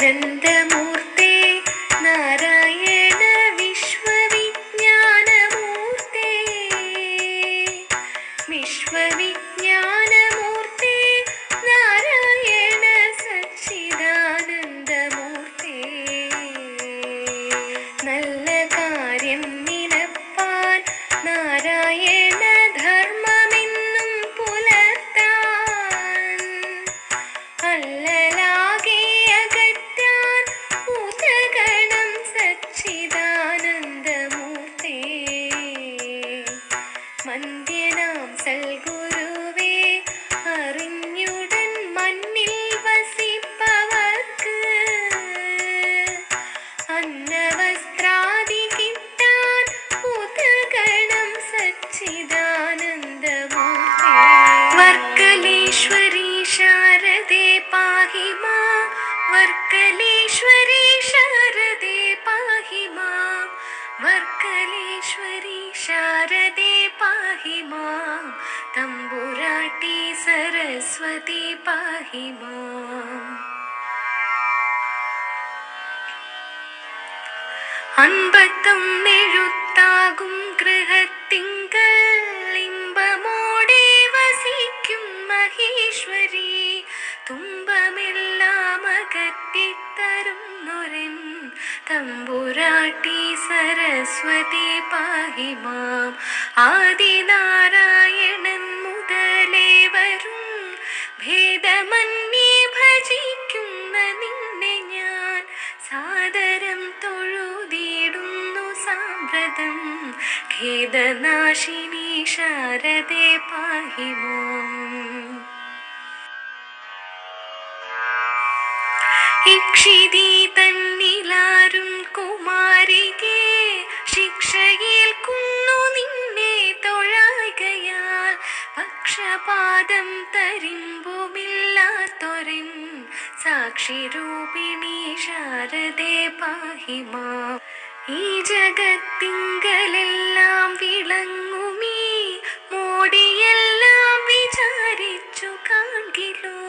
സച്ചിദാനന്ദമൂർത്തേ നാരായണ വിശ്വവിജ്ഞാനമൂർത്തേ വിശ്വവിജ്ഞാനമൂർത്തേ നാരായണ സച്ചിദാനന്ദമൂർത്തേ നല്ല കാര്യം നിനപ്പാൻ നാരായണ ധർമ്മമെന്നും പുലർത്താൻ അല്ലലാകെ അകറ്റാൻ ഉതകണം സച്ചിദാനന്ദമൂർത്തേ മന്ദ്യനാം സൽഗുരുവേ അറിഞ്ഞുടൻ മണ്ണിൽ വസിപ്പവർക്ക് അന്നവസ്ത്രാദി കിട്ടാൻ ഉതകണം സച്ചിദാനന്ദമൂർത്തേ വർക്കലേശ്വരി ശാരദേ പാഹി മാം വർക്കലേശ്വരി ശാരദേ പാഹി മാം വർക്കലേശ്വരി ശാരദേ പാഹി മാം തമ്പുരാട്ടി സരസ്വതി പാഹി മാം അൻപത്തൊന്നെഴുത്താകും ഗൃഹത്തിങ്കൽ ഇമ്പമോടെ വസിക്കും മഹേശ്വരി തുമ്പമെല്ലാം അകറ്റിത്തരുന്നൊരൻ തമ്പുരാട്ടി സരസ്വതി പാഹി മാം ആദിനാരായണൻ മുതലേ വരും ഭേദമന്യേ ഭജിക്കുന്ന നിന്നെ ഞാൻ സാദരം തൊഴുതിടുന്നു സാമ്പ്രതം ഖേദനാശിനി ശാരദേ പാഹി മാം ഇക്ഷിതി തന്നിലാരും കുമാരികെ ശിക്ഷയേൽക്കുന്നു നിന്നെ തൊഴാകയാൽ പക്ഷപാതം തരിമ്പുമില്ലാത്തൊരൻ സാക്ഷിരൂപിണി ശാരദേ പാഹി മാം ഈ ജഗത്തിങ്കലെല്ലാം വിളങ്ങുമീ മോടിയെല്ലാം വിചാരിച്ചു കാൺകിലോ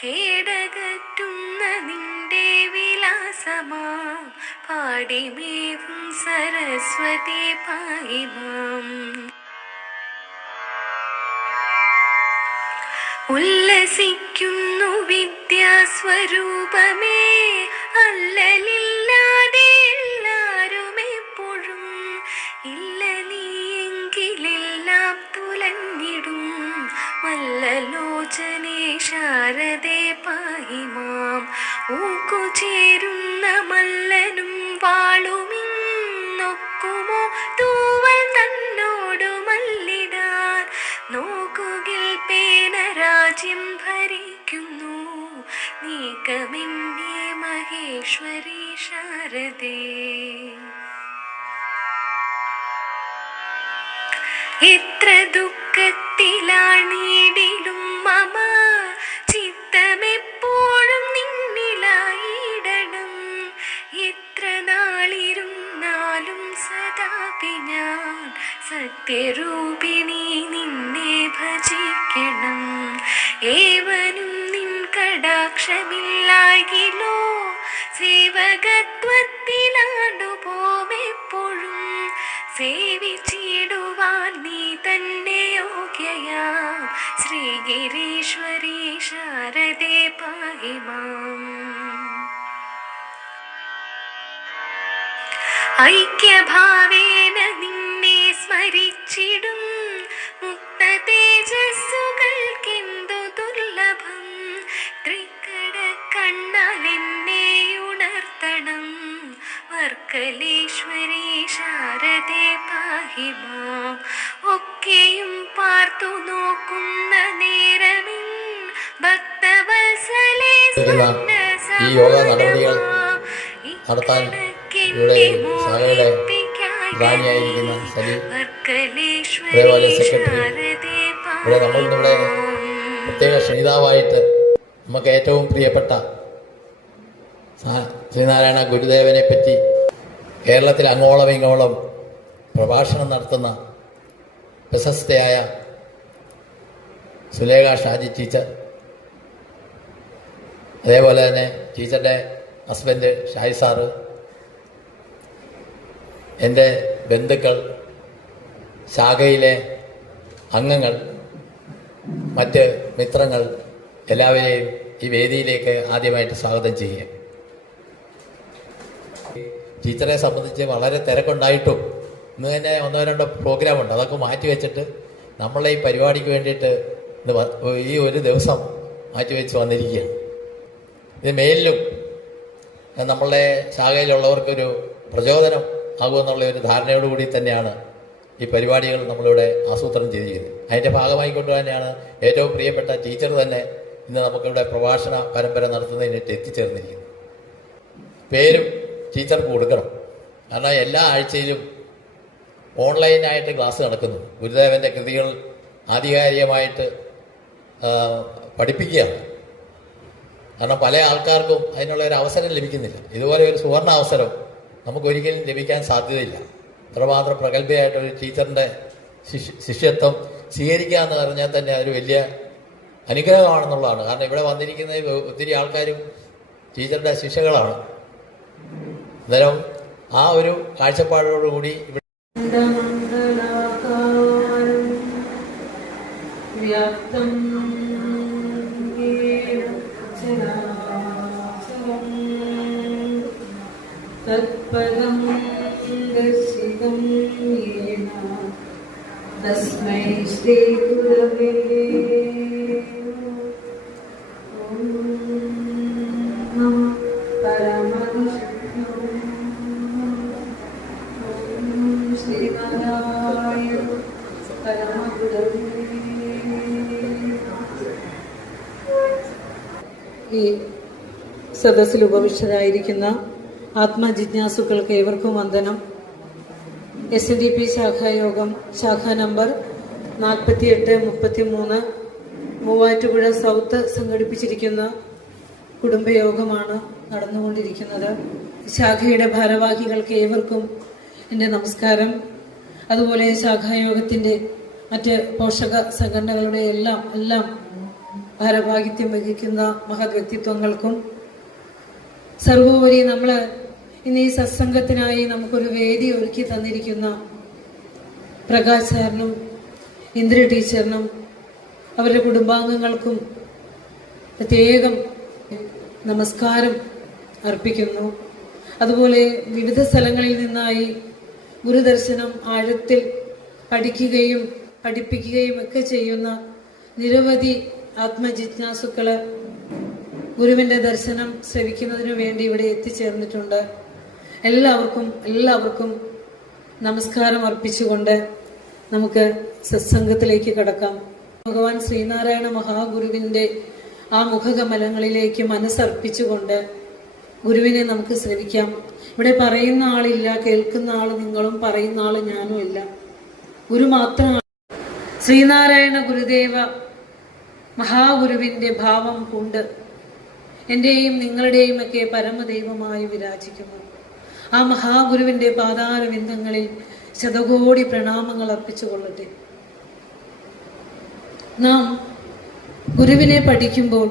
കേടകറ്റുന്ന നിന്റെ വിലാസമാം പാടിമേവും സരസ്വതി പാഹി മാം ഉല്ലസിക്കുന്നു വിദ്യാസ്വരൂപമേ അല്ലലില്ലാതെ എല്ലാരും എപ്പോഴും ഇല്ല നീയെങ്കിലെല്ലാം തുലഞ്ഞിടും മല്ലലോചനേ ശാരദേ പാഹി മാം ഊക്കുചേരുന്ന മല്ലനും വാളുമിന്നൊക്കുമോ തൂവൽ തന്നോടു മല്ലിടാൻ നോക്കുകിൽ പേനരാജ്യം ഭരിക്കുന്നു നീക്കമെന്നേ മഹേശ്വരി ശാരദേ എത്ര ദുഃഖത്തിലാണീടിലും മമ ചിത്തമെപ്പോഴും നിന്നിലായിടണം എത്ര നാളിരുന്നാലും സദാപി ഞാൻ സത്യരൂപിണി നിന്നെ ഭജിക്കണം ഏവനും നിൻ കടാക്ഷമില്ലാകിലോ സേവകത്വത്തിലാണ്ടുപോമെപ്പോഴും സേവിച്ചിടുവാൻ നീ തന്നെ യോഗ്യയാം ശ്രീഗിരീശ്വരി ശാരദേ പാഹി മാം ഐക്യഭാവേന നിന്നെ സ്മരിച്ചിടും മുക്ത തേജസ്സുകൾക്കെന്തു ദുർലഭം ത്രികട കണ്ണാൽ എന്നെ ഉണർത്തണം വർക്കലേശ്വരി ശാരദേ പാഹി മാം ഒക്കെയും പാർത്തു നോക്കുന്ന നേരമിൻ ഭക്തവത്സലേ ഈ യോഗ നടപടികൾ നടത്താൻ ഇവിടെ സഭയുടെ റാണിയായിരിക്കുന്ന സലി അതേപോലെ സെക്രട്ടറി ഇവിടെ നമ്മളിന്നിവിടെ പ്രത്യേക ക്ഷണിതാവായിട്ട് നമുക്ക് ഏറ്റവും പ്രിയപ്പെട്ട ശ്രീനാരായണ ഗുരുദേവനെ പറ്റി കേരളത്തിൽ അങ്ങോളം ഇങ്ങോളം പ്രഭാഷണം നടത്തുന്ന പ്രശസ്തയായ സുലേഖ ഷാജി ടീച്ചർ, അതേപോലെ തന്നെ ടീച്ചറുടെ ഹസ്ബൻഡ് ഷായി സാറ്, എൻ്റെ ബന്ധുക്കൾ, ശാഖയിലെ അംഗങ്ങൾ, മറ്റ് മിത്രങ്ങൾ എല്ലാവരെയും ഈ വേദിയിലേക്ക് ആദ്യമായിട്ട് സ്വാഗതം ചെയ്യുക. ടീച്ചറെ സംബന്ധിച്ച് വളരെ തിരക്കുണ്ടായിട്ടും ഇന്ന് തന്നെ ഒന്നോ രണ്ടോ പ്രോഗ്രാമുണ്ട്, അതൊക്കെ മാറ്റി വെച്ചിട്ട് നമ്മളെ ഈ പരിപാടിക്ക് വേണ്ടിയിട്ട് ഈ ഒരു ദിവസം മാറ്റിവെച്ച് വന്നിരിക്കുകയാണ്. ഇത് മേലിലും നമ്മളുടെ ശാഖയിലുള്ളവർക്കൊരു പ്രചോദനം ആകുമെന്നുള്ള ഒരു ധാരണയോടുകൂടി തന്നെയാണ് ഈ പരിപാടികൾ നമ്മളിവിടെ ആസൂത്രണം ചെയ്തിരിക്കുന്നത്. അതിൻ്റെ ഭാഗമായിക്കൊണ്ട് തന്നെയാണ് ഏറ്റവും പ്രിയപ്പെട്ട ടീച്ചർ തന്നെ ഇന്ന് നമുക്കിവിടെ പ്രഭാഷണ പരമ്പര നടത്തുന്നതിനായിട്ട് എത്തിച്ചേർന്നിരിക്കുന്നത്. പേരും ടീച്ചർക്ക് കൊടുക്കണം. കാരണം എല്ലാ ആഴ്ചയിലും ഓൺലൈനായിട്ട് ക്ലാസ് നടക്കുന്നു. ഗുരുദേവൻ്റെ കൃതികൾ ആധികാരികമായിട്ട് പഠിപ്പിക്കുകയാണ്. കാരണം പല ആൾക്കാർക്കും അതിനുള്ള ഒരു അവസരം ലഭിക്കുന്നില്ല. ഇതുപോലെ ഒരു സുവർണ അവസരം നമുക്കൊരിക്കലും ലഭിക്കാൻ സാധ്യതയില്ല. അത്രമാത്രം പ്രഗത്ഭയായിട്ടൊരു ടീച്ചറിൻ്റെ ശിഷ്യത്വം സ്വീകരിക്കുക എന്ന് പറഞ്ഞാൽ തന്നെ അതൊരു വലിയ അനുഗ്രഹമാണെന്നുള്ളതാണ്. കാരണം ഇവിടെ വന്നിരിക്കുന്ന ഒത്തിരി ആൾക്കാരും ടീച്ചറുടെ ശിഷ്യകളാണ്. അന്നേരം ആ ഒരു കാഴ്ചപ്പാടോടുകൂടി ഇവിടെ തത്പദം ദർശിതം യേന തസ്മൈ ശ്രീ ഗുരവേ ഓം നമഃ പരമവിഷ്ണു ഓം ശ്രീനാരായണ പരമഗുരവേ. ഈ സദസ്സിൽ ഉപവിഷ്ടരായിരിക്കുന്ന ആത്മജിജ്ഞാസുക്കൾക്ക് ഏവർക്കും വന്ദനം. SNDP ശാഖായോഗം ശാഖാ നമ്പർ 4833 മൂവാറ്റുപുഴ സൗത്ത് സംഘടിപ്പിച്ചിരിക്കുന്ന കുടുംബയോഗമാണ് നടന്നുകൊണ്ടിരിക്കുന്നത്. ശാഖയുടെ ഭാരവാഹികൾക്ക് ഏവർക്കും എൻ്റെ നമസ്കാരം. അതുപോലെ ശാഖായോഗത്തിൻ്റെ മറ്റ് പോഷക സംഘടനകളുടെ എല്ലാം ഭാരവാഹിത്യം വഹിക്കുന്ന മഹത് വ്യക്തിത്വങ്ങൾക്കും, സർവോപരി നമ്മൾ ഇന്ന് ഈ സത്സംഗത്തിനായി നമുക്കൊരു വേദി ഒരുക്കി തന്നിരിക്കുന്ന പ്രകാശ് സാറിനും ഇന്ദിര ടീച്ചറിനും അവരുടെ കുടുംബാംഗങ്ങൾക്കും പ്രത്യേകം നമസ്കാരം അർപ്പിക്കുന്നു. അതുപോലെ വിവിധ സ്ഥലങ്ങളിൽ നിന്നായി ഗുരുദർശനം ആഴത്തിൽ പഠിക്കുകയും പഠിപ്പിക്കുകയും ഒക്കെ ചെയ്യുന്ന നിരവധി ആത്മജിജ്ഞാസുക്കള് ഗുരുവിൻ്റെ ദർശനം ശ്രവിക്കുന്നതിനു വേണ്ടി ഇവിടെ എത്തിച്ചേർന്നിട്ടുണ്ട്. എല്ലാവർക്കും നമസ്കാരം അർപ്പിച്ചുകൊണ്ട് നമുക്ക് സത്സംഗത്തിലേക്ക് കടക്കാം. ഭഗവാൻ ശ്രീനാരായണ മഹാഗുരുവിൻ്റെ ആ മുഖകമലങ്ങളിലേക്ക് മനസ്സർപ്പിച്ചുകൊണ്ട് ഗുരുവിനെ നമുക്ക് ശ്രവിക്കാം. ഇവിടെ പറയുന്ന ആളില്ല, കേൾക്കുന്ന ആൾ നിങ്ങളും, പറയുന്ന ആൾ ഞാനും ഇല്ല, ഗുരു മാത്രമാണ്. ശ്രീനാരായണ ഗുരുദേവ മഹാഗുരുവിൻ്റെ ഭാവം കൊണ്ട് എൻ്റെയും നിങ്ങളുടെയും ഒക്കെ പരമദൈവമായി വിരാജിക്കുന്നു. ആ മഹാഗുരുവിൻ്റെ പാതാരവിന്ദങ്ങളിൽ ശതകോടി പ്രണാമങ്ങൾ അർപ്പിച്ചുകൊള്ളട്ടെ. നാം ഗുരുവിനെ പഠിക്കുമ്പോൾ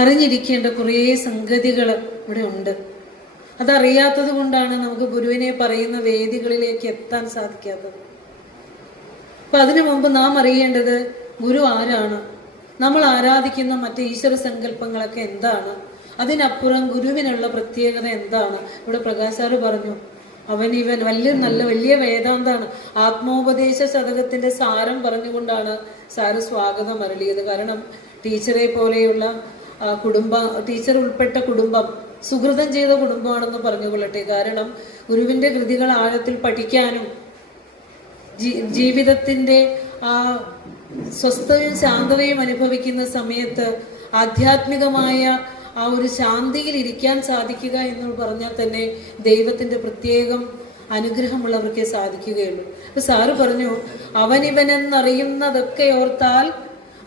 അറിഞ്ഞിരിക്കേണ്ട കുറേ സംഗതികൾ ഇവിടെ ഉണ്ട്. അതറിയാത്തത് കൊണ്ടാണ് നമുക്ക് ഗുരുവിനെ പറയുന്ന വേദികളിലേക്ക് എത്താൻ സാധിക്കാത്തത്. അപ്പൊ അതിനു മുമ്പ് നാം അറിയേണ്ടത് ഗുരു ആരാണ്, നമ്മൾ ആരാധിക്കുന്ന മറ്റ് ഈശ്വര സങ്കല്പങ്ങളൊക്കെ എന്താണ്, അതിനപ്പുറം ഗുരുവിനുള്ള പ്രത്യേകത എന്താണ്. ഇവിടെ പ്രകാശ് സാറ് പറഞ്ഞു, ഇവൻ വലിയ വേദാന്താണ്. ആത്മോപദേശ ശതകത്തിന്റെ സാരം പറഞ്ഞുകൊണ്ടാണ് സാറ് സ്വാഗതം അരളിയത്. കാരണം ടീച്ചറെ പോലെയുള്ള ടീച്ചർ ഉൾപ്പെട്ട കുടുംബം സുഹൃതം ചെയ്ത കുടുംബമാണെന്ന് പറഞ്ഞുകൊള്ളട്ടെ. കാരണം ഗുരുവിന്റെ കൃതികൾ ആഴത്തിൽ പഠിക്കാനും ജീവിതത്തിന്റെ ആ സ്വസ്ഥതയും ശാന്തതയും അനുഭവിക്കുന്ന സമയത്ത് ആധ്യാത്മികമായ ആ ഒരു ശാന്തിയിൽ ഇരിക്കാൻ സാധിക്കുക എന്ന് പറഞ്ഞാൽ തന്നെ ദൈവത്തിന്റെ പ്രത്യേകം അനുഗ്രഹമുള്ളവർക്കേ സാധിക്കുകയുള്ളൂ. അപ്പൊ സാറ് പറഞ്ഞു, അവനിവനെന്നറിയുന്നതൊക്കെ ഓർത്താൽ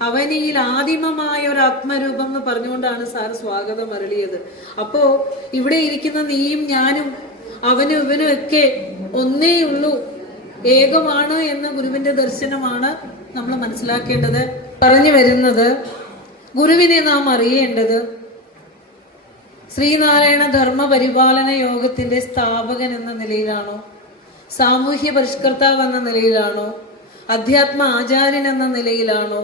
അവനിയിൽ ആദിമമായ ഒരു ആത്മരൂപം എന്ന് പറഞ്ഞുകൊണ്ടാണ് സാറ് സ്വാഗതം അരളിയത്. അപ്പോ ഇവിടെ ഇരിക്കുന്ന നീയും ഞാനും അവനും ഇവനും ഒക്കെ ഒന്നേയുള്ളൂ, ഏകമാണ് എന്ന ഗുരുവിന്റെ ദർശനമാണ് നമ്മൾ മനസ്സിലാക്കേണ്ടത്. പറഞ്ഞു വരുന്നത്, ഗുരുവിനെ നാം അറിയേണ്ടത് ശ്രീനാരായണ ധർമ്മ പരിപാലന യോഗത്തിന്റെ സ്ഥാപകൻ എന്ന നിലയിലാണോ, സാമൂഹ്യ പരിഷ്കർത്താവ് എന്ന നിലയിലാണോ, അധ്യാത്മ ആചാര്യൻ എന്ന നിലയിലാണോ?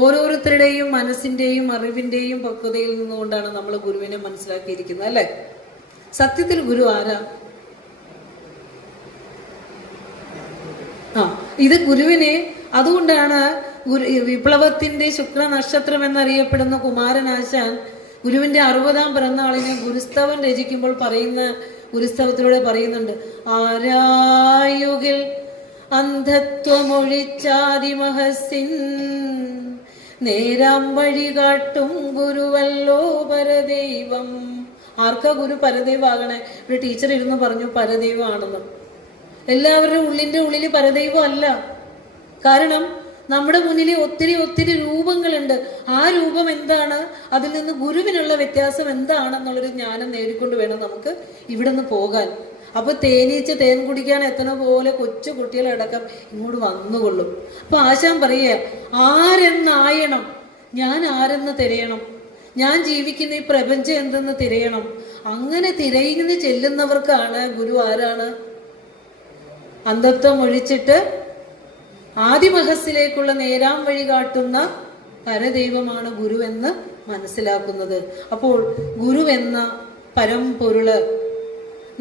ഓരോരുത്തരുടെയും മനസ്സിന്റെയും അറിവിന്റെയും പക്വതയിൽ നിന്നുകൊണ്ടാണ് നമ്മൾ ഗുരുവിനെ മനസ്സിലാക്കിയിരിക്കുന്നത്, അല്ലെ? സത്യത്തിൽ ഗുരു ആരാ? ഇത് ഗുരുവിനെ, അതുകൊണ്ടാണ് വിപ്ലവത്തിന്റെ ശുക്ര നക്ഷത്രം എന്നറിയപ്പെടുന്ന കുമാരനാശാൻ ഗുരുവിന്റെ 60-ാം പിറന്നാളിന് ഗുരുസ്തവം രചിക്കുമ്പോൾ പറയുന്ന, ഗുരുസ്തവത്തിലൂടെ പറയുന്നുണ്ട്, ആരായുകിൽ അന്ധത്വമൊഴിച്ചാതിമഹസിൻ നേരാം വഴി കാട്ടും ഗുരുവല്ലോ പരദൈവം. ആർക്കാ ഗുരു പരദൈവമാകണേ? ഒരു ടീച്ചർ ഇരുന്ന് പറഞ്ഞു പരദൈവമാണെന്ന്. എല്ലാവരുടെ ഉള്ളിൽ പരദൈവം അല്ല. കാരണം നമ്മുടെ മുന്നിൽ ഒത്തിരി രൂപങ്ങളുണ്ട്. ആ രൂപം എന്താണ്, അതിൽ നിന്ന് ഗുരുവിനുള്ള വ്യത്യാസം എന്താണെന്നുള്ളൊരു ജ്ഞാനം നേടിക്കൊണ്ട് വേണം നമുക്ക് ഇവിടെ നിന്ന് പോകാൻ. അപ്പൊ തേനീച്ച തേൻ കുടിക്കാൻ എത്തണ പോലെ കൊച്ചു കുട്ടികളടക്കം ഇങ്ങോട്ട് വന്നുകൊള്ളും. അപ്പൊ ആശാൻ പറയുക, ആരെന്നായണം, ഞാൻ ആരെന്ന് തിരയണം, ഞാൻ ജീവിക്കുന്ന ഈ പ്രപഞ്ചം എന്തെന്ന് തിരയണം. അങ്ങനെ തിരയുന്ന ചെല്ലുന്നവർക്കാണ് ഗുരു ആരാണ്? അന്ധത്വം ഒഴിച്ചിട്ട് ആദിമഹസിലേക്കുള്ള നേരാം വഴി കാട്ടുന്ന പരദൈവമാണ് ഗുരുവെന്ന് മനസ്സിലാക്കുന്നത്. അപ്പോൾ ഗുരുവെന്ന പരമ്പൊരുള്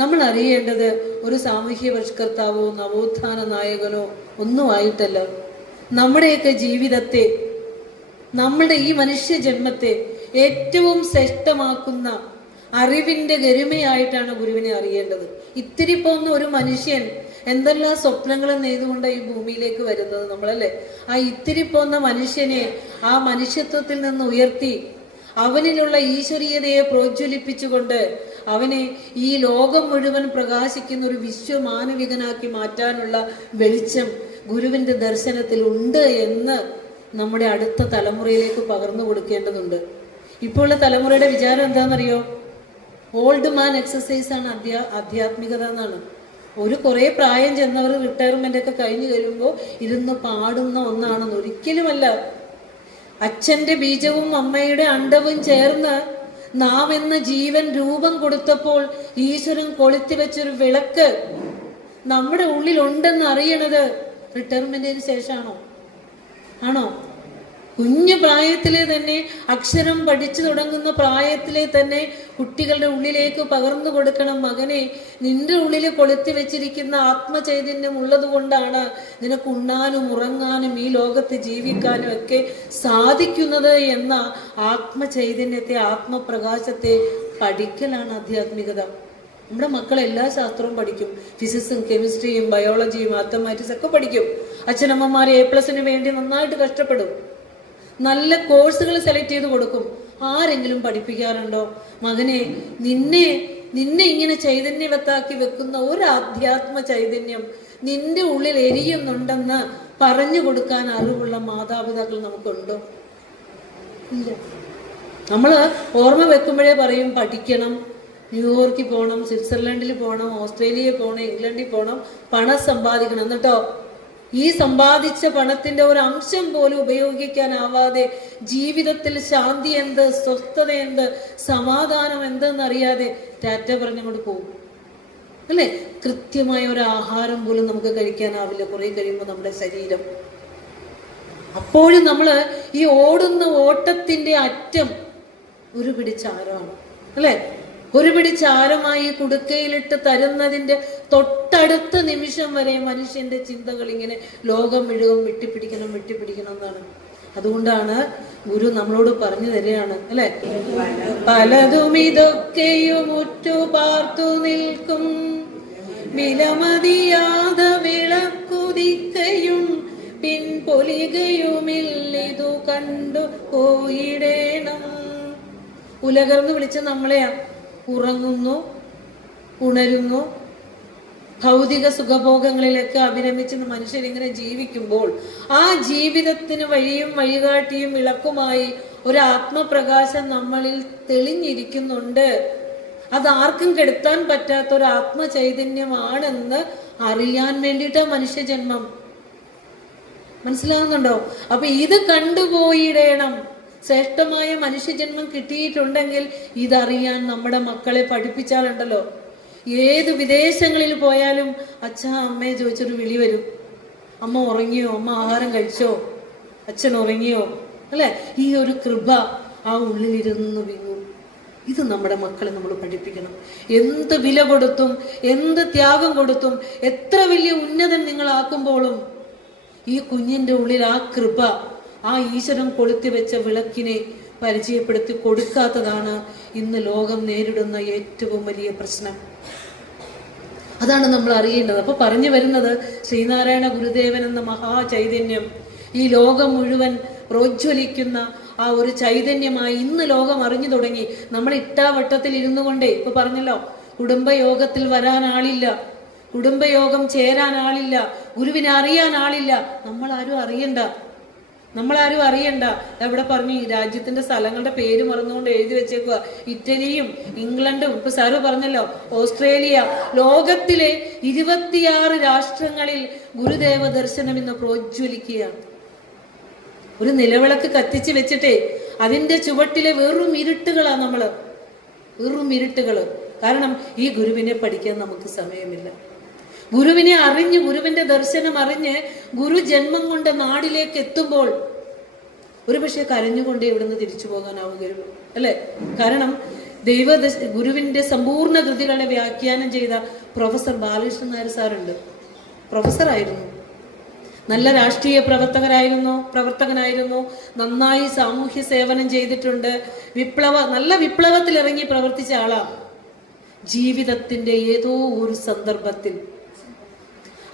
നമ്മൾ അറിയേണ്ടത് ഒരു സാമൂഹ്യ പരിഷ്കർത്താവോ നവോത്ഥാന നായകനോ ഒന്നും ആയിട്ടല്ല. നമ്മുടെയൊക്കെ ജീവിതത്തെ, നമ്മുടെ ഈ മനുഷ്യ ജന്മത്തെ ഏറ്റവും ശ്രേഷ്ഠമാക്കുന്ന അറിവിന്റെ ഗരിമയായിട്ടാണ് ഗുരുവിനെ അറിയേണ്ടത്. ഇത്തിരി പോന്ന ഒരു മനുഷ്യൻ എന്തെല്ലാം സ്വപ്നങ്ങളും നെയ്തുകൊണ്ട് ഈ ഭൂമിയിലേക്ക് വരുന്നത് നമ്മളല്ലേ. ആ ഇത്തിരി പോന്ന മനുഷ്യനെ ആ മനുഷ്യത്വത്തിൽ നിന്ന് ഉയർത്തി അവനിലുള്ള ഈശ്വരീയതയെ പ്രോജ്വലിപ്പിച്ചുകൊണ്ട് അവനെ ഈ ലോകം മുഴുവൻ പ്രകാശിക്കുന്ന ഒരു വിശ്വമാനവികനാക്കി മാറ്റാനുള്ള വെളിച്ചം ഗുരുവിന്റെ ദർശനത്തിൽ ഉണ്ട് എന്ന് നമ്മുടെ അടുത്ത തലമുറയിലേക്ക് പകർന്നു കൊടുക്കേണ്ടതുണ്ട്. ഇപ്പോഴുള്ള തലമുറയുടെ വിചാരം എന്താണെന്നറിയോ? ഓൾഡ് മാൻ എക്സസൈസ് ആണ് ആധ്യാത്മികത എന്നാണ്. കുറെ പ്രായം ചെന്നവർ റിട്ടയർമെന്റ് ഒക്കെ കഴിഞ്ഞു കഴിയുമ്പോൾ ഇരുന്ന് പാടുന്ന ഒന്നാണെന്ന്. ഒരിക്കലുമല്ല. അച്ഛന്റെ ബീജവും അമ്മയുടെ അണ്ടവും ചേർന്ന് നാം എന്ന ജീവൻ രൂപം കൊടുത്തപ്പോൾ ഈശ്വരൻ കൊളുത്തി വെച്ചൊരു വിളക്ക് നമ്മുടെ ഉള്ളിൽ ഉണ്ടെന്ന് അറിയണത് റിട്ടയർമെന്റിന് ശേഷമാണോ? ആണോ? കുഞ്ഞു പ്രായത്തിലെ തന്നെ, അക്ഷരം പഠിച്ചു തുടങ്ങുന്ന പ്രായത്തിലെ തന്നെ കുട്ടികളുടെ ഉള്ളിലേക്ക് പകർന്നു കൊടുക്കണം. മകനെ, നിന്റെ ഉള്ളിൽ കൊളുത്തി വെച്ചിരിക്കുന്ന ആത്മചൈതന്യം ഉള്ളത് കൊണ്ടാണ് നിനക്ക് ഉണ്ണാനും ഉറങ്ങാനും ഈ ലോകത്ത് ജീവിക്കാനും ഒക്കെ സാധിക്കുന്നത് എന്ന ആത്മചൈതന്യത്തെ, ആത്മപ്രകാശത്തെ പഠിക്കലാണ് ആധ്യാത്മികത. നമ്മുടെ മക്കൾ എല്ലാ ശാസ്ത്രവും പഠിക്കും. ഫിസിക്സും കെമിസ്ട്രിയും ബയോളജിയും മാത്തമാറ്റിക്സ് ഒക്കെ പഠിക്കും. അച്ഛനമ്മമാർ A+ വേണ്ടി നന്നായിട്ട് കഷ്ടപ്പെടും. നല്ല കോഴ്സുകൾ സെലക്ട് ചെയ്ത് കൊടുക്കും. ആരെങ്കിലും പഠിപ്പിക്കാറുണ്ടോ മകനെ, നിന്നെ ഇങ്ങനെ ചൈതന്യവത്താക്കി വെക്കുന്ന ഒരു ആധ്യാത്മ ചൈതന്യം നിന്റെ ഉള്ളിൽ എരിയുന്നുണ്ടെന്ന് പറഞ്ഞു കൊടുക്കാൻ അറിവുള്ള മാതാപിതാക്കൾ നമുക്കുണ്ടോ? ഇല്ല. നമ്മള് ഓർമ്മ വെക്കുമ്പോഴേ പറയും പഠിക്കണം, ന്യൂയോർക്കിൽ പോകണം, സ്വിറ്റ്സർലൻഡിൽ പോകണം, ഓസ്ട്രേലിയയിൽ പോകണം, ഇംഗ്ലണ്ടിൽ പോകണം, പണം സമ്പാദിക്കണം. എന്നിട്ടോ ഈ സമ്പാദിച്ച പണത്തിന്റെ ഒരു അംശം പോലും ഉപയോഗിക്കാനാവാതെ ജീവിതത്തിൽ ശാന്തി എന്ത്, സ്വസ്ഥത എന്ത്, സമാധാനം എന്തെന്നറിയാതെ ടാറ്റ പറഞ്ഞങ്ങോട്ട് പോകും, അല്ലെ? കൃത്യമായ ഒരു ആഹാരം പോലും നമുക്ക് കഴിക്കാനാവില്ല കുറെ കഴിയുമ്പോൾ നമ്മുടെ ശരീരം. അപ്പോഴും നമ്മള് ഈ ഓടുന്ന ഓട്ടത്തിന്റെ അറ്റം ഒരു പിടിച്ചാരമാണ്, അല്ലെ? ഒരു പിടിച്ചാരമായി കുടുക്കയിലിട്ട് തരുന്നതിന്റെ തൊട്ടടുത്ത നിമിഷം വരെ മനുഷ്യന്റെ ചിന്തകൾ ഇങ്ങനെ ലോകം മുഴുവൻ വെട്ടിപ്പിടിക്കണം എന്നാണ്. അതുകൊണ്ടാണ് ഗുരു നമ്മളോട് പറഞ്ഞു തരികയാണ്, അല്ലെ? പലതും ഇതൊക്കെയും ഉറ്റു പാർത്തു നിൽക്കും, വിലമതിയാതെ വിളക്കുതിക്കയും പിൻപൊലികയുമില്ലിതു കണ്ടു പോയിടേണം. ഉലകർന്ന് വിളിച്ച നമ്മളെയാ. ഉറങ്ങുന്നു, ഉണരുന്നു, ഭൗതിക സുഖഭോഗങ്ങളിലൊക്കെ അഭിരമിച്ച് മനുഷ്യരിങ്ങനെ ജീവിക്കുമ്പോൾ ആ ജീവിതത്തിന് വഴിയും വഴികാട്ടിയും വിളക്കുമായി ഒരു ആത്മപ്രകാശം നമ്മളിൽ തെളിഞ്ഞിരിക്കുന്നുണ്ട്. അത് ആർക്കും കെടുത്താൻ പറ്റാത്ത ഒരു ആത്മചൈതന്യമാണെന്ന് അറിയാൻ വേണ്ടിയിട്ടാ മനുഷ്യജന്മം. മനസ്സിലാകുന്നുണ്ടോ? അപ്പൊ ഇത് കണ്ടുപോയിടേണം. ശ്രേഷ്ഠമായ മനുഷ്യജന്മം കിട്ടിയിട്ടുണ്ടെങ്കിൽ ഇതറിയാൻ നമ്മുടെ മക്കളെ പഠിപ്പിച്ചാലുണ്ടല്ലോ, ഏത് വിദേശങ്ങളിൽ പോയാലും അച്ഛാ അമ്മയെ ചോദിച്ചൊരു വിളി വരും. അമ്മ ഉറങ്ങിയോ, അമ്മ ആഹാരം കഴിച്ചോ, അച്ഛൻ ഉറങ്ങിയോ, അല്ലെ? ഈ ഒരു കൃപ ആ ഉള്ളിലിരുന്ന് വിങ്ങും. ഇത് നമ്മുടെ മക്കളെ നമ്മൾ പഠിപ്പിക്കണം. എന്ത് വില കൊടുത്തും എന്ത് ത്യാഗം കൊടുത്തും എത്ര വലിയ ഉന്നതൻ നിങ്ങളാക്കുമ്പോഴും ഈ കുഞ്ഞിന്റെ ഉള്ളിൽ ആ കൃപ, ആ ഈശ്വരൻ കൊളുത്തി വെച്ച വിളക്കിനെ പരിചയപ്പെടുത്തി കൊടുക്കാത്തതാണ് ഇന്ന് ലോകം നേരിടുന്ന ഏറ്റവും വലിയ പ്രശ്നം. അതാണ് നമ്മൾ അറിയേണ്ടത്. അപ്പൊ പറഞ്ഞു വരുന്നത്, ശ്രീനാരായണ ഗുരുദേവൻ എന്ന മഹാചൈതന്യം ഈ ലോകം മുഴുവൻ പ്രോജ്വലിക്കുന്ന ആ ഒരു ചൈതന്യമായി ഇന്ന് ലോകം അറിഞ്ഞു തുടങ്ങി. നമ്മൾ ഇട്ടാവട്ടത്തിൽ ഇരുന്നു കൊണ്ടേ, ഇപ്പൊ പറഞ്ഞല്ലോ, കുടുംബയോഗത്തിൽ വരാൻ ആളില്ല, കുടുംബയോഗം ചേരാൻ ആളില്ല, ഗുരുവിനെ അറിയാൻ ആളില്ല. നമ്മളാരും അറിയണ്ട. എവിടെ പറഞ്ഞു, ഈ രാജ്യത്തിന്റെ സ്ഥലങ്ങളുടെ പേര് മറന്നുകൊണ്ട് എഴുതി വെച്ചേക്കുക. ഇറ്റലിയും ഇംഗ്ലണ്ടും, ഇപ്പൊ സാറ് പറഞ്ഞല്ലോ, ഓസ്ട്രേലിയ, ലോകത്തിലെ 26 രാഷ്ട്രങ്ങളിൽ ഗുരുദേവ ദർശനം ഇന്ന് പ്രോജ്വലിക്കുകയാണ്. ഒരു നിലവിളക്ക് കത്തിച്ച് വെച്ചിട്ടേ അതിന്റെ ചുവട്ടിലെ വെറും ഇരുട്ടുകളാ നമ്മള്, വെറും ഇരുട്ടുകള്. കാരണം ഈ ഗുരുവിനെ പഠിക്കാൻ നമുക്ക് സമയമില്ല. ഗുരുവിനെ അറിഞ്ഞ്, ഗുരുവിന്റെ ദർശനം അറിഞ്ഞ് ഗുരു ജന്മം കൊണ്ട് നാടിലേക്ക് എത്തുമ്പോൾ ഒരുപക്ഷെ കരഞ്ഞുകൊണ്ടേ ഇവിടുന്ന് തിരിച്ചു പോകാനാവുകയുള്ളൂ, അല്ലെ? കാരണം ഗുരുവിന്റെ സമ്പൂർണ്ണ കൃതികളെ വ്യാഖ്യാനം ചെയ്ത പ്രൊഫസർ ബാലകൃഷ്ണൻ നായർ സാറുണ്ട്. പ്രൊഫസറായിരുന്നു, നല്ല രാഷ്ട്രീയ പ്രവർത്തകനായിരുന്നു, നന്നായി സാമൂഹ്യ സേവനം ചെയ്തിട്ടുണ്ട്, നല്ല വിപ്ലവത്തിൽ ഇറങ്ങി പ്രവർത്തിച്ച ആളാ. ജീവിതത്തിന്റെ ഏതോ ഒരു സന്ദർഭത്തിൽ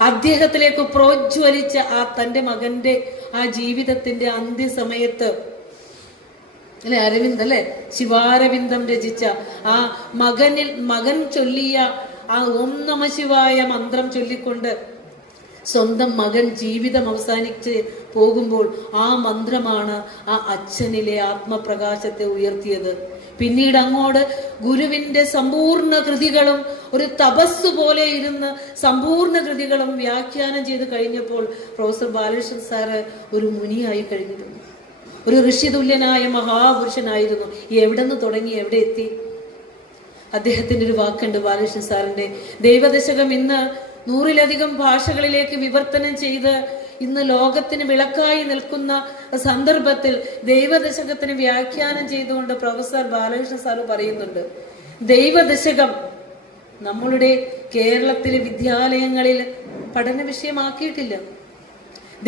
അദ്ദേഹത്തിലേക്ക് പ്രോജ്വലിച്ച ആ തന്റെ മകന്റെ ആ ജീവിതത്തിന്റെ അന്ത്യസമയത്ത്, അല്ലെ, അരവിന്ദ്, അല്ലെ, ശിവാരവിന്ദം രചിച്ച ആ മകൻ ചൊല്ലിയ ആ ഓം നമഃ ശിവായ മന്ത്രം ചൊല്ലിക്കൊണ്ട് സ്വന്തം മകൻ ജീവിതം അവസാനിച്ച് പോകുമ്പോൾ ആ മന്ത്രമാണ് ആ അച്ഛനിലെ ആത്മപ്രകാശത്തെ ഉയർത്തിയത്. പിന്നീട് അങ്ങോട്ട് ഗുരുവിന്റെ സമ്പൂർണ്ണ കൃതികളും ഒരു തപസ് പോലെ ഇരുന്ന് സമ്പൂർണ്ണ കൃതികളും വ്യാഖ്യാനം ചെയ്ത് കഴിഞ്ഞപ്പോൾ പ്രൊഫസർ ബാലകൃഷ്ണൻ സാറ് ഒരു മുനിയായി കഴിഞ്ഞിരുന്നു, ഒരു ഋഷിതുല്യനായ മഹാപുരുഷനായിരുന്നു. എവിടെ നിന്ന് തുടങ്ങി എവിടെ എത്തി? അദ്ദേഹത്തിന്റെ ഒരു വാക്കുണ്ട് ബാലകൃഷ്ണൻ സാറിന്റെ. ദൈവദശകം ഇന്ന് 100-ലധികം ഭാഷകളിലേക്ക് വിവർത്തനം ചെയ്ത് ഇന്ന് ലോകത്തിന് വിളക്കായി നിൽക്കുന്ന സന്ദർഭത്തിൽ ദൈവദശകത്തിന് വ്യാഖ്യാനം ചെയ്തുകൊണ്ട് പ്രൊഫസർ ബാലകൃഷ്ണൻ സാറ് പറയുന്നുണ്ട്, ദൈവദശകം നമ്മളുടെ കേരളത്തിലെ വിദ്യാലയങ്ങളിൽ പഠന വിഷയമാക്കിയിട്ടില്ല.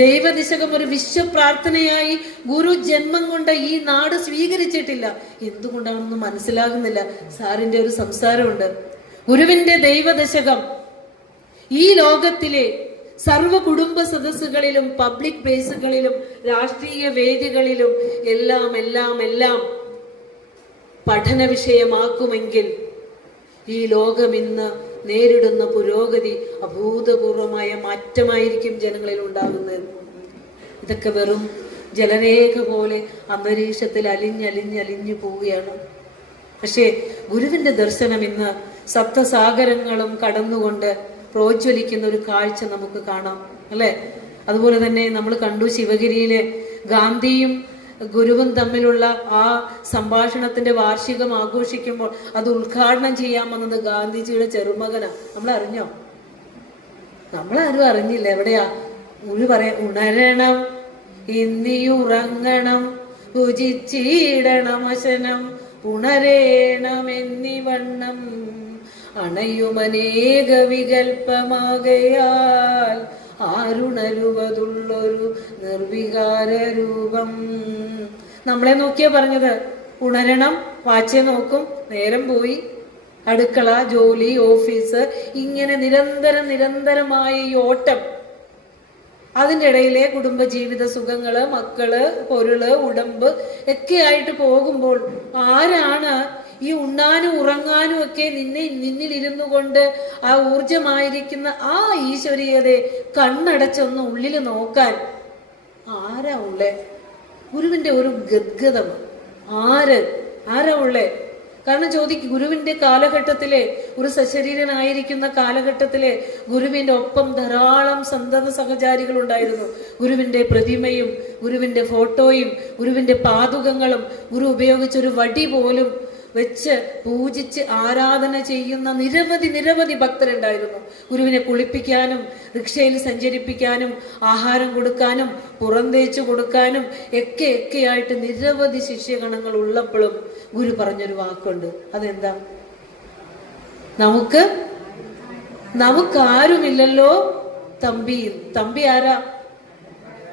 ദൈവദശകം ഒരു വിശ്വപ്രാർത്ഥനയായി ഗുരു ജന്മം കൊണ്ട് ഈ നാട് സ്വീകരിച്ചിട്ടില്ല. എന്തുകൊണ്ടാണെന്ന് മനസ്സിലാകുന്നില്ല. സാറിന്റെ ഒരു സംസാരമുണ്ട്, ഗുരുവിന്റെ ദൈവദശകം ഈ ലോകത്തിലെ സർവ കുടുംബ സദസ്സുകളിലും പബ്ലിക് പ്ലേസുകളിലും രാഷ്ട്രീയ വേദികളിലും എല്ലാം പഠന വിഷയമാക്കുമെങ്കിൽ ഈ ലോകം ഇന്ന് നേരിടുന്ന പുരോഗതി അഭൂതപൂർവമായ മാറ്റമായിരിക്കും ജനങ്ങളിൽ ഉണ്ടാകുന്നത്. ഇതൊക്കെ വെറും ജലരേഖ പോലെ അന്തരീക്ഷത്തിൽ അലിഞ്ഞു പോവുകയാണ്. പക്ഷേ ഗുരുവിന്റെ ദർശനം ഇന്ന് സപ്തസാഗരങ്ങളും കടന്നുകൊണ്ട് പ്രോജ്വലിക്കുന്ന ഒരു കാഴ്ച നമുക്ക് കാണാം, അല്ലെ? അതുപോലെ തന്നെ നമ്മൾ കണ്ടു, ശിവഗിരിയിലെ ഗാന്ധിയും ഗുരുവും തമ്മിലുള്ള ആ സംഭാഷണത്തിന്റെ വാർഷികം ആഘോഷിക്കുമ്പോൾ അത് ഉദ്ഘാടനം ചെയ്യാൻ വന്നത് ഗാന്ധിജിയുടെ ചെറുമകനാ. നമ്മളറിഞ്ഞോ? നമ്മളാരും അറിഞ്ഞില്ല. എവിടെയാ ഗുരു പറയാ, ഉണരണം ഇന്നിയുറങ്ങണം ഭുജിച്ചിടണം അശനം പുണരേണം എന്നിവണ്ണം അണയുമനേക വികൽപ്പമാകയാൽ ആരുണരുവതുള്ളൊരു നിർവികാര രൂപം. നമ്മളെ നോക്കിയാ പറഞ്ഞത്, ഉണരണം, വാച്ചെ നോക്കും, നേരം പോയി, അടുക്കള, ജോലി, ഓഫീസ്, ഇങ്ങനെ നിരന്തരമായ ഈ ഓട്ടം. അതിൻ്റെ ഇടയിലെ കുടുംബജീവിത സുഖങ്ങള്, മക്കള്, പൊരുള്, ഉടമ്പ് ഒക്കെ ആയിട്ട് പോകുമ്പോൾ ആരാണ് ഈ ഉണ്ണാനും ഉറങ്ങാനും ഒക്കെ നിന്നിലിരുന്നു കൊണ്ട് ആ ഊർജമായിരിക്കുന്ന ആ ഈശ്വരീയതയെ കണ്ണടച്ചൊന്ന് ഉള്ളിൽ നോക്കാൻ ആരാ ഉള്ളേ? ഗുരുവിന്റെ ഒരു ഗദ്ഗതം. ആരാ ഉള്ളേ? കാരണം ഗുരുവിന്റെ കാലഘട്ടത്തിലെ, ഒരു സശരീരനായിരിക്കുന്ന കാലഘട്ടത്തിലെ ഗുരുവിന്റെ ഒപ്പം ധാരാളം സന്തത സഹചാരികൾ ഉണ്ടായിരുന്നു. ഗുരുവിന്റെ പ്രതിമയും ഗുരുവിന്റെ ഫോട്ടോയും ഗുരുവിന്റെ പാദുകങ്ങളും ഗുരു ഉപയോഗിച്ചൊരു വടി പോലും വെച്ച് പൂജിച്ച് ആരാധന ചെയ്യുന്ന നിരവധി ഭക്തരുണ്ടായിരുന്നു. ഗുരുവിനെ കുളിപ്പിക്കാനും റിക്ഷയിൽ സഞ്ചരിപ്പിക്കാനും ആഹാരം കൊടുക്കാനും പുറന്തേച്ചു കൊടുക്കാനും ഒക്കെയായിട്ട് നിരവധി ശിഷ്യഗണങ്ങൾ ഉള്ളപ്പോഴും ഗുരു പറഞ്ഞൊരു വാക്കുണ്ട്. അതെന്താ? നമുക്കാരുമില്ലല്ലോ തമ്പി. തമ്പി ആരാ?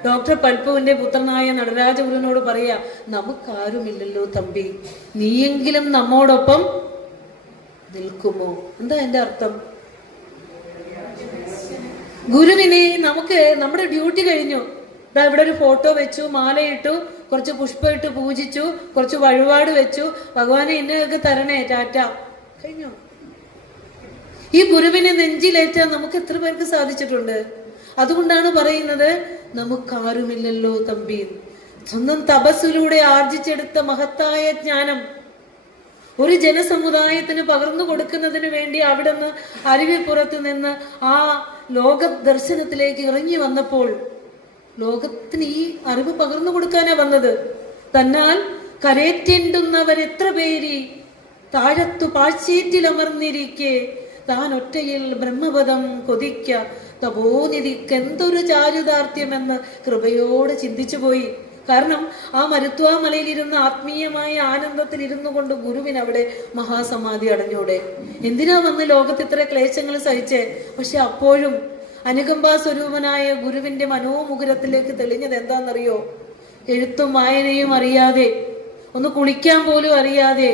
ഡോക്ടർ പൽപ്പുവിന്റെ പുത്രനായ നടരാജഗുരുവിനോട് പറയാ, നമുക്കാരുമില്ലല്ലോ തമ്പി, നീയെങ്കിലും നമ്മോടൊപ്പം നിൽക്കുമോ? എന്താ എന്റെ അർത്ഥം? ഗുരുവിനെ നമ്മുടെ ഡ്യൂട്ടി കഴിഞ്ഞു. ഇവിടെ ഒരു ഫോട്ടോ വെച്ചു, മാലയിട്ടു, കുറച്ച് പുഷ്പം ഇട്ട് പൂജിച്ചു, കുറച്ച് വഴിപാട് വെച്ചു, ഭഗവാനെ ഇന്നൊക്കെ തരണേ, ടാറ്റ, കഴിഞ്ഞു. ഈ ഗുരുവിനെ നെഞ്ചിലേറ്റാൻ നമുക്ക് എത്ര പേർക്ക് സാധിച്ചിട്ടുണ്ട്? അതുകൊണ്ടാണ് പറയുന്നത് നമുക്കാരുമില്ലല്ലോ തമ്പി. സ്വന്തം തപസ്സിലൂടെ ആർജിച്ചെടുത്ത മഹത്തായ ജ്ഞാനം ഒരു ജനസമുദായത്തിന് പകർന്നു കൊടുക്കുന്നതിന് വേണ്ടി അവിടുന്ന് അരുവിപ്പുറത്ത് നിന്ന് ആ ലോക ദർശനത്തിലേക്ക് ഇറങ്ങി വന്നപ്പോൾ ലോകത്തിന് ഈ അറിവ് പകർന്നു കൊടുക്കാനാ വന്നത്. തന്നാൽ കരേറ്റേണ്ടുന്നവരെത്ര പേരി താഴത്തു പാഴ്ചീറ്റിലമർന്നിരിക്കെ താൻ ഒറ്റയിൽ ബ്രഹ്മപദം കൊതിക്ക തപോനിധിക്കെന്തൊരു ചാരുദാർഥ്യമെന്ന് കൃപയോടെ ചിന്തിച്ചു പോയി. കാരണം ആ മരുത്വാമലയിലിരുന്ന് ആത്മീയമായ ആനന്ദത്തിൽ ഇരുന്നു കൊണ്ട് ഗുരുവിനവിടെ മഹാസമാധി അടഞ്ഞൂടെ? എന്തിനാ വന്ന് ലോകത്ത് ഇത്ര ക്ലേശങ്ങൾ സഹിച്ചേ? പക്ഷെ അപ്പോഴും അനുകമ്പാ സ്വരൂപനായ ഗുരുവിന്റെ മനോമുകുരത്തിലേക്ക് തെളിഞ്ഞത് എന്താണെന്നറിയോ? എഴുത്തും വായനയും അറിയാതെ, ഒന്ന് കുളിക്കാൻ പോലും അറിയാതെ,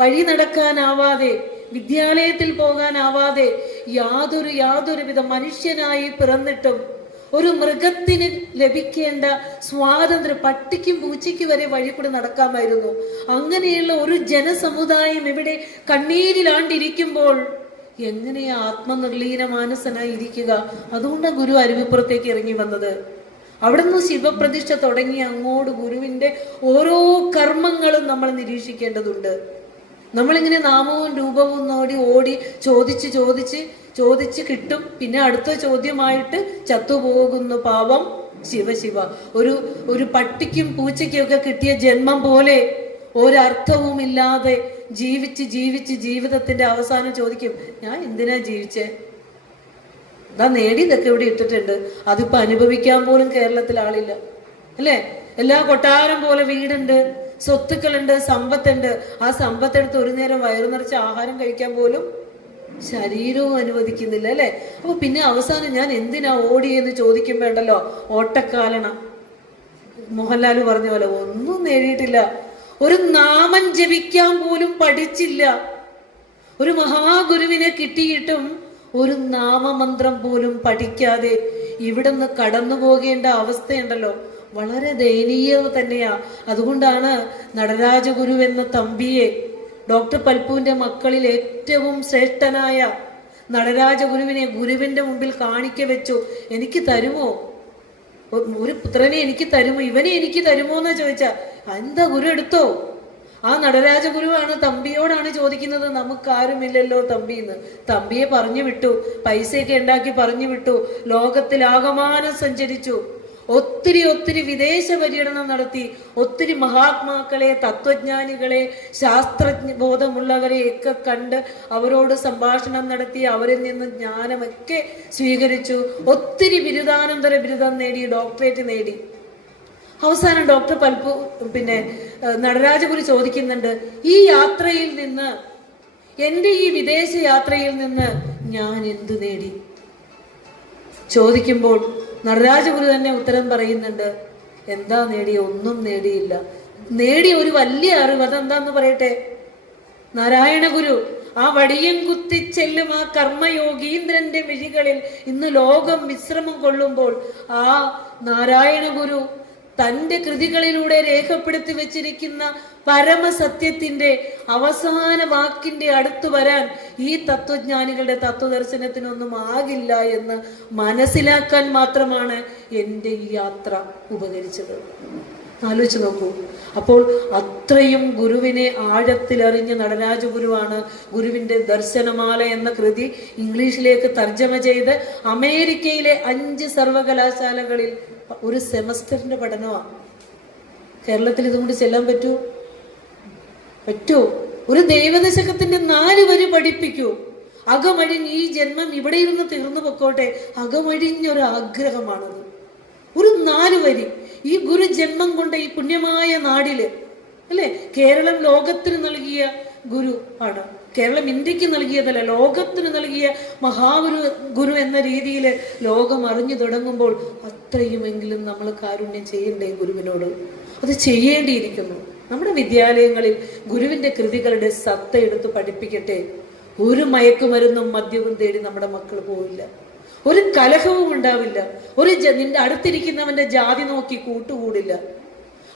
വഴി നടക്കാനാവാതെ, വിദ്യാലയത്തിൽ പോകാനാവാതെ, യാതൊരുവിധ മനുഷ്യനായി പിറന്നിട്ടും ഒരു മൃഗത്തിന് ലഭിക്കേണ്ട സ്വാതന്ത്ര്യം പട്ടിക്കും പൂച്ചയ്ക്ക് വരെ വഴി കൂടെ നടക്കാമായിരുന്നു. അങ്ങനെയുള്ള ഒരു ജനസമുദായം ഇവിടെ കണ്ണീരിലാണ്ടിരിക്കുമ്പോൾ എങ്ങനെയാ ആത്മനിർലീന മാനസനായി ഇരിക്കുക? അതുകൊണ്ടാണ് ഗുരു അരുവിപ്പുറത്തേക്ക് ഇറങ്ങി വന്നത്. അവിടുന്ന് ശിവപ്രതിഷ്ഠ തുടങ്ങി അങ്ങോട്ട് ഗുരുവിന്റെ ഓരോ കർമ്മങ്ങളും നമ്മൾ നിരീക്ഷിക്കേണ്ടതുണ്ട്. നമ്മളിങ്ങനെ നാമവും രൂപവും ഓടി ചോദിച്ച് കിട്ടും. പിന്നെ അടുത്ത ചോദ്യമായിട്ട് ചത്തുപോകുന്നു പാവം ശിവ. ഒരു പട്ടിക്കും പൂച്ചയ്ക്കും ഒക്കെ കിട്ടിയ ജന്മം പോലെ ഒരർത്ഥവുമില്ലാതെ ജീവിച്ച് ജീവിതത്തിന്റെ അവസാനം ചോദിക്കും, ഞാൻ എന്തിനാ ജീവിച്ചേ? നേടിയതൊക്കെ ഇവിടെ ഇട്ടിട്ടുണ്ട്, അതിപ്പോ അനുഭവിക്കാൻ പോലും കേരളത്തിൽ ആളില്ല, അല്ലേ? എല്ലാ കൊട്ടാരം പോലെ വീടുണ്ട്, സ്വത്തുക്കളുണ്ട്, സമ്പത്തുണ്ട്. ആ സമ്പത്തെടുത്ത് ഒരു നേരം വയറു നിറച്ച് ആഹാരം കഴിക്കാൻ പോലും ശരീരവും അനുവദിക്കുന്നില്ല, അല്ലെ? അപ്പൊ പിന്നെ അവസാനം ഞാൻ എന്തിനാ ഓടിയെന്ന് ചോദിക്കുമ്പോണ്ടല്ലോ ഓട്ടക്കാലണ. മോഹൻലാല് പറഞ്ഞ പോലെ ഒന്നും നേടിയിട്ടില്ല, ഒരു നാമം ജപിക്കാൻ പോലും പഠിച്ചില്ല. ഒരു മഹാഗുരുവിനെ കിട്ടിയിട്ടും ഒരു നാമമന്ത്രം പോലും പഠിക്കാതെ ഇവിടുന്ന് കടന്നു പോകേണ്ട അവസ്ഥയുണ്ടല്ലോ, വളരെ ദയനീയത തന്നെയാ. അതുകൊണ്ടാണ് നടരാജഗുരു എന്ന തമ്പിയെ ഡോക്ടർ പൽപ്പുവിന്റെ മക്കളിൽ ഏറ്റവും ശ്രേഷ്ഠനായ നടരാജഗുരുവിനെ ഗുരുവിന്റെ മുമ്പിൽ കാണിക്ക വെച്ചു. എനിക്ക് തരുമോ? ഒരു പുത്രനെ എനിക്ക് തരുമോ? ഇവനെ എനിക്ക് തരുമോ എന്നാ ചോദിച്ചാ, എന്താ ഗുരു എടുത്തോ? ആ നടരാജഗുരുവാണ് തമ്പിയോടാണ് ചോദിക്കുന്നത്, നമുക്കാരുമില്ലല്ലോ തമ്പി എന്ന്. തമ്പിയെ പറഞ്ഞു വിട്ടു, പൈസയൊക്കെ ഉണ്ടാക്കി പറഞ്ഞു വിട്ടു, ലോകത്തിലാകമാനം സഞ്ചരിച്ചു, ഒത്തിരി വിദേശ പര്യടനം നടത്തി, ഒത്തിരി മഹാത്മാക്കളെ, തത്വജ്ഞാനികളെ, ശാസ്ത്രബോധമുള്ളവരെ ഒക്കെ കണ്ട് അവരോട് സംഭാഷണം നടത്തി, അവരിൽ നിന്ന് ജ്ഞാനമൊക്കെ സ്വീകരിച്ചു, ഒത്തിരി ബിരുദാനന്തര ബിരുദം നേടി, ഡോക്ടറേറ്റ് നേടി. അവസാനം ഡോക്ടർ പൽപ്പു നടരാജഗുരു ചോദിക്കുന്നുണ്ട്, ഈ യാത്രയിൽ നിന്ന്, എൻ്റെ ഈ വിദേശ യാത്രയിൽ നിന്ന് ഞാൻ എന്തു നേടി ചോദിക്കുമ്പോൾ നടരാജഗുരു തന്നെ ഉത്തരം പറയുന്നുണ്ട്, എന്താ നേടിയ? ഒന്നും നേടിയില്ല. നേടിയ ഒരു വലിയ അറിവ്, അതെന്താന്ന് പറയട്ടെ. നാരായണ ഗുരു ആ വടിയം കുത്തിച്ചെല്ലും ആ കർമ്മയോഗീന്ദ്രന്റെ മിഴികളിൽ ഇന്ന് ലോകം വിശ്രമം കൊള്ളുമ്പോൾ ആ നാരായണ ഗുരു തൻ്റെ കൃതികളിലൂടെ രേഖപ്പെടുത്തി വെച്ചിരിക്കുന്ന പരമസത്യത്തിന്റെ അവസാന വാക്കിന്റെ അടുത്ത് വരാൻ ഈ തത്വജ്ഞാനികളുടെ തത്വദർശനത്തിനൊന്നും ആകില്ല എന്ന് മനസ്സിലാക്കാൻ മാത്രമാണ് എൻ്റെ ഈ യാത്ര ഉപകരിച്ചത്. ആലോചിച്ച് നോക്കൂ. അപ്പോൾ അത്രയും ഗുരുവിനെ ആഴത്തിലറിഞ്ഞ് നടരാജ ഗുരുവാണ് ഗുരുവിന്റെ ദർശനമാല എന്ന കൃതി ഇംഗ്ലീഷിലേക്ക് തർജ്ജമ ചെയ്ത് അമേരിക്കയിലെ 5 സർവകലാശാലകളിൽ ഒരു സെമസ്റ്ററിന്റെ പഠനമാണ്. കേരളത്തിൽ ഇതും കൂടി ചെല്ലാൻ പറ്റുമോ? ഒരു ദൈവദശകത്തിന്റെ 4 വരി പഠിപ്പിക്കൂ. അകമഴിഞ്ഞ് ഈ ജന്മം ഇവിടെ ഇരുന്ന് തീർന്നു പൊക്കോട്ടെ, അകമഴിഞ്ഞൊരാഗ്രഹമാണത്. ഒരു 4 വരി ഈ ഗുരു ജന്മം കൊണ്ട് ഈ പുണ്യമായ നാടില്, അല്ലെ, കേരളം ലോകത്തിന് നൽകിയ ഗുരു ആണ്. കേരളം ഇന്ത്യക്ക് നൽകിയതല്ല, ലോകത്തിന് നൽകിയ ഗുരു എന്ന രീതിയിൽ ലോകം അറിഞ്ഞു തുടങ്ങുമ്പോൾ അത്രയുമെങ്കിലും നമ്മൾ കാരുണ്യം ചെയ്യണ്ടേ ഗുരുവിനോട്? അത് ചെയ്യേണ്ടിയിരിക്കുന്നു. നമ്മുടെ വിദ്യാലയങ്ങളിൽ ഗുരുവിന്റെ കൃതികളുടെ സത്ത എടുത്ത് പഠിപ്പിക്കട്ടെ. ഒരു മയക്കുമരുന്നും മദ്യവും തേടി നമ്മുടെ മക്കൾ പോവില്ല. ഒരു കലഹവും ഉണ്ടാവില്ല. നിന്റെ അടുത്തിരിക്കുന്നവന്റെ ജാതി നോക്കി കൂട്ടുകൂടില്ല.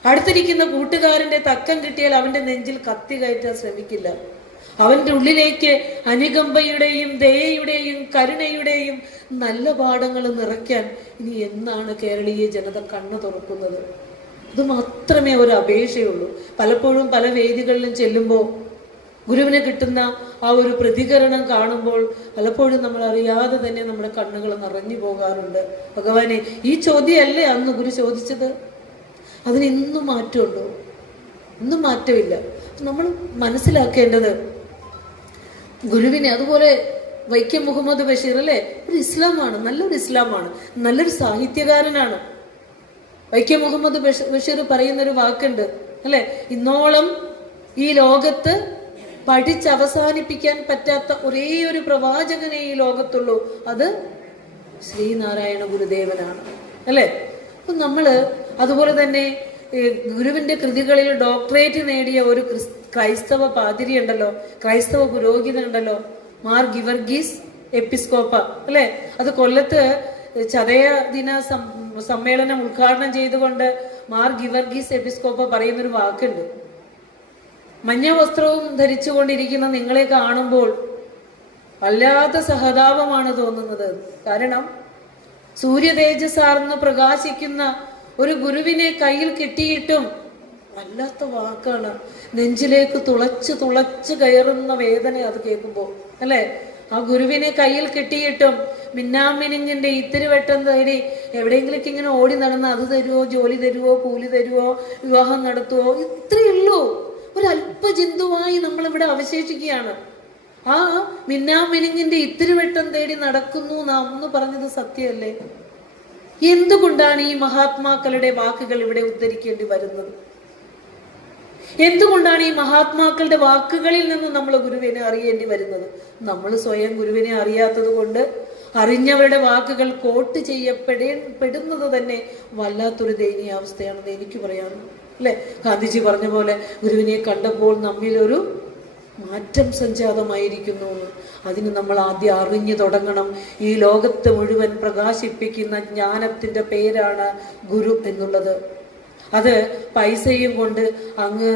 അടുത്തിരിക്കുന്ന കൂട്ടുകാരന്റെ തക്കം കിട്ടിയാൽ അവന്റെ നെഞ്ചിൽ കത്തി കയറ്റാൻ ശ്രമിക്കില്ല. അവന്റെ ഉള്ളിലേക്ക് അനുകമ്പയുടെയും ദയയുടെയും കരുണയുടെയും നല്ല പാഠങ്ങൾ നിറയ്ക്കാൻ ഇനി എന്നാണ് കേരളീയ ജനത കണ്ണു തുറക്കുന്നത്? ഇത് മാത്രമേ ഒരു അപേക്ഷയുള്ളൂ. പലപ്പോഴും പല വേദികളിലും ചെല്ലുമ്പോൾ ഗുരുവിന് കിട്ടുന്ന ആ ഒരു പ്രതികരണം കാണുമ്പോൾ പലപ്പോഴും നമ്മൾ അറിയാതെ തന്നെ നമ്മുടെ കണ്ണുകൾ നിറഞ്ഞു പോകാറുണ്ട്. ഭഗവാനെ, ഈ ചോദ്യമല്ലേ അന്ന് ഗുരു ചോദിച്ചത്? അതിന് ഇന്നും മാറ്റമുണ്ടോ? ഒന്നും മാറ്റമില്ല. നമ്മൾ മനസ്സിലാക്കേണ്ടത് ഗുരുവിനെ, അതുപോലെ വൈക്കം മുഹമ്മദ് ബഷീർ, അല്ലെ, ഒരു ഇസ്ലാമാണ്, നല്ലൊരു ഇസ്ലാമാണ്, നല്ലൊരു സാഹിത്യകാരനാണ്. വൈക്കം മുഹമ്മദ് ബഷീർ പറയുന്നൊരു വാക്കുണ്ട്, അല്ലെ, ഇന്നോളം ഈ ലോകത്ത് പഠിച്ചവസാനിപ്പിക്കാൻ പറ്റാത്ത ഒരേ ഒരു പ്രവാചകനെ ഈ ലോകത്തുള്ളൂ, അത് ശ്രീനാരായണ ഗുരുദേവനാണ്, അല്ലെ. അപ്പൊ നമ്മള് അതുപോലെ തന്നെ ഗുരുവിന്റെ കൃതികളിൽ ഡോക്ടറേറ്റ് നേടിയ ഒരു ക്രൈസ്തവ പാതിരി ഉണ്ടല്ലോ, ക്രൈസ്തവ പുരോഹിതൻ ഉണ്ടല്ലോ, മാർ ഗിവർഗീസ് എപ്പിസ്കോപ്പ, അല്ലെ. അത് കൊല്ലത്ത് ചതയ ദിന സമ്മേളനം ഉദ്ഘാടനം ചെയ്തുകൊണ്ട് മാർ ഗിവർഗീസ് എപ്പിസ്കോപ്പ പറയുന്നൊരു വാക്കുണ്ട്. മഞ്ഞ വസ്ത്രവും ധരിച്ചുകൊണ്ടിരിക്കുന്ന നിങ്ങളെ കാണുമ്പോൾ വല്ലാത്ത സഹതാപമാണ് തോന്നുന്നത്. കാരണം സൂര്യതേജസ്സാർന്ന് പ്രകാശിക്കുന്ന ഒരു ഗുരുവിനെ കയ്യിൽ കിട്ടിയിട്ടും വല്ലാത്ത വാക്കാണ്, നെഞ്ചിലേക്ക് തുളച്ച് കയറുന്ന വേദന അത് കേൾക്കുമ്പോൾ, അല്ലെ. ആ ഗുരുവിനെ കയ്യിൽ കിട്ടിയിട്ടും മിന്നാമിനിങ്ങിന്റെ ഇത്തിരി വെട്ടം തേടി എവിടെയെങ്കിലൊക്കെ ഇങ്ങനെ ഓടി നടന്ന് അത് തരുവോ, ജോലി തരുവോ, കൂലി തരുവോ, വിവാഹം നടത്തുവോ, ഇത്രയുള്ളൂ. ഒരല്പ ജന്തുവായി നമ്മൾ ഇവിടെ അവശേഷിക്കുകയാണ്. ആ മിന്നാമിനിങ്ങിന്റെ ഇത്തിരി വെട്ടം തേടി നടക്കുന്നു നാം എന്ന് പറഞ്ഞത് സത്യമല്ലേ? എന്തുകൊണ്ടാണ് ഈ മഹാത്മാക്കളുടെ വാക്കുകൾ ഇവിടെ ഉദ്ധരിക്കേണ്ടി വരുന്നത്? എന്തുകൊണ്ടാണ് ഈ മഹാത്മാക്കളുടെ വാക്കുകളിൽ നിന്ന് നമ്മൾ ഗുരുവിനെ അറിയേണ്ടി വരുന്നത്? നമ്മൾ സ്വയം ഗുരുവിനെ അറിയാത്തത് കൊണ്ട് അറിഞ്ഞവരുടെ വാക്കുകൾ കോട്ട് ചെയ്യപ്പെടുന്നത് തന്നെ വല്ലാത്തൊരു ദയനീയാവസ്ഥയാണെന്ന് എനിക്ക് പറയാനുള്ളൂ, അല്ലെ. ഗാന്ധിജി പറഞ്ഞ പോലെ ഗുരുവിനെ കണ്ടപ്പോൾ നമ്മിലൊരു മാറ്റം സംജാതമായിരിക്കുന്നു. അതിന് നമ്മൾ ആദ്യം അറിഞ്ഞു തുടങ്ങണം. ഈ ലോകത്തെ മുഴുവൻ പ്രകാശിപ്പിക്കുന്ന ജ്ഞാനത്തിന്റെ പേരാണ് ഗുരു എന്നുള്ളത്. അത് പൈസയും കൊണ്ട് അങ്ങ്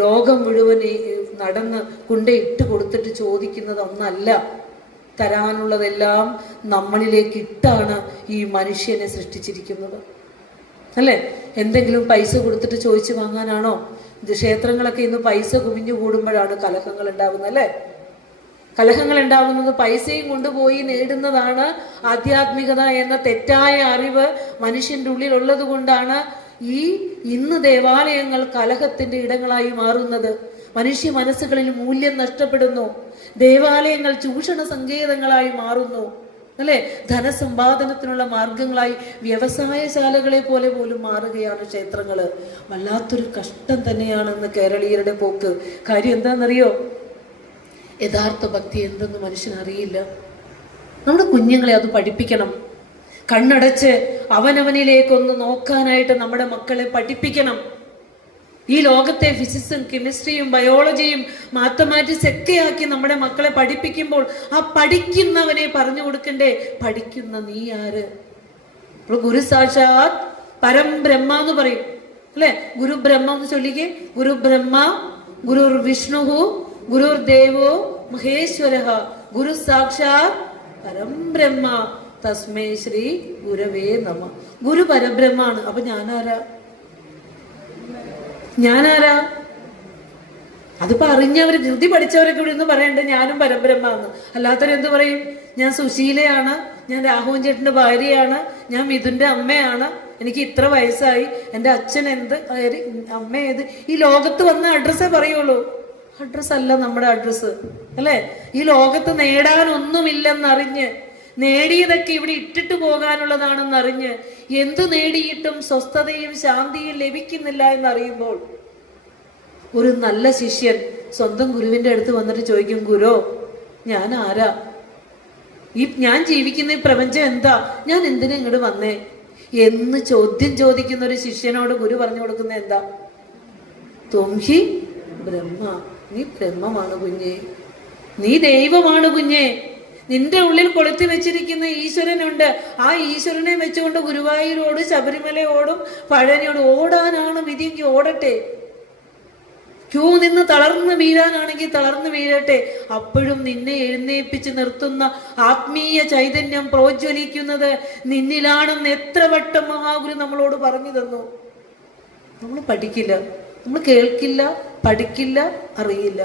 ലോകം മുഴുവൻ നടന്ന് കൊണ്ടിട്ട് കൊടുത്തിട്ട് ചോദിക്കുന്നത് ഒന്നല്ല. തരാനുള്ളതെല്ലാം നമ്മളിലേക്ക് ഇട്ടാണ് ഈ മനുഷ്യനെ സൃഷ്ടിച്ചിരിക്കുന്നത്, അല്ലെ. എന്തെങ്കിലും പൈസ കൊടുത്തിട്ട് ചോദിച്ചു വാങ്ങാനാണോ? ക്ഷേത്രങ്ങളൊക്കെ ഇന്ന് പൈസ കുമിഞ്ഞു കൂടുമ്പോഴാണ് കലഹങ്ങൾ ഉണ്ടാകുന്നത്, അല്ലെ. കലഹങ്ങൾ ഉണ്ടാകുന്നത് പൈസയും കൊണ്ടുപോയി നേടുന്നതാണ്. ആധ്യാത്മികത എന്ന തെറ്റായ അറിവ് മനുഷ്യന്റെ ഉള്ളിൽ ഉള്ളത് കൊണ്ടാണ് ഇന്ന് ദേവാലയങ്ങൾ കലഹത്തിന്റെ ഇടങ്ങളായി മാറുന്നത്. മനുഷ്യ മനസ്സുകളിൽ മൂല്യം നഷ്ടപ്പെടുന്നു. ദേവാലയങ്ങൾ ചൂഷണ സങ്കേതങ്ങളായി മാറുന്നു, അല്ലെ. ധനസമ്പാദനത്തിനുള്ള മാർഗങ്ങളായി വ്യവസായശാലകളെ പോലെ പോലും മാറുകയാണ് ക്ഷേത്രങ്ങള്. വല്ലാത്തൊരു കഷ്ടം തന്നെയാണെന്ന് കേരളീയരുടെ പോക്ക്. കാര്യം എന്താണെന്നറിയോ? യഥാർത്ഥ ഭക്തി എന്തെന്ന് മനുഷ്യനറിയില്ല. നമ്മുടെ കുഞ്ഞുങ്ങളെ അത് പഠിപ്പിക്കണം. കണ്ണടച്ച് അവനവനിലേക്കൊന്ന് നോക്കാനായിട്ട് നമ്മുടെ മക്കളെ പഠിപ്പിക്കണം. ഈ ലോകത്തെ ഫിസിക്സും കെമിസ്ട്രിയും ബയോളജിയും മാത്തമാറ്റിക്സ് ഒക്കെ ആക്കി നമ്മുടെ മക്കളെ പഠിപ്പിക്കുമ്പോൾ ആ പഠിക്കുന്നവനെ പറഞ്ഞു കൊടുക്കണ്ടേ, പഠിക്കുന്ന നീ ആര്? ഗുരു സാക്ഷാത് പരം ബ്രഹ്മ എന്ന് പറയും, അല്ലെ. ഗുരു ബ്രഹ്മ എന്ന് ചൊല്ലിക്കേ. ഗുരു ബ്രഹ്മ, ഗുരുർ വിഷ്ണു, ഗുരുർ ദേവോ മഹേശ്വര, ഗുരു സാക്ഷാത് പരം ബ്രഹ്മ തസ്മൈ ശ്രീ ഗുരവേ നമ. ഗുരു പരബ്രഹ്മാണ്. അപ്പൊ ഞാനാരാ? ഞാനാരാ? അതിപ്പോ അറിഞ്ഞവര് ധൃതി പഠിച്ചവരൊക്കെ ഇവിടെ നിന്ന് പറയണ്ട് ഞാനും പരബ്രഹ്മാന്ന്. അല്ലാത്തവരെന്ത് പറയും? ഞാൻ സുശീലയാണ്, ഞാൻ രാഘവൻ ചേട്ടന്റെ ഭാര്യയാണ്, ഞാൻ മിഥുന്റെ അമ്മയാണ്, എനിക്ക് ഇത്ര വയസ്സായി, എൻ്റെ അച്ഛൻ എന്ത്, അമ്മ ഏത്. ഈ ലോകത്ത് വന്ന അഡ്രസ്സേ പറയുള്ളൂ. അഡ്രസ് അല്ല നമ്മുടെ അഡ്രസ്സ്, അല്ലെ? ഈ ലോകത്ത് നേടാനൊന്നുമില്ലെന്നറിഞ്ഞ്, നേടിയതൊക്കെ ഇവിടെ ഇട്ടിട്ട് പോകാനുള്ളതാണെന്നറിഞ്ഞ്, എന്തു നേടിയിട്ടും സ്വസ്ഥതയും ശാന്തിയും ലഭിക്കുന്നില്ല എന്നറിയുമ്പോൾ ഒരു നല്ല ശിഷ്യൻ സ്വന്തം ഗുരുവിന്റെ അടുത്ത് വന്നിട്ട് ചോദിക്കും, ഗുരു ഞാൻ ആരാ? ഞാൻ ജീവിക്കുന്ന ഈ പ്രപഞ്ചം എന്താ? ഞാൻ എന്തിനാ ഇങ്ങോട്ട് വന്നേ എന്ന് ചോദ്യം ചോദിക്കുന്ന ഒരു ശിഷ്യനോട് ഗുരു പറഞ്ഞു കൊടുക്കുന്ന എന്താ? തുംഹി ബ്രഹ്മ, നീ ബ്രഹ്മമാണ് കുഞ്ഞേ, നീ ദൈവമാണ് കുഞ്ഞേ. നിന്റെ ഉള്ളിൽ കൊളുത്തി വെച്ചിരിക്കുന്ന ഈശ്വരനുണ്ട്. ആ ഈശ്വരനെ വെച്ചുകൊണ്ട് ഗുരുവായൂരോട്, ശബരിമലയോടും, പഴനിയോടും ഓടാനാണ് വിധിക്ക് ഓടട്ടെ. ക്യൂ നിന്ന് തളർന്നു വീഴാനാണെങ്കിൽ തളർന്നു വീഴട്ടെ. അപ്പോഴും നിന്നെ എഴുന്നേൽപ്പിച്ച് നിർത്തുന്ന ആത്മീയ ചൈതന്യം പ്രോജ്വലിക്കുന്നത് നിന്നിലാണെന്ന് എത്ര വട്ടം മഹാഗുരു നമ്മളോട് പറഞ്ഞു തന്നു. നമ്മൾ പഠിക്കില്ല, നമ്മൾ കേൾക്കില്ല, പഠിക്കില്ല, അറിയില്ല.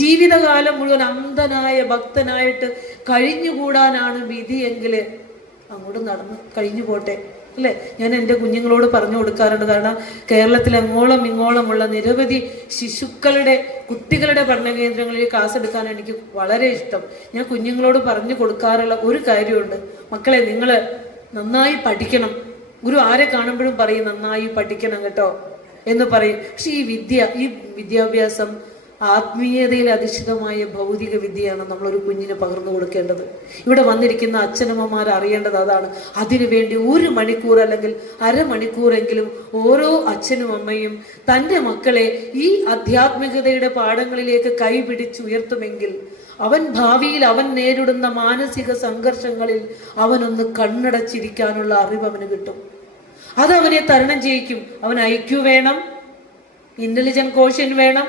ജീവിതകാലം മുഴുവൻ അന്ധനായ ഭക്തനായിട്ട് കഴിഞ്ഞുകൂടാനാണ് വിധിയെങ്കിൽ അങ്ങോട്ട് നടന്ന് കഴിഞ്ഞു പോട്ടെ, അല്ലേ? ഞാൻ എൻ്റെ കുഞ്ഞുങ്ങളോട് പറഞ്ഞു കൊടുക്കാറുണ്ട്. കാരണം കേരളത്തിൽ അങ്ങോളം ഇങ്ങോളമുള്ള നിരവധി ശിശുക്കളുടെ, കുട്ടികളുടെ പഠന കേന്ദ്രങ്ങളിൽ ക്ലാസ് എടുക്കാൻ എനിക്ക് വളരെ ഇഷ്ടം. ഞാൻ കുഞ്ഞുങ്ങളോട് പറഞ്ഞു കൊടുക്കാറുള്ള ഒരു കാര്യമുണ്ട്, മക്കളെ നിങ്ങൾ നന്നായി പഠിക്കണം. ഗുരു ആരെ കാണുമ്പോഴും പറയും നന്നായി പഠിക്കണം കേട്ടോ എന്ന് പറയും. പക്ഷെ ഈ വിദ്യാഭ്യാസം ആത്മീയതയിൽ അധിഷ്ഠിതമായ ഭൗതിക വിദ്യയാണ് നമ്മളൊരു കുഞ്ഞിന് പകർന്നു കൊടുക്കേണ്ടത്. ഇവിടെ വന്നിരിക്കുന്ന അച്ഛനമ്മമാർ അറിയേണ്ടത് അതാണ്. അതിനുവേണ്ടി 1 മണിക്കൂർ അല്ലെങ്കിൽ അരമണിക്കൂറെങ്കിലും ഓരോ അച്ഛനും അമ്മയും തൻ്റെ മക്കളെ ഈ ആധ്യാത്മികതയുടെ പാഠങ്ങളിലേക്ക് കൈപിടിച്ചുയർത്തുമെങ്കിൽ അവൻ ഭാവിയിൽ അവൻ നേരിടുന്ന മാനസിക സംഘർഷങ്ങളിൽ അവനൊന്ന് കണ്ണടച്ചിരിക്കാനുള്ള അറിവ് അവന് കിട്ടും. അതവനെ തരണം ചെയ്യിക്കും. അവൻ IQ വേണം, ഇന്റലിജന്റ് കോഷ്യന്റ് വേണം,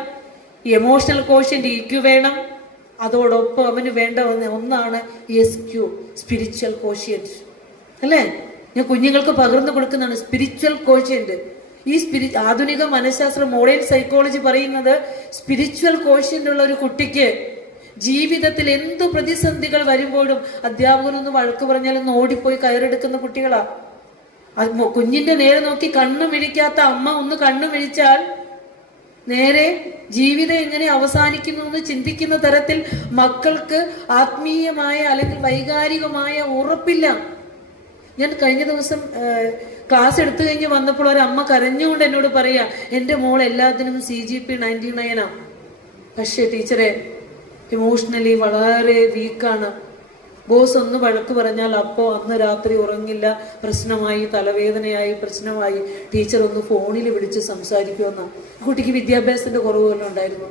എമോഷണൽ കോഷ്യന്റ് EQ വേണം. അതോടൊപ്പം അവന് വേണ്ട ഒന്നാണ് SQ, സ്പിരിച്വൽ കോഷ്യന്റ്, അല്ലേ? ഞാൻ കുഞ്ഞുങ്ങൾക്ക് പകർന്നു കൊടുക്കുന്നതാണ് സ്പിരിച്വൽ കോഷ്യന്റ്. ഈ ആധുനിക മനഃശാസ്ത്രം, മോഡേൺ സൈക്കോളജി പറയുന്നത് സ്പിരിച്വൽ കോഷ്യന്റ് ഉള്ള ഒരു കുട്ടിക്ക് ജീവിതത്തിൽ എന്തു പ്രതിസന്ധികൾ വരുമ്പോഴും അധ്യാപകനൊന്ന് വഴക്ക് പറഞ്ഞാലൊന്ന് ഓടിപ്പോയി കയറെടുക്കുന്ന കുട്ടികളാ. കുഞ്ഞിന്റെ നേരെ നോക്കി കണ്ണു മിഴിക്കാത്ത അമ്മ ഒന്ന് കണ്ണു മിഴിച്ചാൽ നേരെ ജീവിതം എങ്ങനെ അവസാനിക്കുന്നു എന്ന് ചിന്തിക്കുന്ന തരത്തിൽ മക്കൾക്ക് ആത്മീയമായ അല്ലെങ്കിൽ വൈകാരികമായ ഉറപ്പില്ല. ഞാൻ കഴിഞ്ഞ ദിവസം ക്ലാസ് എടുത്തു കഴിഞ്ഞ് വന്നപ്പോൾ ഒരു അമ്മ കരഞ്ഞുകൊണ്ട് എന്നോട് പറയാ, എൻ്റെ മോൾ എല്ലാത്തിനും CGP 99 പക്ഷേ ടീച്ചറെ ഇമോഷണലി വളരെ വീക്കാണ്. ബോസ് ഒന്ന് വഴക്ക് പറഞ്ഞാൽ അപ്പോൾ അന്ന് രാത്രി ഉറങ്ങില്ല, പ്രശ്നമായി, തലവേദനയായി, പ്രശ്നമായി. ടീച്ചർ ഒന്ന് ഫോണിൽ വിളിച്ച് സംസാരിക്കുമെന്ന. കുട്ടിക്ക് വിദ്യാഭ്യാസത്തിന്റെ കുറവുകളും ഉണ്ടായിരുന്നു.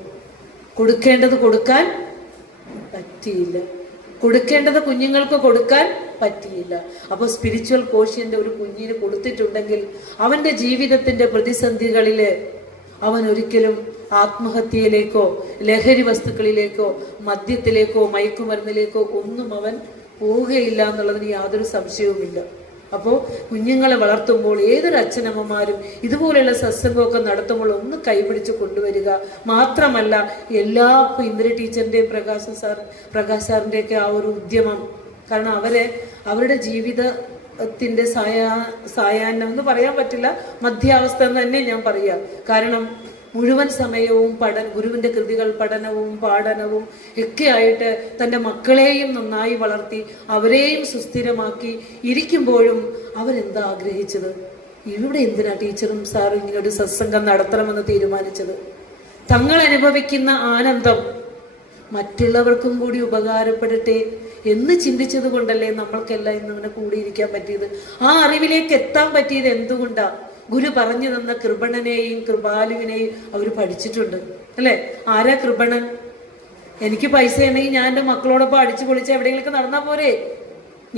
കൊടുക്കേണ്ടത് കൊടുക്കാൻ പറ്റിയില്ല, കൊടുക്കേണ്ടത് കുഞ്ഞുങ്ങൾക്ക് കൊടുക്കാൻ പറ്റിയില്ല. അപ്പൊ സ്പിരിച്വൽ കോഷ്യന്റ് ഒരു കുഞ്ഞിന് കൊടുത്തിട്ടുണ്ടെങ്കിൽ അവന്റെ ജീവിതത്തിന്റെ പ്രതിസന്ധികളില് അവൻ ഒരിക്കലും ആത്മഹത്യയിലേക്കോ ലഹരി വസ്തുക്കളിലേക്കോ മദ്യത്തിലേക്കോ മയക്കുമരുന്നിലേക്കോ ഒന്നും അവൻ പോവുകയില്ല എന്നുള്ളതിന് യാതൊരു സംശയവുമില്ല. അപ്പോൾ കുഞ്ഞുങ്ങളെ വളർത്തുമ്പോൾ ഏതൊരു അച്ഛനമ്മമാരും ഇതുപോലെയുള്ള സത്സംഗമൊക്കെ നടത്തുമ്പോൾ ഒന്ന് കൈപിടിച്ച് കൊണ്ടുവരിക. മാത്രമല്ല എല്ലാ ഇന്ദിര ടീച്ചറിന്റെയും പ്രകാശ് സാറിന്റെയൊക്കെ ആ ഒരു ഉദ്യമം, കാരണം അവരുടെ ജീവിതത്തിന്റെ സായാഹ്നം എന്ന് പറയാൻ പറ്റില്ല, മധ്യാവസ്ഥ എന്ന് തന്നെ ഞാൻ പറയാം. കാരണം മുഴുവൻ സമയവും ഗുരുവിന്റെ കൃതികൾ പഠനവും പാഠനവും ഒക്കെ ആയിട്ട് തൻ്റെ മക്കളെയും നന്നായി വളർത്തി അവരെയും സുസ്ഥിരമാക്കി ഇരിക്കുമ്പോഴും അവരെന്താ ആഗ്രഹിച്ചത്? ഇവിടെ എന്തിനാ ടീച്ചറും സാറും ഇങ്ങനെ ഒരു സത്സംഗം നടത്തണമെന്ന് തീരുമാനിച്ചത്? തങ്ങൾ അനുഭവിക്കുന്ന ആനന്ദം മറ്റുള്ളവർക്കും കൂടി ഉപകാരപ്പെടട്ടെ എന്ന് ചിന്തിച്ചത് കൊണ്ടല്ലേ നമ്മൾക്കെല്ലാം ഇന്ന് ഇങ്ങനെ കൂടിയിരിക്കാൻ പറ്റിയത്. ആ അറിവിലേക്ക് എത്താൻ പറ്റിയത് എന്തുകൊണ്ടാ? ഗുരു പറഞ്ഞു തന്ന കൃപണനെയും കൃപാലുവിനെയും അവർ പഠിച്ചിട്ടുണ്ട്, അല്ലെ? ആരാ കൃപണൻ? എനിക്ക് പൈസ ഉണ്ടെങ്കിൽ ഞാൻ എൻ്റെ മക്കളോടൊപ്പം അടിച്ചു പൊളിച്ച് എവിടെയെങ്കിലൊക്കെ നടന്നാ പോരെ?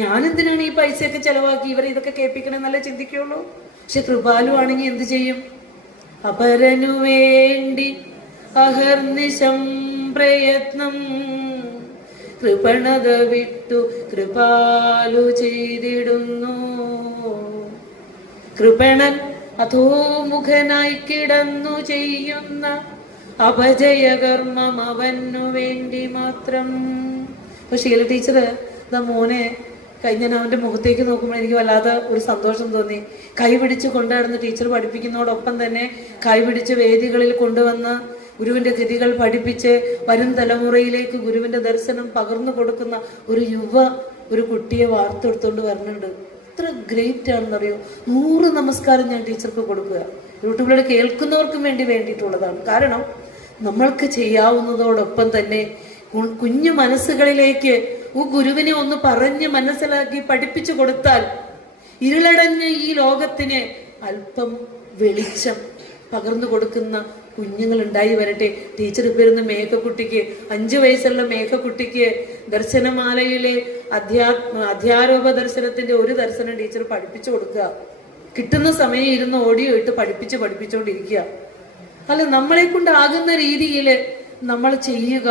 ഞാൻ എന്തിനാണ് ഈ പൈസയൊക്കെ ചെലവാക്കി ഇവരെ ഇതൊക്കെ കേൾപ്പിക്കണമെന്നല്ലേ ചിന്തിക്കുള്ളൂ. പക്ഷെ കൃപാലു ആണെങ്കിൽ എന്ത് ചെയ്യും? അപരനു വേണ്ടി അഹർനിശം പ്രയത്നം കൃപണത വിട്ടു കൃപാലു ചെയ്തിടുന്നു. കൃപണൻ അധോമുഖനായി കിടന്നു ചെയ്യുന്ന അപജയകർമ്മം അവനു വേണ്ടി മാത്രം. അപ്പൊ ശീല ടീച്ചർ മോനെ ഞാൻ അവന്റെ മുഖത്തേക്ക് നോക്കുമ്പോൾ എനിക്ക് വല്ലാതെ ഒരു സന്തോഷം തോന്നി. കൈപിടിച്ച് കൊണ്ടുനടന്ന് ടീച്ചർ പഠിപ്പിക്കുന്നതോടൊപ്പം തന്നെ കൈപിടിച്ച് വേദികളിൽ കൊണ്ടുവന്ന് ഗുരുവിന്റെ കൃതികൾ പഠിപ്പിച്ച് വരും തലമുറയിലേക്ക് ഗുരുവിന്റെ ദർശനം പകർന്നു കൊടുക്കുന്ന ഒരു കുട്ടിയെ വാർത്തെടുത്തോണ്ട് വരുന്നുണ്ട്. എത്ര ഗ്രേറ്റ് ആണെന്നറിയോ. 100 നമസ്കാരം ഞാൻ ടീച്ചർക്ക് കൊടുക്കുക. യൂട്യൂബിലൂടെ കേൾക്കുന്നവർക്കും വേണ്ടിയിട്ടുള്ളതാണ്. കാരണം നമ്മൾക്ക് ചെയ്യാവുന്നതോടൊപ്പം തന്നെ കുഞ്ഞു മനസ്സുകളിലേക്ക് ഗുരുവിനെ ഒന്ന് പറഞ്ഞ് മനസ്സിലാക്കി പഠിപ്പിച്ചു കൊടുത്താൽ ഇരുളടഞ്ഞ ഈ ലോകത്തിന് അല്പം വെളിച്ചം പകർന്നു കൊടുക്കുന്ന കുഞ്ഞുങ്ങൾ ഉണ്ടായി വരട്ടെ. ടീച്ചർ ഇപ്പൊ ഇരുന്ന മേഘക്കുട്ടിക്ക് 5 വയസ്സുള്ള മേഘക്കുട്ടിക്ക് ദർശനമാലയിലെ അധ്യാരോപ ദർശനത്തിന്റെ ഒരു ദർശനം ടീച്ചർ പഠിപ്പിച്ചു കൊടുക്കുക. കിട്ടുന്ന സമയം ഇരുന്ന് ഓഡിയോ ഇട്ട് പഠിപ്പിച്ചുകൊണ്ടിരിക്കുക. അല്ല, നമ്മളെ കൊണ്ടാകുന്ന രീതിയിൽ നമ്മൾ ചെയ്യുക.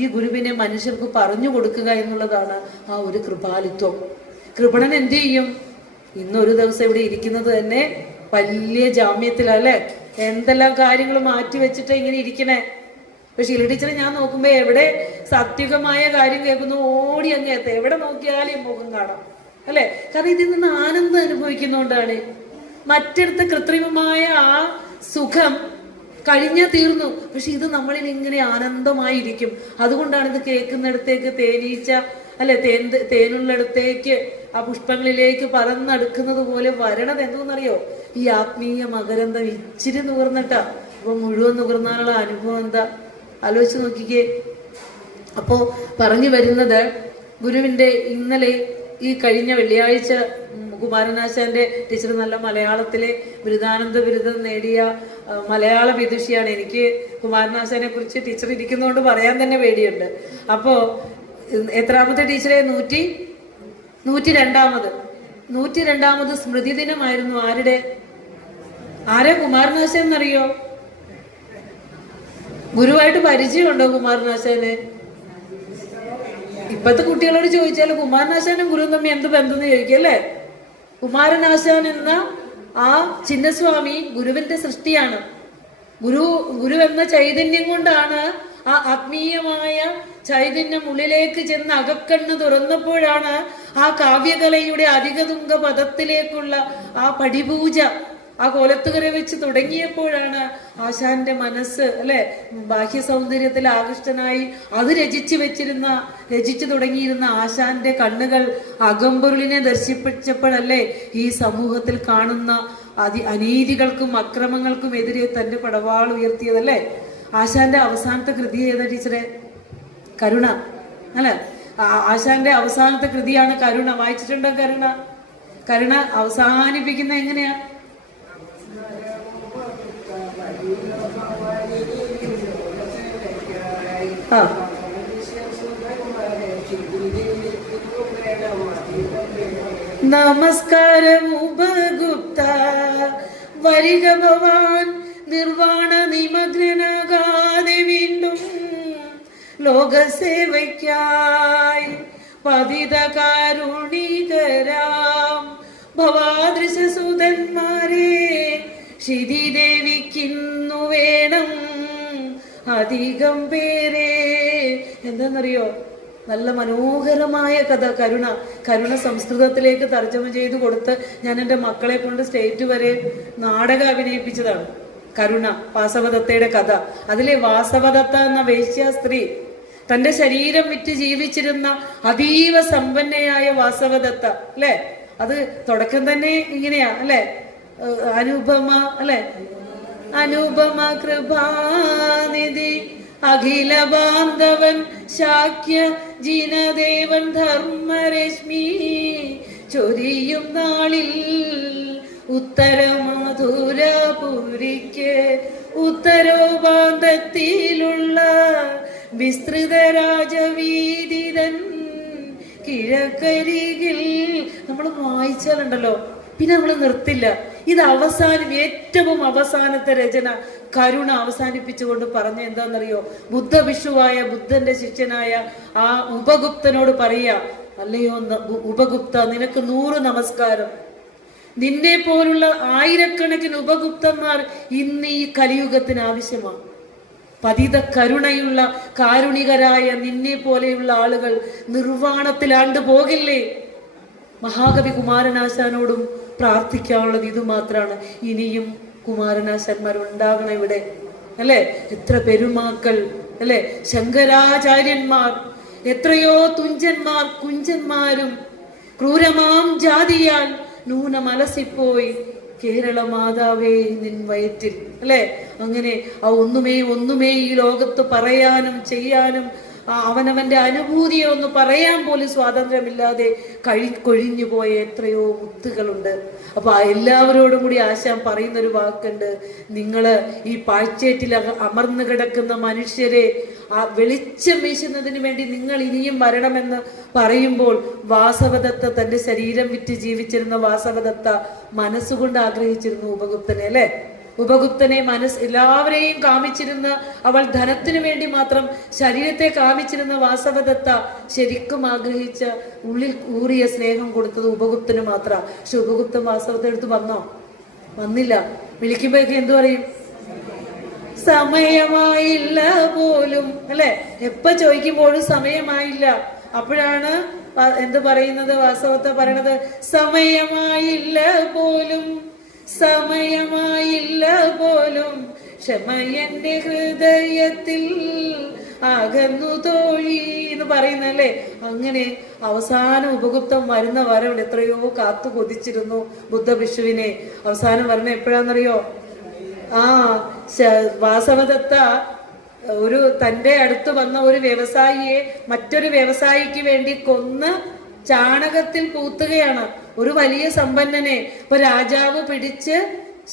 ഈ ഗുരുവിനെ മനുഷ്യർക്ക് പറഞ്ഞു കൊടുക്കുക എന്നുള്ളതാണ് ആ ഒരു കൃപാലിത്വം. കൃപണൻ എന്ത് ചെയ്യും? ഇന്നൊരു ദിവസം ഇവിടെ ഇരിക്കുന്നത് തന്നെ വലിയ ജാമ്യത്തിലല്ലേ, എന്തെല്ലാം കാര്യങ്ങൾ മാറ്റി വെച്ചിട്ട് ഇങ്ങനെ ഇരിക്കണേ. പക്ഷെ ശീല ടീച്ചറെ ഞാൻ നോക്കുമ്പോ എവിടെ സാത്വികമായ കാര്യം കേൾക്കുന്നു ഓടി അങ്ങ് എത്ത, എവിടെ നോക്കിയാലും മുഖം കാണാം അല്ലെ. കാരണം ഇതിൽ നിന്ന് ആനന്ദം അനുഭവിക്കുന്നോണ്ടാണ്. മറ്റിടത്ത് കൃത്രിമമായ ആ സുഖം തീർന്നു. പക്ഷെ ഇത് നമ്മളിൽ ഇങ്ങനെ ആനന്ദമായിരിക്കും. അതുകൊണ്ടാണ് ഇത് കേൾക്കുന്നിടത്തേക്ക് തേനീച്ച അല്ലെ തേനുള്ളിടത്തേക്ക് ആ പുഷ്പങ്ങളിലേക്ക് പറന്നെടുക്കുന്നത് പോലെ വരണത്. എന്തെന്നറിയോ? ഈ ആത്മീയ മകരന്തം ഇച്ചിരി നുകർന്നിട്ടാ. അപ്പൊ മുഴുവൻ നുകർന്നാലുള്ള അനുഭവം എന്താ ആലോചിച്ച് നോക്കിക്കേ. അപ്പോ പറഞ്ഞു വരുന്നത് ഗുരുവിന്റെ ഇന്നലെ ഈ കഴിഞ്ഞ വെള്ളിയാഴ്ച കുമാരനാശാന്റെ ടീച്ചർ നല്ല മലയാളത്തിലെ ബിരുദാനന്ദ ബിരുദം നേടിയ മലയാള വിദുഷിയാണ്. എനിക്ക് കുമാരനാശാനെ കുറിച്ച് ടീച്ചർ ഇരിക്കുന്നതുകൊണ്ട് പറയാൻ തന്നെ പേടിയുണ്ട്. അപ്പോ എത്രാമത്തെ ടീച്ചറെ? 102ാമത് സ്മൃതി ദിനമായിരുന്നു. ആരെ കുമാരനാശാൻ എന്നറിയോ? ഗുരുവായിട്ട് പരിചയമുണ്ടോ കുമാരനാശാന്? ഇപ്പത്തെ കുട്ടികളോട് ചോദിച്ചാൽ കുമാരനാശാനും ഗുരുവും തമ്മിൽ എന്ത് ബന്ധം എന്ന് ചോദിക്കും അല്ലേ. കുമാരനാശാൻ എന്ന ആ ചിന്നസ്വാമി ഗുരുവിന്റെ സൃഷ്ടിയാണ്. ഗുരു എന്ന ചൈതന്യം കൊണ്ടാണ് ആ ആത്മീയമായ ചൈതന്യം ഉള്ളിലേക്ക് ചെന്ന് അകക്കണ്ണ് തുറന്നപ്പോഴാണ് ആ കാവ്യകലയുടെ അധികതുംഗ പദത്തിലേക്കുള്ള ആ പടിപൂജ ആ കോലത്തുകര വെച്ച് തുടങ്ങിയപ്പോഴാണ് ആശാന്റെ മനസ്സ് അല്ലെ ബാഹ്യ സൗന്ദര്യത്തിൽ ആകൃഷ്ടനായി അത് രചിച്ചു തുടങ്ങിയിരുന്ന ആശാന്റെ കണ്ണുകൾ അകമ്പൊരുളിനെ ദർശിപ്പിച്ചപ്പോഴല്ലേ ഈ സമൂഹത്തിൽ കാണുന്ന അനീതികൾക്കും അക്രമങ്ങൾക്കും എതിരെ തന്റെ പടവാൾ ഉയർത്തിയതല്ലേ. ആശാന്റെ അവസാനത്തെ കൃതി ഏതാ ടീച്ചറെ? കരുണ അല്ലെ. ആശാന്റെ അവസാനത്തെ കൃതിയാണ് കരുണ. വായിച്ചിട്ടുണ്ടോ കരുണ? കരുണ അവസാനിപ്പിക്കുന്ന എങ്ങനെയാ? നമസ്കാരം ഉപഗുപ്ത വരിക ഭവാൻ നിർവാണ നിമഗ്നനാകാതെ വീണ്ടും ലോകസേവയ്ക്കായി പതിത കാരുണികരാം ഭവാദൃശസുതന്മാരെ ക്ഷിതിദേവിക്കിന്നു വേണം അധികം പേരെ. എന്താന്നറിയോ? നല്ല മനോഹരമായ കഥ കരുണ സംസ്കൃതത്തിലേക്ക് തർജ്ജമ ചെയ്ത് കൊടുത്ത് ഞാൻ എൻ്റെ മക്കളെ കൊണ്ട് സ്റ്റേറ്റ് വരെ നാടകം അഭിനയിപ്പിച്ചതാണ്. കരുണ, വാസവദത്തയുടെ കഥ. അതിലെ വാസവദത്ത എന്ന വേശ്യ സ്ത്രീ തന്റെ ശരീരം വിറ്റ് ജീവിച്ചിരുന്ന അതീവ സമ്പന്നയായ വാസവദത്ത അല്ലെ. അത് തുടക്കം തന്നെ ഇങ്ങനെയാ അല്ലെ. അനുപമ അല്ലെ. അനുപമ കൃപാനിധി അഖില ബാന്ധവൻ ശാക്യ ജിനദേവൻ ധർമ്മരശ്മി ചൊരിയും നാളിൽ ഉത്തരമധുരപുരിക്ക് ഉത്തരോപാന്തത്തിലുള്ള വിസ്തൃത രാജവീതിതൻ കിഴക്കരികിൽ. നമ്മൾ വായിച്ചാലുണ്ടല്ലോ പിന്നെ നമ്മൾ നിർത്തില്ല. ഇത് ഏറ്റവും അവസാനത്തെ രചന കരുണ അവസാനിപ്പിച്ചുകൊണ്ട് പറഞ്ഞ എന്താണെന്നറിയോ? ബുദ്ധഭിഷുവായ ബുദ്ധന്റെ ശിഷ്യനായ ആ ഉപഗുപ്തനോട് പറയാ, അല്ലയോ ഉപഗുപ്ത, നിനക്ക് 100 നമസ്കാരം. നിന്നെ പോലുള്ള ആയിരക്കണക്കിന് ഉപഗുപ്തന്മാർ ഇന്ന് ഈ കലിയുഗത്തിന് ആവശ്യമാണ്. പതിത കരുണയുള്ള കാരുണികരായ നിന്നെ പോലെയുള്ള ആളുകൾ നിർവ്വാണത്തിലാണ്ട് പോകില്ലേ? മഹാകവി കുമാരനാശാനോടും പ്രാർത്ഥിക്കാനുള്ളത് ഇത് മാത്രമാണ്. ഇനിയും കുമാരനാശാന്മാർ ഉണ്ടാകണം ഇവിടെ, അല്ലെ? എത്ര പെരുമാക്കൾ, അല്ലെ? ശങ്കരാചാര്യന്മാർ, എത്രയോ തുഞ്ചന്മാർ കുഞ്ചന്മാരും ക്രൂരമാം ജാതിയാൽ നൂനമലസിപ്പോയി കേരള മാതാവേ നിൻ വയറ്റിൽ, അല്ലെ? അങ്ങനെ ആ ഒന്നുമേ ഈ ലോകത്ത് പറയാനും ചെയ്യാനും അവനവന്റെ അനുഭൂതിയെ ഒന്ന് പറയാൻ പോലും സ്വാതന്ത്ര്യമില്ലാതെ കൊഴിഞ്ഞു പോയ എത്രയോ മുത്തുകളുണ്ട്. അപ്പൊ എല്ലാവരോടും കൂടി ആശാൻ പറയുന്നൊരു വാക്കുണ്ട്, നിങ്ങള് ഈ പാഴ്ചേറ്റിൽ അമർന്നു കിടക്കുന്ന മനുഷ്യരെ ആ വെളിച്ചം വീശുന്നതിന് വേണ്ടി നിങ്ങൾ ഇനിയും വരണമെന്ന് പറയുമ്പോൾ, വാസവദത്ത തന്റെ ശരീരം വിറ്റ് ജീവിച്ചിരുന്ന വാസവദത്ത മനസ്സുകൊണ്ട് ആഗ്രഹിച്ചിരുന്നു ഉപഗുപ്തനെ, അല്ലെ? ഉപഗുപ്തനെ എല്ലാവരെയും കാമിച്ചിരുന്ന അവൾ ധനത്തിനു വേണ്ടി മാത്രം ശരീരത്തെ കാമിച്ചിരുന്ന വാസവദത്ത ശരിക്കും ആഗ്രഹിച്ച ഉള്ളിൽ ഊറിയ സ്നേഹം കൊടുത്തത് ഉപഗുപ്തന് മാത്രം. പക്ഷെ ഉപഗുപ്തൻ വാസവദത്ത എടുത്ത് വന്നില്ല. വിളിക്കുമ്പോഴേക്ക് എന്തു പറയും? സമയമായില്ല പോലും, അല്ലെ? എപ്പോ ചോദിക്കുമ്പോഴും സമയമായില്ല. അപ്പോഴാണ് എന്ത് പറയുന്നത്? വാസവദത്ത പറയണത്, സമയമായില്ല പോലും, സമയമായില്ല പോലും, ക്ഷമയന്റെ ഹൃദയത്തിൽ അകന്നു തോഴി എന്ന് പറയുന്നല്ലേ. അങ്ങനെ അവസാനം ഉപഗുപ്തം വരുന്ന വരവിടെ എത്രയോ കാത്തു കൊതിച്ചിരുന്നു ബുദ്ധഭിക്ഷുവിനെ. അവസാനം വരണം എപ്പോഴാന്നറിയോ? വാസവദത്ത തന്റെ അടുത്ത് വന്ന ഒരു വ്യവസായിയെ മറ്റൊരു വ്യവസായിക്ക് വേണ്ടി കൊന്ന് ചാണകത്തിൽ പൂത്തുകയാണ്. ഒരു വലിയ സമ്പന്നനെ ഇപ്പൊ രാജാവ് പിടിച്ച്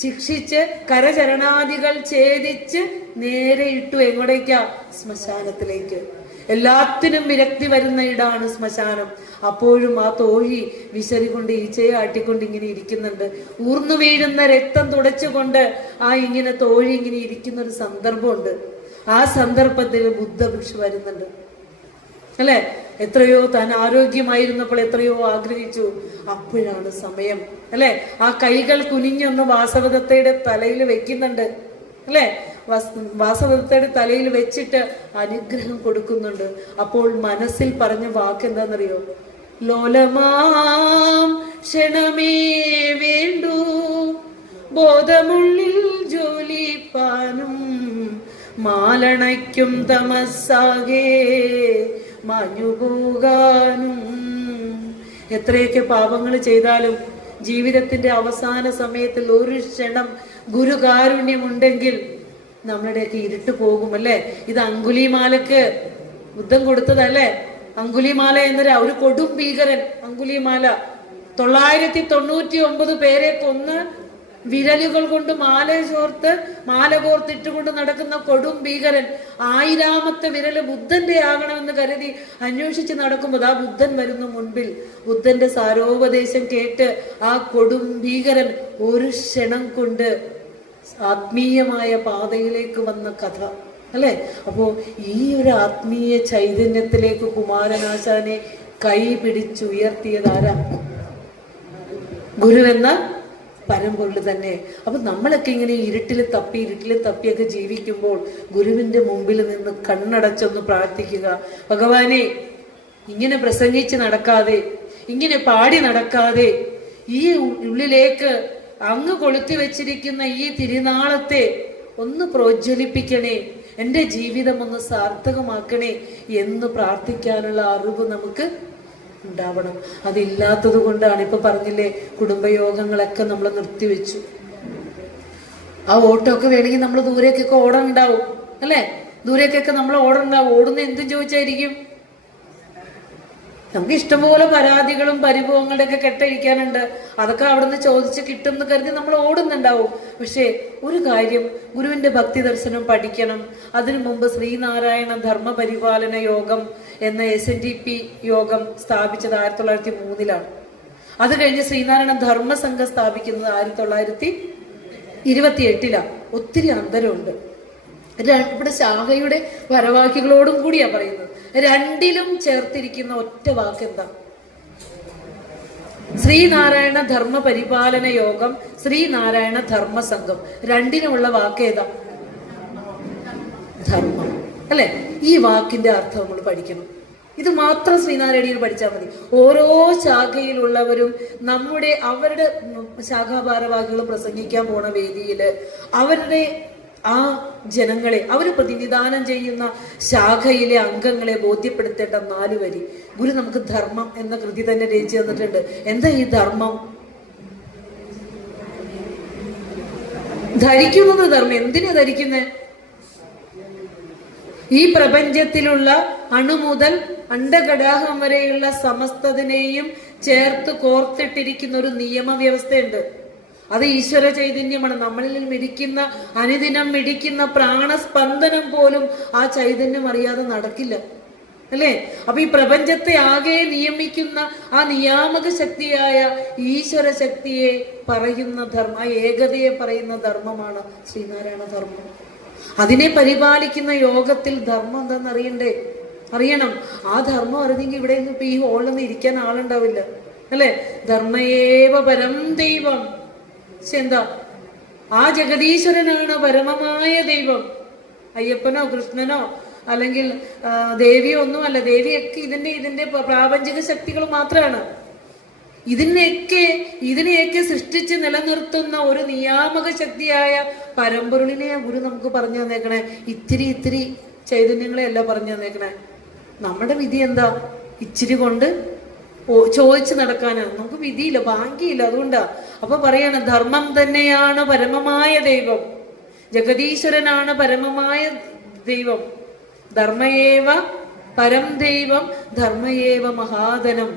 ശിക്ഷിച്ച് കരചരണാദികൾ ഛേദിച്ച് നേരെ ഇട്ടു. എങ്ങോട്ടേക്കാ? ശ്മശാനത്തിലേക്ക്. എല്ലാത്തിനും വിരക്തി വരുന്ന ഇടാണ് ശ്മശാനം. അപ്പോഴും ആ തോഴി വിശറി കൊണ്ട് ഈച്ചയെ ആട്ടിക്കൊണ്ട് ഇങ്ങനെ ഇരിക്കുന്നുണ്ട്. ഊർന്നു വീഴുന്ന രക്തം തുടച്ചുകൊണ്ട് ഇങ്ങനെ തോഴി ഇങ്ങനെ ഇരിക്കുന്ന ഒരു സന്ദർഭമുണ്ട്. ആ സന്ദർഭത്തിൽ ബുദ്ധഭിക്ഷു വരുന്നുണ്ട്, അല്ലെ? എത്രയോ താൻ ആരോഗ്യമായിരുന്നപ്പോൾ എത്രയോ ആഗ്രഹിച്ചു. അപ്പോഴാണ് സമയം, അല്ലെ? ആ കൈകൾ കുനിഞ്ഞൊന്ന് വാസവദത്തയുടെ തലയിൽ വെക്കുന്നുണ്ട്, അല്ലെ? വാസവദത്തയുടെ തലയിൽ വെച്ചിട്ട് അനുഗ്രഹം കൊടുക്കുന്നുണ്ട്. അപ്പോൾ മനസ്സിൽ പറഞ്ഞ വാക്ക് എന്താണെന്നറിയോ? ലോലമാം ക്ഷണമേ വേണ്ടു ബോധമുള്ളിൽ ജോലിപ്പാനും മാലണയ്ക്കും തമസ്സാകെ മാഞ്ഞുപോകാനും. എത്രയൊക്കെ പാപങ്ങൾ ചെയ്താലും ജീവിതത്തിന്റെ അവസാന സമയത്തിൽ ഒരു ക്ഷണം ഗുരുകാരുണ്യമുണ്ടെങ്കിൽ നമ്മളുടെയൊക്കെ ഇരുട്ട് പോകുമല്ലേ? ഇത് അങ്കുലിമാലക്ക് ബുദ്ധൻ കൊടുത്തതല്ലേ? അങ്കുലിമാല എന്നൊരു ഒരു കൊടും ഭീകരൻ അങ്കുലിമാല 999 പേരെ കൊന്ന് വിരലുകൾ കൊണ്ട് മാല കോർത്തിട്ടുകൊണ്ട് നടക്കുന്ന കൊടും ഭീകരൻ 1000ാമത്തെ വിരല് ബുദ്ധന്റെ ആകണമെന്ന് കരുതി അന്വേഷിച്ച് നടക്കുമ്പോൾ ബുദ്ധൻ വരുന്നു മുൻപിൽ. ബുദ്ധന്റെ സാരോപദേശം കേട്ട് ആ കൊടും ഭീകരൻ ഒരു ക്ഷണം കൊണ്ട് ആത്മീയമായ പാതയിലേക്ക് വന്ന കഥ, അല്ലെ? അപ്പോ ഈ ഒരു ആത്മീയ ചൈതന്യത്തിലേക്ക് കുമാരനാശാനെ കൈ പിടിച്ചുയർത്തിയതാരാ? ഗുരുവെന്ന പരമ്പൊരുൾ തന്നെ. അപ്പൊ നമ്മളൊക്കെ ഇങ്ങനെ ഇരുട്ടിൽ തപ്പിയൊക്കെ ജീവിക്കുമ്പോൾ ഗുരുവിന്റെ മുമ്പിൽ നിന്ന് കണ്ണടച്ചൊന്ന് പ്രാർത്ഥിക്കുക, ഭഗവാനെ ഇങ്ങനെ പ്രസംഗിച്ച് നടക്കാതെ, ഇങ്ങനെ പാടി നടക്കാതെ, ഈ ഉള്ളിലേക്ക് അങ്ങ് കൊളുത്തി വെച്ചിരിക്കുന്ന ഈ തിരുനാളത്തെ ഒന്ന് പ്രോജ്വലിപ്പിക്കണേ, എൻ്റെ ജീവിതം ഒന്ന് സാർത്ഥകമാക്കണേ എന്ന് പ്രാർത്ഥിക്കാനുള്ള അറിവ് നമുക്ക് ഉണ്ടാവണം. അതില്ലാത്തത് കൊണ്ടാണ് ഇപ്പൊ പറഞ്ഞില്ലേ, കുടുംബയോഗങ്ങളൊക്കെ നമ്മൾ നിർത്തിവെച്ചു. ആ ഓട്ടമൊക്കെ വേണമെങ്കിൽ നമ്മൾ ദൂരേക്കൊക്കെ ഓടണ്ടാവും, അല്ലെ? ദൂരേക്കൊക്കെ നമ്മൾ ഓടണ്ടാവും. ഓടുന്ന എന്തും ചോദിച്ചായിരിക്കും? നമുക്ക് ഇഷ്ടംപോലെ പരാതികളും പരിഭവങ്ങളുടെ ഒക്കെ കെട്ടഴിക്കാനുണ്ട്. അതൊക്കെ അവിടുന്ന് ചോദിച്ച് കിട്ടുമെന്ന് കരുതി നമ്മൾ ഓടുന്നുണ്ടാവും. പക്ഷേ ഒരു കാര്യം, ഗുരുവിന്റെ ഭക്തി ദർശനം പഠിക്കണം. അതിനു മുമ്പ് ശ്രീനാരായണ ധർമ്മപരിപാലന യോഗം എന്ന SNDP യോഗം സ്ഥാപിച്ചത് 1903 അത് കഴിഞ്ഞ് ശ്രീനാരായണ ധർമ്മസംഘം സ്ഥാപിക്കുന്നത് 1928 ഒത്തിരി അന്തരമുണ്ട്. ഇവിടെ ശാഖയുടെ വരവാക്കികളോടും കൂടിയാ പറയുന്നത്. രണ്ടിലും ചേർത്തിരിക്കുന്ന ഒറ്റ വാക്ക് എന്താ? ശ്രീനാരായണ ധർമ്മ പരിപാലന യോഗം, ശ്രീനാരായണ ധർമ്മ സംഘം, രണ്ടിനുമുള്ള വാക്ക് ഏതാ? ധർമ്മം, അല്ലെ? ഈ വാക്കിന്റെ അർത്ഥം നമ്മൾ പഠിക്കണം. ഇത് മാത്രം ശ്രീനാരായണീയർ പഠിച്ചാൽ മതി. ഓരോ ശാഖയിലുള്ളവരും അവരുടെ ശാഖാഭാരവാഹികൾ പ്രസംഗിക്കാൻ പോണ വേദിയില് അവരുടെ ആ ജനങ്ങളെ, അവർ പ്രതിനിധാനം ചെയ്യുന്ന ശാഖയിലെ അംഗങ്ങളെ ബോധ്യപ്പെടുത്തേണ്ട 4 വരി ഗുരു നമുക്ക് ധർമ്മം എന്ന കൃതി തന്നെ രചിച്ചു തന്നിട്ടുണ്ട്. എന്താ ഈ ധർമ്മം? ധരിക്കുന്നത് ധർമ്മം. എന്തിനാ ധരിക്കുന്നത്? ഈ പ്രപഞ്ചത്തിലുള്ള അണു മുതൽ അണ്ഡഘടാഹം വരെയുള്ള സമസ്തതിനെയും ചേർത്ത് കോർത്തിട്ടിരിക്കുന്ന ഒരു നിയമവ്യവസ്ഥയുണ്ട്. അത് ഈശ്വര ചൈതന്യമാണ്. നമ്മളിൽ മിടിക്കുന്ന, അനുദിനം മിടിക്കുന്ന പ്രാണസ്പന്ദനം പോലും ആ ചൈതന്യം അറിയാതെ നടക്കില്ല, അല്ലേ? അപ്പൊ ഈ പ്രപഞ്ചത്തെ ആകെ നിയമിക്കുന്ന ആ നിയാമക ശക്തിയായ ഈശ്വര ശക്തിയെ പറയുന്ന ധർമ്മം, ആ ഏകതയെ പറയുന്ന ധർമ്മമാണ് ശ്രീനാരായണ ധർമ്മം. അതിനെ പരിപാലിക്കുന്ന യോഗത്തിൽ ധർമ്മം എന്താണെന്ന് അറിയണം. ആ ധർമ്മം അറിഞ്ഞെങ്കിൽ ഇവിടെ ഇപ്പൊ ഈ ഹോളിലൊന്നും ഇരിക്കാൻ ആളുണ്ടാവില്ല, അല്ലെ? ധർമ്മയേവ പരം ദൈവം. എന്താ? ആ ജഗദീശ്വരനാണ് പരമമായ ദൈവം. അയ്യപ്പനോ കൃഷ്ണനോ അല്ലെങ്കിൽ ദേവിയോ ഒന്നുമല്ല. ദേവിയൊക്കെ ഇതിന്റെ പ്രാപഞ്ചിക ശക്തികൾ മാത്രമാണ്. ഇതിനെയൊക്കെ സൃഷ്ടിച്ച് നിലനിർത്തുന്ന ഒരു നിയാമക ശക്തിയായ പരമ്പൊരുളിനെ ഗുരു നമുക്ക് പറഞ്ഞു തന്നേക്കണേ. ഇത്തിരി ചൈതന്യങ്ങളെയല്ല പറഞ്ഞു തന്നേക്കണേ. നമ്മുടെ വിധി എന്താ? ഇച്ചിരി കൊണ്ട് ചോദിച്ചു നടക്കാനാണ്. നമുക്ക് വിധിയില്ല, ഭാഗ്യമില്ല. അതുകൊണ്ടാ അപ്പൊ പറയാണ്, ധർമ്മം തന്നെയാണ് പരമമായ ദൈവം. ജഗദീശ്വരനാണ് പരമമായ ദൈവം. ധർമ്മയേവ പരം ദൈവം, ധർമ്മയേവ മഹാധനം.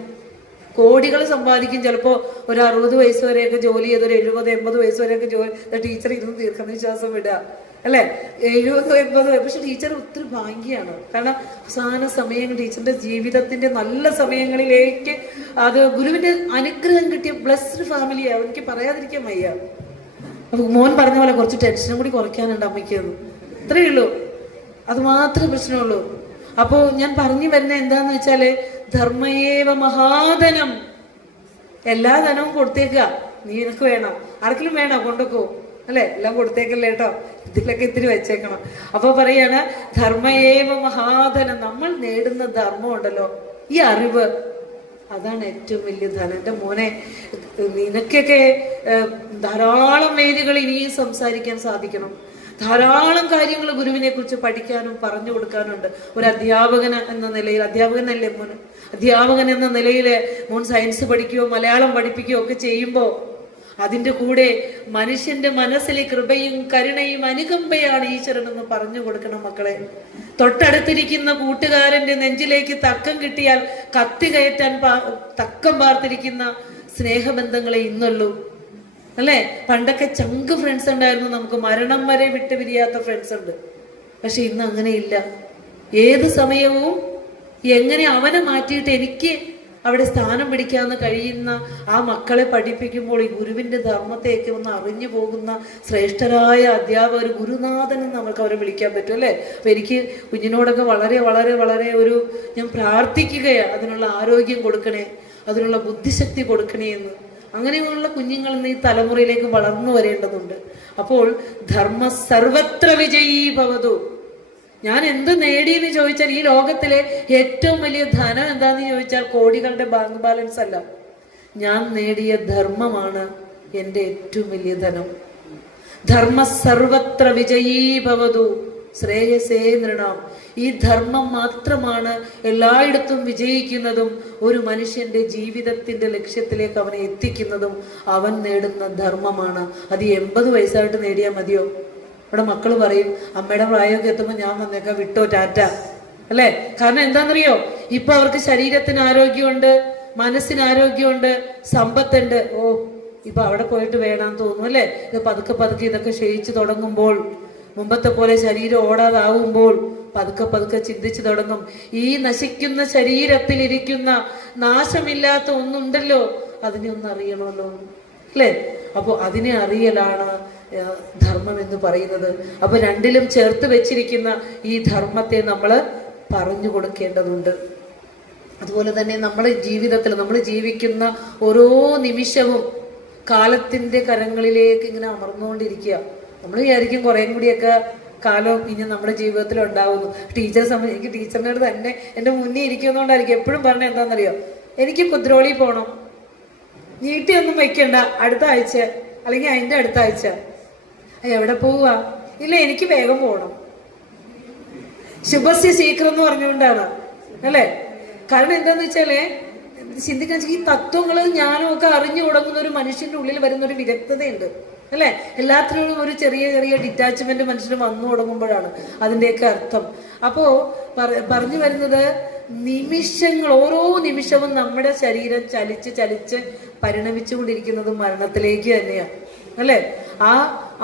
കോടികൾ സമ്പാദിക്കും. ചിലപ്പോ ഒരു 60 വയസ്സ് വരെയൊക്കെ ജോലി ചെയ്ത്, ഒരു 70-80 വയസ്സ് വരെയൊക്കെ ജോലി. ടീച്ചർ ഇരുന്ന് ദീർഘനിശ്വാസം വിടുക, അല്ലെ? 70-80. പക്ഷെ ടീച്ചർ ഒത്തിരി ഭാഗ്യാണ്. കാരണം അവസാന സമയം ടീച്ചറിന്റെ ജീവിതത്തിന്റെ നല്ല സമയങ്ങളിലേക്ക് അത് ഗുരുവിന്റെ അനുഗ്രഹം കിട്ടിയ ബ്ലെസ്ഡ് ഫാമിലിയാണ്. എനിക്ക് പറയാതിരിക്കാൻ വയ്യ. അപ്പൊ മോൻ പറഞ്ഞ പോലെ കുറച്ച് ടെൻഷനും കൂടി കുറയ്ക്കാനുണ്ട് അമ്മയ്ക്കൊന്നും. ഇത്രയേ ഉള്ളൂ. അത് മാത്രമേ പ്രശ്നമുള്ളൂ. അപ്പോ ഞാൻ പറഞ്ഞു വരുന്ന എന്താന്ന് വെച്ചാല്, ധർമ്മയേവ മഹാധനം. എല്ലാ ധനവും കൊടുത്തേക്കുക. നീ നിനക്ക് വേണം, ആർക്കെങ്കിലും വേണം കൊണ്ടുക്കോ, അല്ലെ? എല്ലാം കൊടുത്തേക്കല്ലേ കേട്ടോ, ഇതിലൊക്കെ ഇത്തിരി വെച്ചേക്കണം. അപ്പൊ പറയാണ്, ധർമ്മയേവ മഹാധനം. നമ്മൾ നേടുന്ന ധർമ്മം ഉണ്ടല്ലോ, ഈ അറിവ്, അതാണ് ഏറ്റവും വലിയ ധനം. എൻ്റെ മോനെ, നിനക്കൊക്കെ ധാരാളം വേദികൾ ഇനിയും സംസാരിക്കാൻ സാധിക്കണം. ധാരാളം കാര്യങ്ങൾ ഗുരുവിനെ കുറിച്ച് പഠിക്കാനും പറഞ്ഞു കൊടുക്കാനുണ്ട്. ഒരു അധ്യാപകൻ എന്ന നിലയിൽ, അധ്യാപകനല്ലേ മോൻ, അധ്യാപകൻ എന്ന നിലയിൽ മോൻ സയൻസ് പഠിക്കുകയോ മലയാളം പഠിപ്പിക്കുകയോ ഒക്കെ ചെയ്യുമ്പോൾ അതിൻ്റെ കൂടെ മനുഷ്യന്റെ മനസ്സിലെ കൃപയും കരുണയും അനുകമ്പയാണ് ഈശ്വരനെന്ന് പറഞ്ഞു കൊടുക്കണം മക്കളെ. തൊട്ടടുത്തിരിക്കുന്ന കൂട്ടുകാരന്റെ നെഞ്ചിലേക്ക് തക്കം കിട്ടിയാൽ കത്തി കയറ്റാൻ തക്കം പാർത്തിരിക്കുന്ന സ്നേഹബന്ധങ്ങളെ ഇന്നുള്ളൂ, അല്ലേ? പണ്ടൊക്കെ ചങ്ക് ഫ്രണ്ട്സ് ഉണ്ടായിരുന്നു, നമുക്ക് മരണം വരെ വിട്ടുപിരിയാത്ത ഫ്രണ്ട്സ് ഉണ്ട്. പക്ഷെ ഇന്ന് അങ്ങനെയില്ല. ഏത് സമയവും എങ്ങനെ അവനെ മാറ്റിയിട്ട് എനിക്ക് അവിടെ സ്ഥാനം പിടിക്കാന്ന് കഴിയുന്ന ആ മക്കളെ പഠിപ്പിക്കുമ്പോൾ ഈ ഗുരുവിന്റെ ധർമ്മത്തെയൊക്കെ ഒന്ന് അറിഞ്ഞു പോകുന്ന ശ്രേഷ്ഠരായ അധ്യാപകർ, ഗുരുനാഥൻ എന്ന് നമുക്ക് അവരെ വിളിക്കാൻ പറ്റും, അല്ലേ? അപ്പൊ എനിക്ക് കുഞ്ഞിനോടൊക്കെ വളരെ വളരെ വളരെ ഞാൻ പ്രാർത്ഥിക്കുകയാണ്, അതിനുള്ള ആരോഗ്യം കൊടുക്കണേ, അതിനുള്ള ബുദ്ധിശക്തി കൊടുക്കണേ എന്ന്. അങ്ങനെയുള്ള കുഞ്ഞുങ്ങൾ ഇന്ന് ഈ തലമുറയിലേക്ക് വളർന്നു വരേണ്ടതുണ്ട്. അപ്പോൾ ധർമ്മ സർവത്ര വിജയീ ഭവതു. ഞാൻ എന്ത് നേടിയെന്ന് ചോദിച്ചാൽ, ഈ ലോകത്തിലെ ഏറ്റവും വലിയ ധനം എന്താന്ന് ചോദിച്ചാൽ കോടികളുടെ ബാങ്ക് ബാലൻസ് അല്ല, ഞാൻ നേടിയ ധർമ്മമാണ് എൻ്റെ ഏറ്റവും വലിയ ധനം. ധർമ്മ സർവത്ര വിജയീ ഭവതു ശ്രേയസേ നൃണാം. ഈ ധർമ്മം മാത്രമാണ് എല്ലായിടത്തും വിജയിക്കുന്നതും ഒരു മനുഷ്യന്റെ ജീവിതത്തിന്റെ ലക്ഷ്യത്തിലേക്ക് അവനെ എത്തിക്കുന്നതും. അവൻ നേടുന്ന ധർമ്മമാണ്. അത് 80 വയസ്സായിട്ട് നേടിയാൽ മതിയോ? ഇവിടെ മക്കൾ പറയും, അമ്മയുടെ പ്രായമൊക്കെ എത്തുമ്പോൾ ഞാൻ വന്നേക്കാം, വിട്ടോ, ടാറ്റ, അല്ലേ? കാരണം എന്താണെന്നറിയോ, ഇപ്പൊ അവർക്ക് ശരീരത്തിന് ആരോഗ്യമുണ്ട്, മനസ്സിന് ആരോഗ്യമുണ്ട്, സമ്പത്തുണ്ട്. ഇപ്പൊ അവിടെ പോയിട്ട് വേണം തോന്നും, അല്ലേ? ഇത് പതുക്കെ പതുക്കെ ഇതൊക്കെ ക്ഷയിച്ചു തുടങ്ങുമ്പോൾ, മുമ്പത്തെ പോലെ ശരീരം ഓടാതാവുമ്പോൾ പതുക്കെ ചിന്തിച്ചു തുടങ്ങും, ഈ നശിക്കുന്ന ശരീരത്തിൽ ഇരിക്കുന്ന നാശമില്ലാത്ത ഒന്നുണ്ടല്ലോ, അതിനെ ഒന്ന് അറിയണമല്ലോ, അല്ലേ? അപ്പോൾ അതിനെ അറിയലാണ് ധർമ്മം എന്ന് പറയുന്നത്. അപ്പൊ രണ്ടിലും ചേർത്ത് വെച്ചിരിക്കുന്ന ഈ ധർമ്മത്തെ നമ്മൾ പറഞ്ഞു കൊടുക്കേണ്ടതുണ്ട്. അതുപോലെ തന്നെ നമ്മുടെ ജീവിതത്തിൽ നമ്മൾ ജീവിക്കുന്ന ഓരോ നിമിഷവും കാലത്തിന്റെ കരങ്ങളിലേക്ക് ഇങ്ങനെ അമർന്നുകൊണ്ടിരിക്കുക. നമ്മൾ വിചാരിക്കും കുറേം കൂടിയൊക്കെ കാലം ഇനി നമ്മുടെ ജീവിതത്തിൽ ഉണ്ടാവുന്നു. എനിക്ക് ടീച്ചറിനോട് തന്നെ എൻ്റെ മുന്നേ ഇരിക്കുന്നതുകൊണ്ടായിരിക്കും എപ്പോഴും പറഞ്ഞ എന്താണെന്നറിയോ, എനിക്ക് കുതിരോളി പോകണം, നീട്ടിയൊന്നും വെക്കണ്ട, അടുത്ത ആഴ്ച അല്ലെങ്കിൽ അതിൻ്റെ അടുത്ത ആഴ്ച. എവിടെ പോവുക? ഇല്ല, എനിക്ക് വേഗം പോകണം. ശുഭസ്യ ശീഘ്രം എന്ന് പറഞ്ഞുകൊണ്ടാണ് അല്ലേ? കാരണം എന്താന്ന് വെച്ചാല് ചിന്തിക്കാൻ ഈ തത്വങ്ങൾ ജ്ഞാനം ഒക്കെ അറിഞ്ഞു തുടങ്ങുന്ന ഒരു മനുഷ്യന്റെ ഉള്ളിൽ വരുന്ന ഒരു വിദഗ്ധതയുണ്ട് അല്ലെ? എല്ലാത്തിനും ഒരു ചെറിയ ചെറിയ ഡിറ്റാച്ച്മെന്റ് മനുഷ്യന് വന്നു തുടങ്ങുമ്പോഴാണ് അതിൻ്റെയൊക്കെ അർത്ഥം. അപ്പോ പറഞ്ഞു വരുന്നത് നിമിഷങ്ങൾ, ഓരോ നിമിഷവും നമ്മുടെ ശരീരം ചലിച്ച് ചലിച്ച് പരിണമിച്ചുകൊണ്ടിരിക്കുന്നത് മരണത്തിലേക്ക് തന്നെയാണ് അല്ലെ?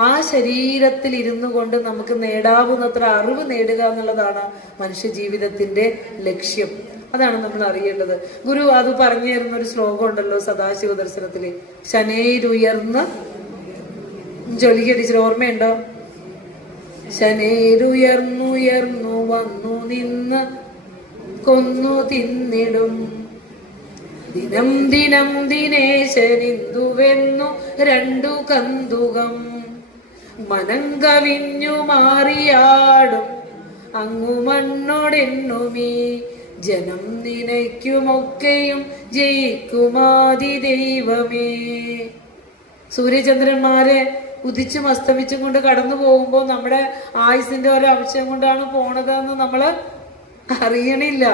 ആ ശരീരത്തിൽ ഇരുന്നു കൊണ്ട് നമുക്ക് നേടാവുന്നത്ര അറിവ് നേടുക എന്നുള്ളതാണ് മനുഷ്യ ജീവിതത്തിന്റെ ലക്ഷ്യം. അതാണ് നമ്മൾ അറിയേണ്ടത്. ഗുരു അത് പറഞ്ഞു തരുന്ന ഒരു ശ്ലോകം ഉണ്ടല്ലോ സദാശിവ ദർശനത്തില്, ശനേരുയർന്ന് ജോലിക്ക് ഓർമ്മയുണ്ടോ? ശനേരുയർന്നുയർന്നു വന്നു നിന്ന് കൊന്നു തിന്നിടും ദിനം ദിനം ദിനേശനിന്ദുവെന്നു രണ്ടു കന്തുകം മനം കവിഞ്ഞു മാറിയാടും അങ്ങു മണ്ണോടെണ്ണുമീ ജനം നിനയ്ക്കുമൊക്കെയും ജയിക്കുമാതി ദൈവമേ. സൂര്യചന്ദ്രന്മാരെ ഉദിച്ചും അസ്തമിച്ചും കൊണ്ട് കടന്നു പോകുമ്പോൾ നമ്മുടെ ആയുസിന്റെ ഒരു അംശം കൊണ്ടാണ് പോണതെന്ന് നമ്മള് അറിയണില്ല.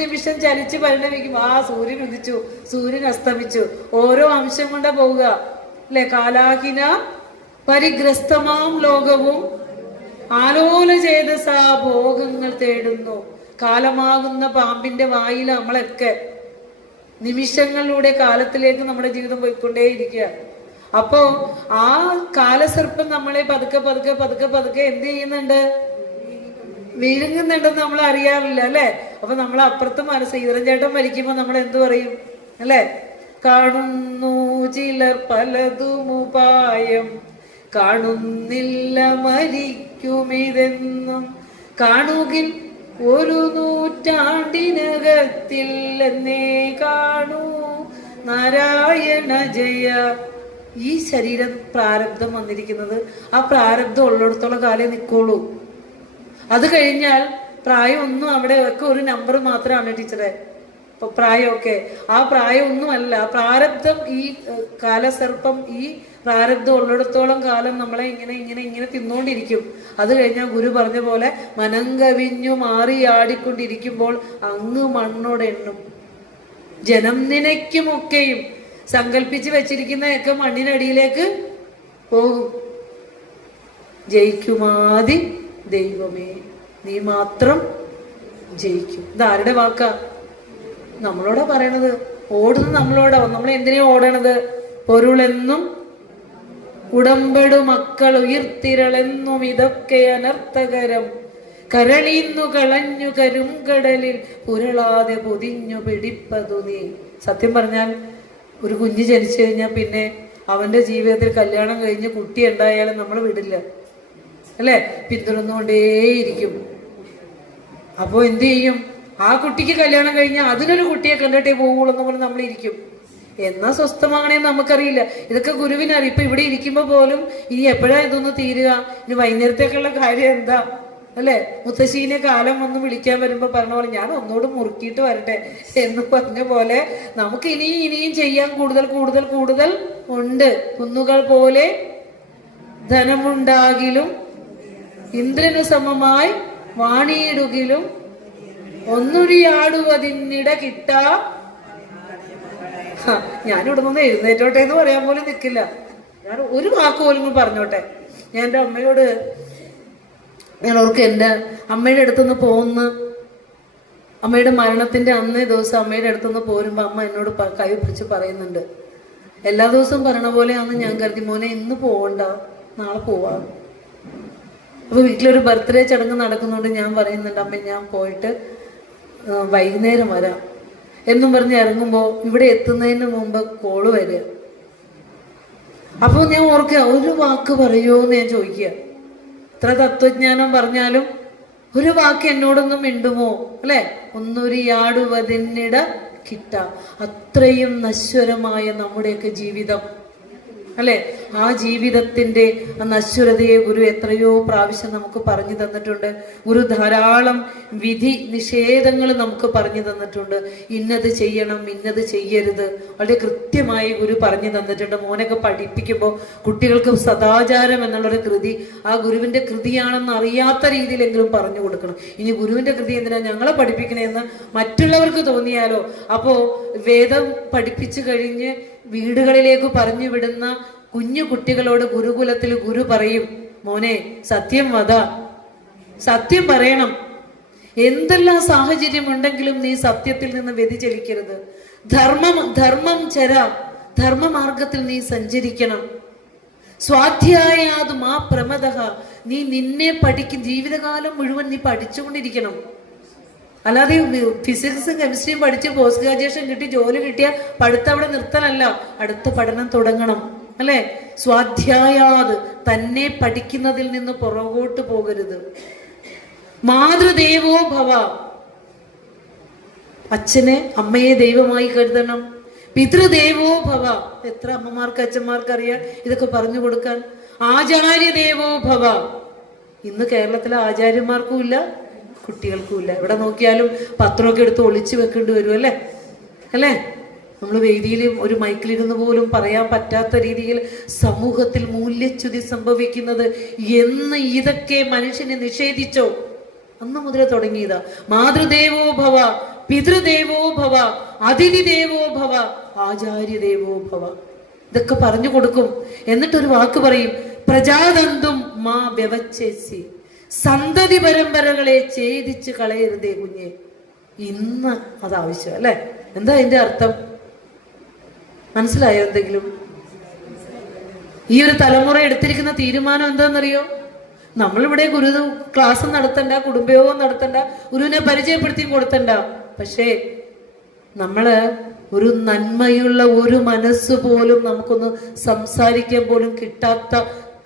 നിമിഷം ചലിച്ച് പരിണമിക്കും. സൂര്യൻ ഉദിച്ചു, സൂര്യൻ അസ്തമിച്ചു, ഓരോ അംശം കൊണ്ടാ പോവുക അല്ലെ? കാലാഹിന പരിഗ്രസ്തമാം ലോകവും ആലോല ചേതസാ ഭോഗങ്ങൾ തേടുന്നു. കാലമാകുന്ന പാമ്പിന്റെ വായിൽ നമ്മളൊക്കെ നിമിഷങ്ങളിലൂടെ കാലത്തിലേക്ക് നമ്മുടെ ജീവിതം പോയിക്കൊണ്ടേയിരിക്കുക. അപ്പോ ആ കാലസർപ്പം നമ്മളെ പതുക്കെ പതുക്കെ പതുക്കെ പതുക്കെ എന്ത് ചെയ്യുന്നുണ്ട്? വിഴുങ്ങുന്നുണ്ടെന്ന് നമ്മൾ അറിയാറില്ല അല്ലെ? അപ്പൊ നമ്മൾ അപ്പുറത്ത് ശ്രീധരൻ ചേട്ടൻ മരിക്കുമ്പോ നമ്മൾ എന്തു പറയും അല്ലെ? കാണുന്നു ചിലർ പലതുമുപായം, കാണുന്നില്ല മരിക്കുമിതെന്നും, കാണുകിൽ ഒരു നൂറ്റാണ്ടിനകത്തിൽ എന്നേ കാണൂ നാരായണ ജയ. ഈ ശരീരം പ്രാരബ്ധം വന്നിരിക്കുന്നത് ആ പ്രാരബ്ധം ഉള്ളിടത്തോളം കാലേ നിൽക്കുള്ളൂ. അത് കഴിഞ്ഞാൽ പ്രായം ഒന്നും അവിടെ ഒക്കെ ഒരു നമ്പർ മാത്രമാണ് ടീച്ചറെ. ഇപ്പൊ പ്രായമൊക്കെ ആ പ്രായം ഒന്നുമല്ല. പ്രാരബ്ധം, ഈ കാലസർപ്പം ഈ പ്രാരബ്ധം ഉള്ളിടത്തോളം കാലം നമ്മളെ ഇങ്ങനെ ഇങ്ങനെ ഇങ്ങനെ തിന്നുകൊണ്ടിരിക്കും. അത് കഴിഞ്ഞാൽ ഗുരു പറഞ്ഞ പോലെ മനം കവിഞ്ഞു മാറിയാടിക്കൊണ്ടിരിക്കുമ്പോൾ അങ്ങ് മണ്ണോടെണ്ണും ജനം നിനയ്ക്കുമൊക്കെയും. സങ്കല്പിച്ച് വെച്ചിരിക്കുന്നതൊക്കെ മണ്ണിനടിയിലേക്ക് പോകും. ജയിക്കുമാതി ദൈവമേ, നീ മാത്രം ജയിക്കും. ഇതാരുടെ വാക്കാ? നമ്മളോടാ പറയണത്. ഓടുന്നത് നമ്മളോടാ. നമ്മൾ എന്തിനാ ഓടണത്? പൊരുളെന്നും ഉടമ്പടു മക്കൾ ഉയർത്തിരളെന്നും ഇതൊക്കെ അനർത്ഥകരം, കരളീന്നു കളഞ്ഞു കരുംകടലിൽ പുരളാതെ പൊതിഞ്ഞു പിടിപ്പതു നീ. സത്യം പറഞ്ഞാൽ ഒരു കുഞ്ഞ് ജനിച്ചു കഴിഞ്ഞാൽ പിന്നെ അവന്റെ ജീവിതത്തിൽ കല്യാണം കഴിഞ്ഞ് കുട്ടി ഉണ്ടായാലും നമ്മൾ വിടില്ല അല്ലെ? പിന്തുടർന്നുകൊണ്ടേയിരിക്കും. അപ്പോ എന്ത് ചെയ്യും? ആ കുട്ടിക്ക് കല്യാണം കഴിഞ്ഞാൽ അതിനൊരു കുട്ടിയെ കണ്ടിട്ടേ പോവുള്ളൂ എന്ന് പറഞ്ഞ് നമ്മളിരിക്കും. എന്നാ സ്വസ്ഥമാകണേന്ന് നമുക്കറിയില്ല. ഇതൊക്കെ ഗുരുവിനറിയാം. ഇപ്പൊ ഇവിടെ ഇരിക്കുമ്പോ പോലും ഇനി എപ്പോഴാ ഇതൊന്ന് തീരുക, ഇനി വൈകുന്നേരത്തേക്കുള്ള കാര്യം എന്താ അല്ലെ? മുത്തശ്ശീനെ കാലം വന്ന് വിളിക്കാൻ വരുമ്പോ പറഞ്ഞ പോലെ ഞാൻ ഒന്നുകൂടെ മുറുക്കിയിട്ട് വരട്ടെ എന്ന് പറഞ്ഞ പോലെ നമുക്ക് ഇനിയും ചെയ്യാൻ കൂടുതൽ കൂടുതൽ കൂടുതൽ ഉണ്ട്. കുന്നുകൾ പോലെ ധനമുണ്ടാകിലും ഇന്ദ്രനു സമമായി വാണിയിടുകിലും ഒന്നുരിയാടുവതിനിട കിട്ടാ. ഞാനിവിടെ നിന്ന് എഴുന്നേറ്റോട്ടെ എന്ന് പറയാൻ പോലും നിൽക്കില്ല. ഞാൻ ഒരു വാക്ക് പോലും പറഞ്ഞോട്ടെ. ഞാൻ എൻ്റെ അമ്മയോട് ഞാൻ ഓർക്ക് എൻ്റെ അമ്മയുടെ അടുത്തുനിന്ന് പോകുന്ന അമ്മയുടെ മരണത്തിന്റെ അന്നേ ദിവസം അമ്മയുടെ അടുത്തുനിന്ന് പോരുമ്പോൾ അമ്മ എന്നോട് കൈ പിടിച്ച് പറയുന്നുണ്ട്. എല്ലാ ദിവസവും പറയണ പോലെ അന്ന് ഞാൻ കരുതി, മോനെ ഇന്ന് പോവണ്ട, നാളെ പോവാം. അപ്പൊ വീട്ടിലൊരു ബർത്ത്ഡേ ചടങ്ങ് നടക്കുന്നുണ്ട്. ഞാൻ പറയുന്നുണ്ട്, അമ്മ ഞാൻ പോയിട്ട് വൈകുന്നേരം വരാം എന്നും പറഞ്ഞ് ഇറങ്ങുമ്പോൾ ഇവിടെ എത്തുന്നതിന് മുമ്പ് കോള് വരിക. അപ്പോൾ ഞാൻ ഓർക്കുക, ഒരു വാക്ക് പറയുമോ എന്ന് ഞാൻ ചോദിക്കുക. ഇത്ര തത്വജ്ഞാനം പറഞ്ഞാലും ഒരു വാക്ക് എന്നോടൊന്നും മിണ്ടുമോ, അല്ലെ? ഒന്നൊരു യാടുവതിനിട കിട്ട. അത്രയും നശ്വരമായ നമ്മുടെയൊക്കെ ജീവിതം, അല്ലെ? ആ ജീവിതത്തിന്റെ നശ്വരതയെ ഗുരു എത്രയോ പ്രാവശ്യം നമുക്ക് പറഞ്ഞു തന്നിട്ടുണ്ട്. ഗുരു ധാരാളം വിധി നിഷേധങ്ങൾ നമുക്ക് പറഞ്ഞു തന്നിട്ടുണ്ട്. ഇന്നത് ചെയ്യണം, ഇന്നത് ചെയ്യരുത്, വളരെ കൃത്യമായി ഗുരു പറഞ്ഞു തന്നിട്ടുണ്ട്. മോനൊക്കെ പഠിപ്പിക്കുമ്പോൾ കുട്ടികൾക്ക് സദാചാരം എന്നുള്ളൊരു കൃതി ആ ഗുരുവിന്റെ കൃതിയാണെന്ന് അറിയാത്ത രീതിയിലെങ്കിലും പറഞ്ഞു കൊടുക്കണം. ഇനി ഗുരുവിന്റെ കൃതി എന്തിനാ ഞങ്ങളെ പഠിപ്പിക്കണേന്ന് മറ്റുള്ളവർക്ക് തോന്നിയാലോ? അപ്പോ വേദം പഠിപ്പിച്ചു കഴിഞ്ഞ് വീടുകളിലേക്ക് പറഞ്ഞു വിടുന്ന കുഞ്ഞു കുട്ടികളോട് ഗുരുകുലത്തിൽ ഗുരു പറയും, മോനെ സത്യം വധ, സത്യം പറയണം. എന്തെല്ലാം സാഹചര്യം ഉണ്ടെങ്കിലും നീ സത്യത്തിൽ നിന്ന് വ്യതിചലിക്കരുത്. ധർമ്മം ചര, ധർമ്മമാർഗത്തിൽ നീ സഞ്ചരിക്കണം. സ്വാധ്യായാതു മാ പ്രമദഃ, നീ നിന്നെ ജീവിതകാലം മുഴുവൻ നീ പഠിച്ചുകൊണ്ടിരിക്കണം. അല്ലാതെ ഫിസിക്സും കെമിസ്ട്രിയും പഠിച്ച് പോസ്റ്റ് ഗ്രാജുവേഷൻ കിട്ടി ജോലി കിട്ടിയ പഠിത്തം അവിടെ നിർത്തലല്ല, അടുത്ത പഠനം തുടങ്ങണം, അല്ലെ? സ്വാധ്യായാത്, തന്നെ പഠിക്കുന്നതിൽ നിന്ന് പുറകോട്ട് പോകരുത്. മാതൃദേവോ ഭവ, അച്ഛനെ അമ്മയെ ദൈവമായി കരുതണം. പിതൃദേവോ ഭവ, എത്ര അമ്മമാർക്ക് അച്ഛന്മാർക്ക് അറിയാം ഇതൊക്കെ പറഞ്ഞു കൊടുക്കാൻ. ആചാര്യദേവോ ഭവ, ഇന്ന് കേരളത്തിലെ ആചാര്യന്മാർക്കും ഇല്ല, കുട്ടികൾക്കും ഇല്ല. എവിടെ നോക്കിയാലും പത്രമൊക്കെ എടുത്ത് ഒളിച്ചു വെക്കേണ്ടി വരും, അല്ലേ? അല്ലേ? നമ്മൾ വേദിയിൽ ഒരു മൈക്കിലിരുന്ന് പോലും പറയാൻ പറ്റാത്ത രീതിയിൽ സമൂഹത്തിൽ മൂല്യച്യുതി സംഭവിക്കുന്നത് എന്ന് ഇതൊക്കെ മനുഷ്യനെ നിഷേധിച്ചോ അന്ന് മുതലേ തുടങ്ങിയതാ. മാതൃദേവോ ഭവ, പിതൃദേവോ ഭവ, അതിഥി ദേവോ ഭവ, ആചാര്യദേവോ ഭവ, ഇതൊക്കെ പറഞ്ഞു കൊടുക്കും. എന്നിട്ടൊരു വാക്ക് പറയും, പ്രജാതന്തും മാ വ്യവച്ഛേസി, സന്തതി പരമ്പരകളെ ഛേദിച്ച് കളയരുതേ കുഞ്ഞെ. ഇന്ന് അതാവശ്യം, അല്ലെ? എന്താ അതിന്റെ അർത്ഥം? മനസ്സിലായോ എന്തെങ്കിലും? ഈ ഒരു തലമുറ എടുത്തിരിക്കുന്ന തീരുമാനം എന്താണെന്നറിയോ? നമ്മളിവിടെ ഗുരു ക്ലാസ് നടത്തണ്ട, കുടുംബയോഗം നടത്തണ്ട, ഗുരുവിനെ പരിചയപ്പെടുത്തി കൊടുത്തണ്ട. പക്ഷേ നമ്മള് ഒരു നന്മയുള്ള ഒരു മനസ്സ് പോലും നമുക്കൊന്ന് സംസാരിക്കാൻ പോലും കിട്ടാത്ത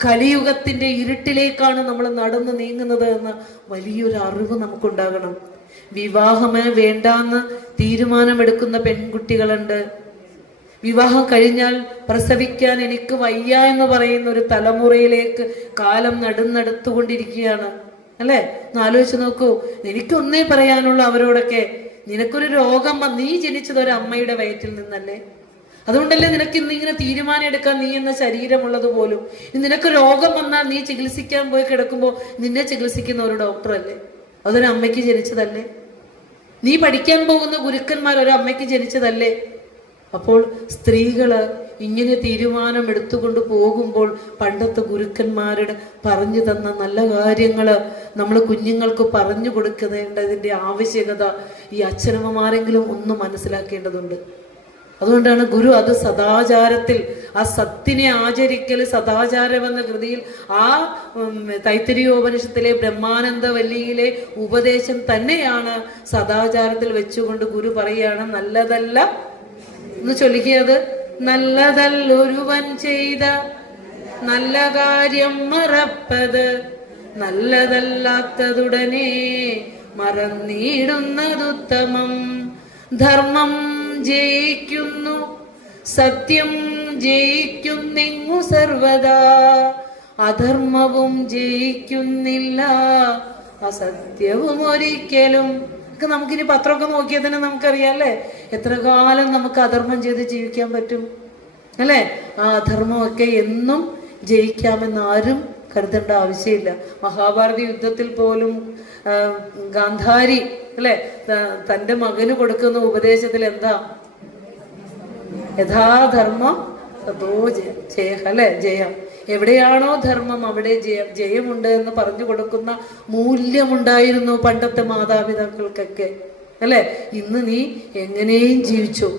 കലിയുഗത്തിന്റെ ഇരുട്ടിലേക്കാണ് നമ്മൾ നടന്നു നീങ്ങുന്നത് എന്ന വലിയൊരു അറിവ് നമുക്കുണ്ടാകണം. വിവാഹമേ വേണ്ടാന്ന് തീരുമാനമെടുക്കുന്ന പെൺകുട്ടികളുണ്ട്. വിവാഹം കഴിഞ്ഞാൽ പ്രസവിക്കാൻ എനിക്ക് വയ്യ എന്ന് പറയുന്ന ഒരു തലമുറയിലേക്ക് കാലം നടന്നെടുത്തുകൊണ്ടിരിക്കുകയാണ്, അല്ലെ? ഒന്ന് ആലോചിച്ച് നോക്കൂ. എനിക്കൊന്നേ പറയാനുള്ള അവരോടൊക്കെ, നിനക്കൊരു രോഗം, നീ ജനിച്ചത് ഒരു അമ്മയുടെ വയറ്റിൽ നിന്നല്ലേ? അതുകൊണ്ടല്ലേ നിനക്ക് ഇന്ന് ഇങ്ങനെ തീരുമാനം എടുക്കാൻ നീ എന്ന ശരീരമുള്ളത് പോലും. നിനക്ക് രോഗം വന്നാൽ നീ ചികിത്സിക്കാൻ പോയി കിടക്കുമ്പോൾ നിന്നെ ചികിത്സിക്കുന്ന ഒരു ഡോക്ടറല്ലേ? അതൊരു അമ്മയ്ക്ക് ജനിച്ചതല്ലേ? നീ പഠിക്കാൻ പോകുന്ന ഗുരുക്കന്മാർ ഒരു അമ്മയ്ക്ക് ജനിച്ചതല്ലേ? അപ്പോൾ സ്ത്രീകള് ഇങ്ങനെ തീരുമാനം എടുത്തുകൊണ്ട് പോകുമ്പോൾ പണ്ടത്തെ ഗുരുക്കന്മാരുടെ പറഞ്ഞു തന്ന നല്ല കാര്യങ്ങള് നമ്മൾ കുഞ്ഞുങ്ങൾക്ക് പറഞ്ഞു കൊടുക്കേണ്ടതിന്റെ ആവശ്യകത ഈ അച്ഛനമ്മമാരെങ്കിലും ഒന്ന് മനസ്സിലാക്കേണ്ടതുണ്ട്. അതുകൊണ്ടാണ് ഗുരു അത് സദാചാരത്തിൽ, ആ സത്തിനെ ആചരിക്കൽ സദാചാരം എന്ന കൃതിയിൽ, ആ തൈത്തരീയോപനിഷത്തിലെ ബ്രഹ്മാനന്ദ വല്ലിയിലെ ഉപദേശം തന്നെയാണ് സദാചാരത്തിൽ വെച്ചുകൊണ്ട് ഗുരു പറയാണ്, നല്ലതല്ല എന്ന് ചൊല്ലിക്കത്, നല്ലതല്ലൊരുവൻ ചെയ്ത നല്ല കാര്യം മറപ്പത്, നല്ലതല്ലാത്തതുടനെ മറന്നിടുന്നതുത്തമം. ധർമ്മം ജയിക്കുന്നു, സത്യം ജയിക്കുന്നെങ്ങു സർവദാ, അധർമ്മവും ജയിക്കുന്നില്ല അസത്യവും ഒരിക്കലും. ഒക്കെ നമുക്കിനി പത്രമൊക്കെ നോക്കിയാൽ തന്നെ നമുക്കറിയാം, അല്ലേ? എത്ര കാലം നമുക്ക് അധർമ്മം ചെയ്ത് ജീവിക്കാൻ പറ്റും, അല്ലേ? ആ അധർമ്മമൊക്കെ എന്നും ജയിക്കാമെന്ന് ആരും കരുതേണ്ട ആവശ്യമില്ല. മഹാഭാരത യുദ്ധത്തിൽ പോലും ഗാന്ധാരി, അല്ലെ, തന്റെ മകന് കൊടുക്കുന്ന ഉപദേശത്തിൽ എന്താ? യഥാധർമ്മം തഥോ ജയം, അല്ലെ? ജയം. എവിടെയാണോ ധർമ്മം അവിടെ ജയമുണ്ട് എന്ന് പറഞ്ഞു കൊടുക്കുന്ന മൂല്യമുണ്ടായിരുന്നു പണ്ടത്തെ മാതാപിതാക്കൾക്കൊക്കെ, അല്ലെ? ഇന്ന് നീ എങ്ങനെയും ജീവിച്ചോ,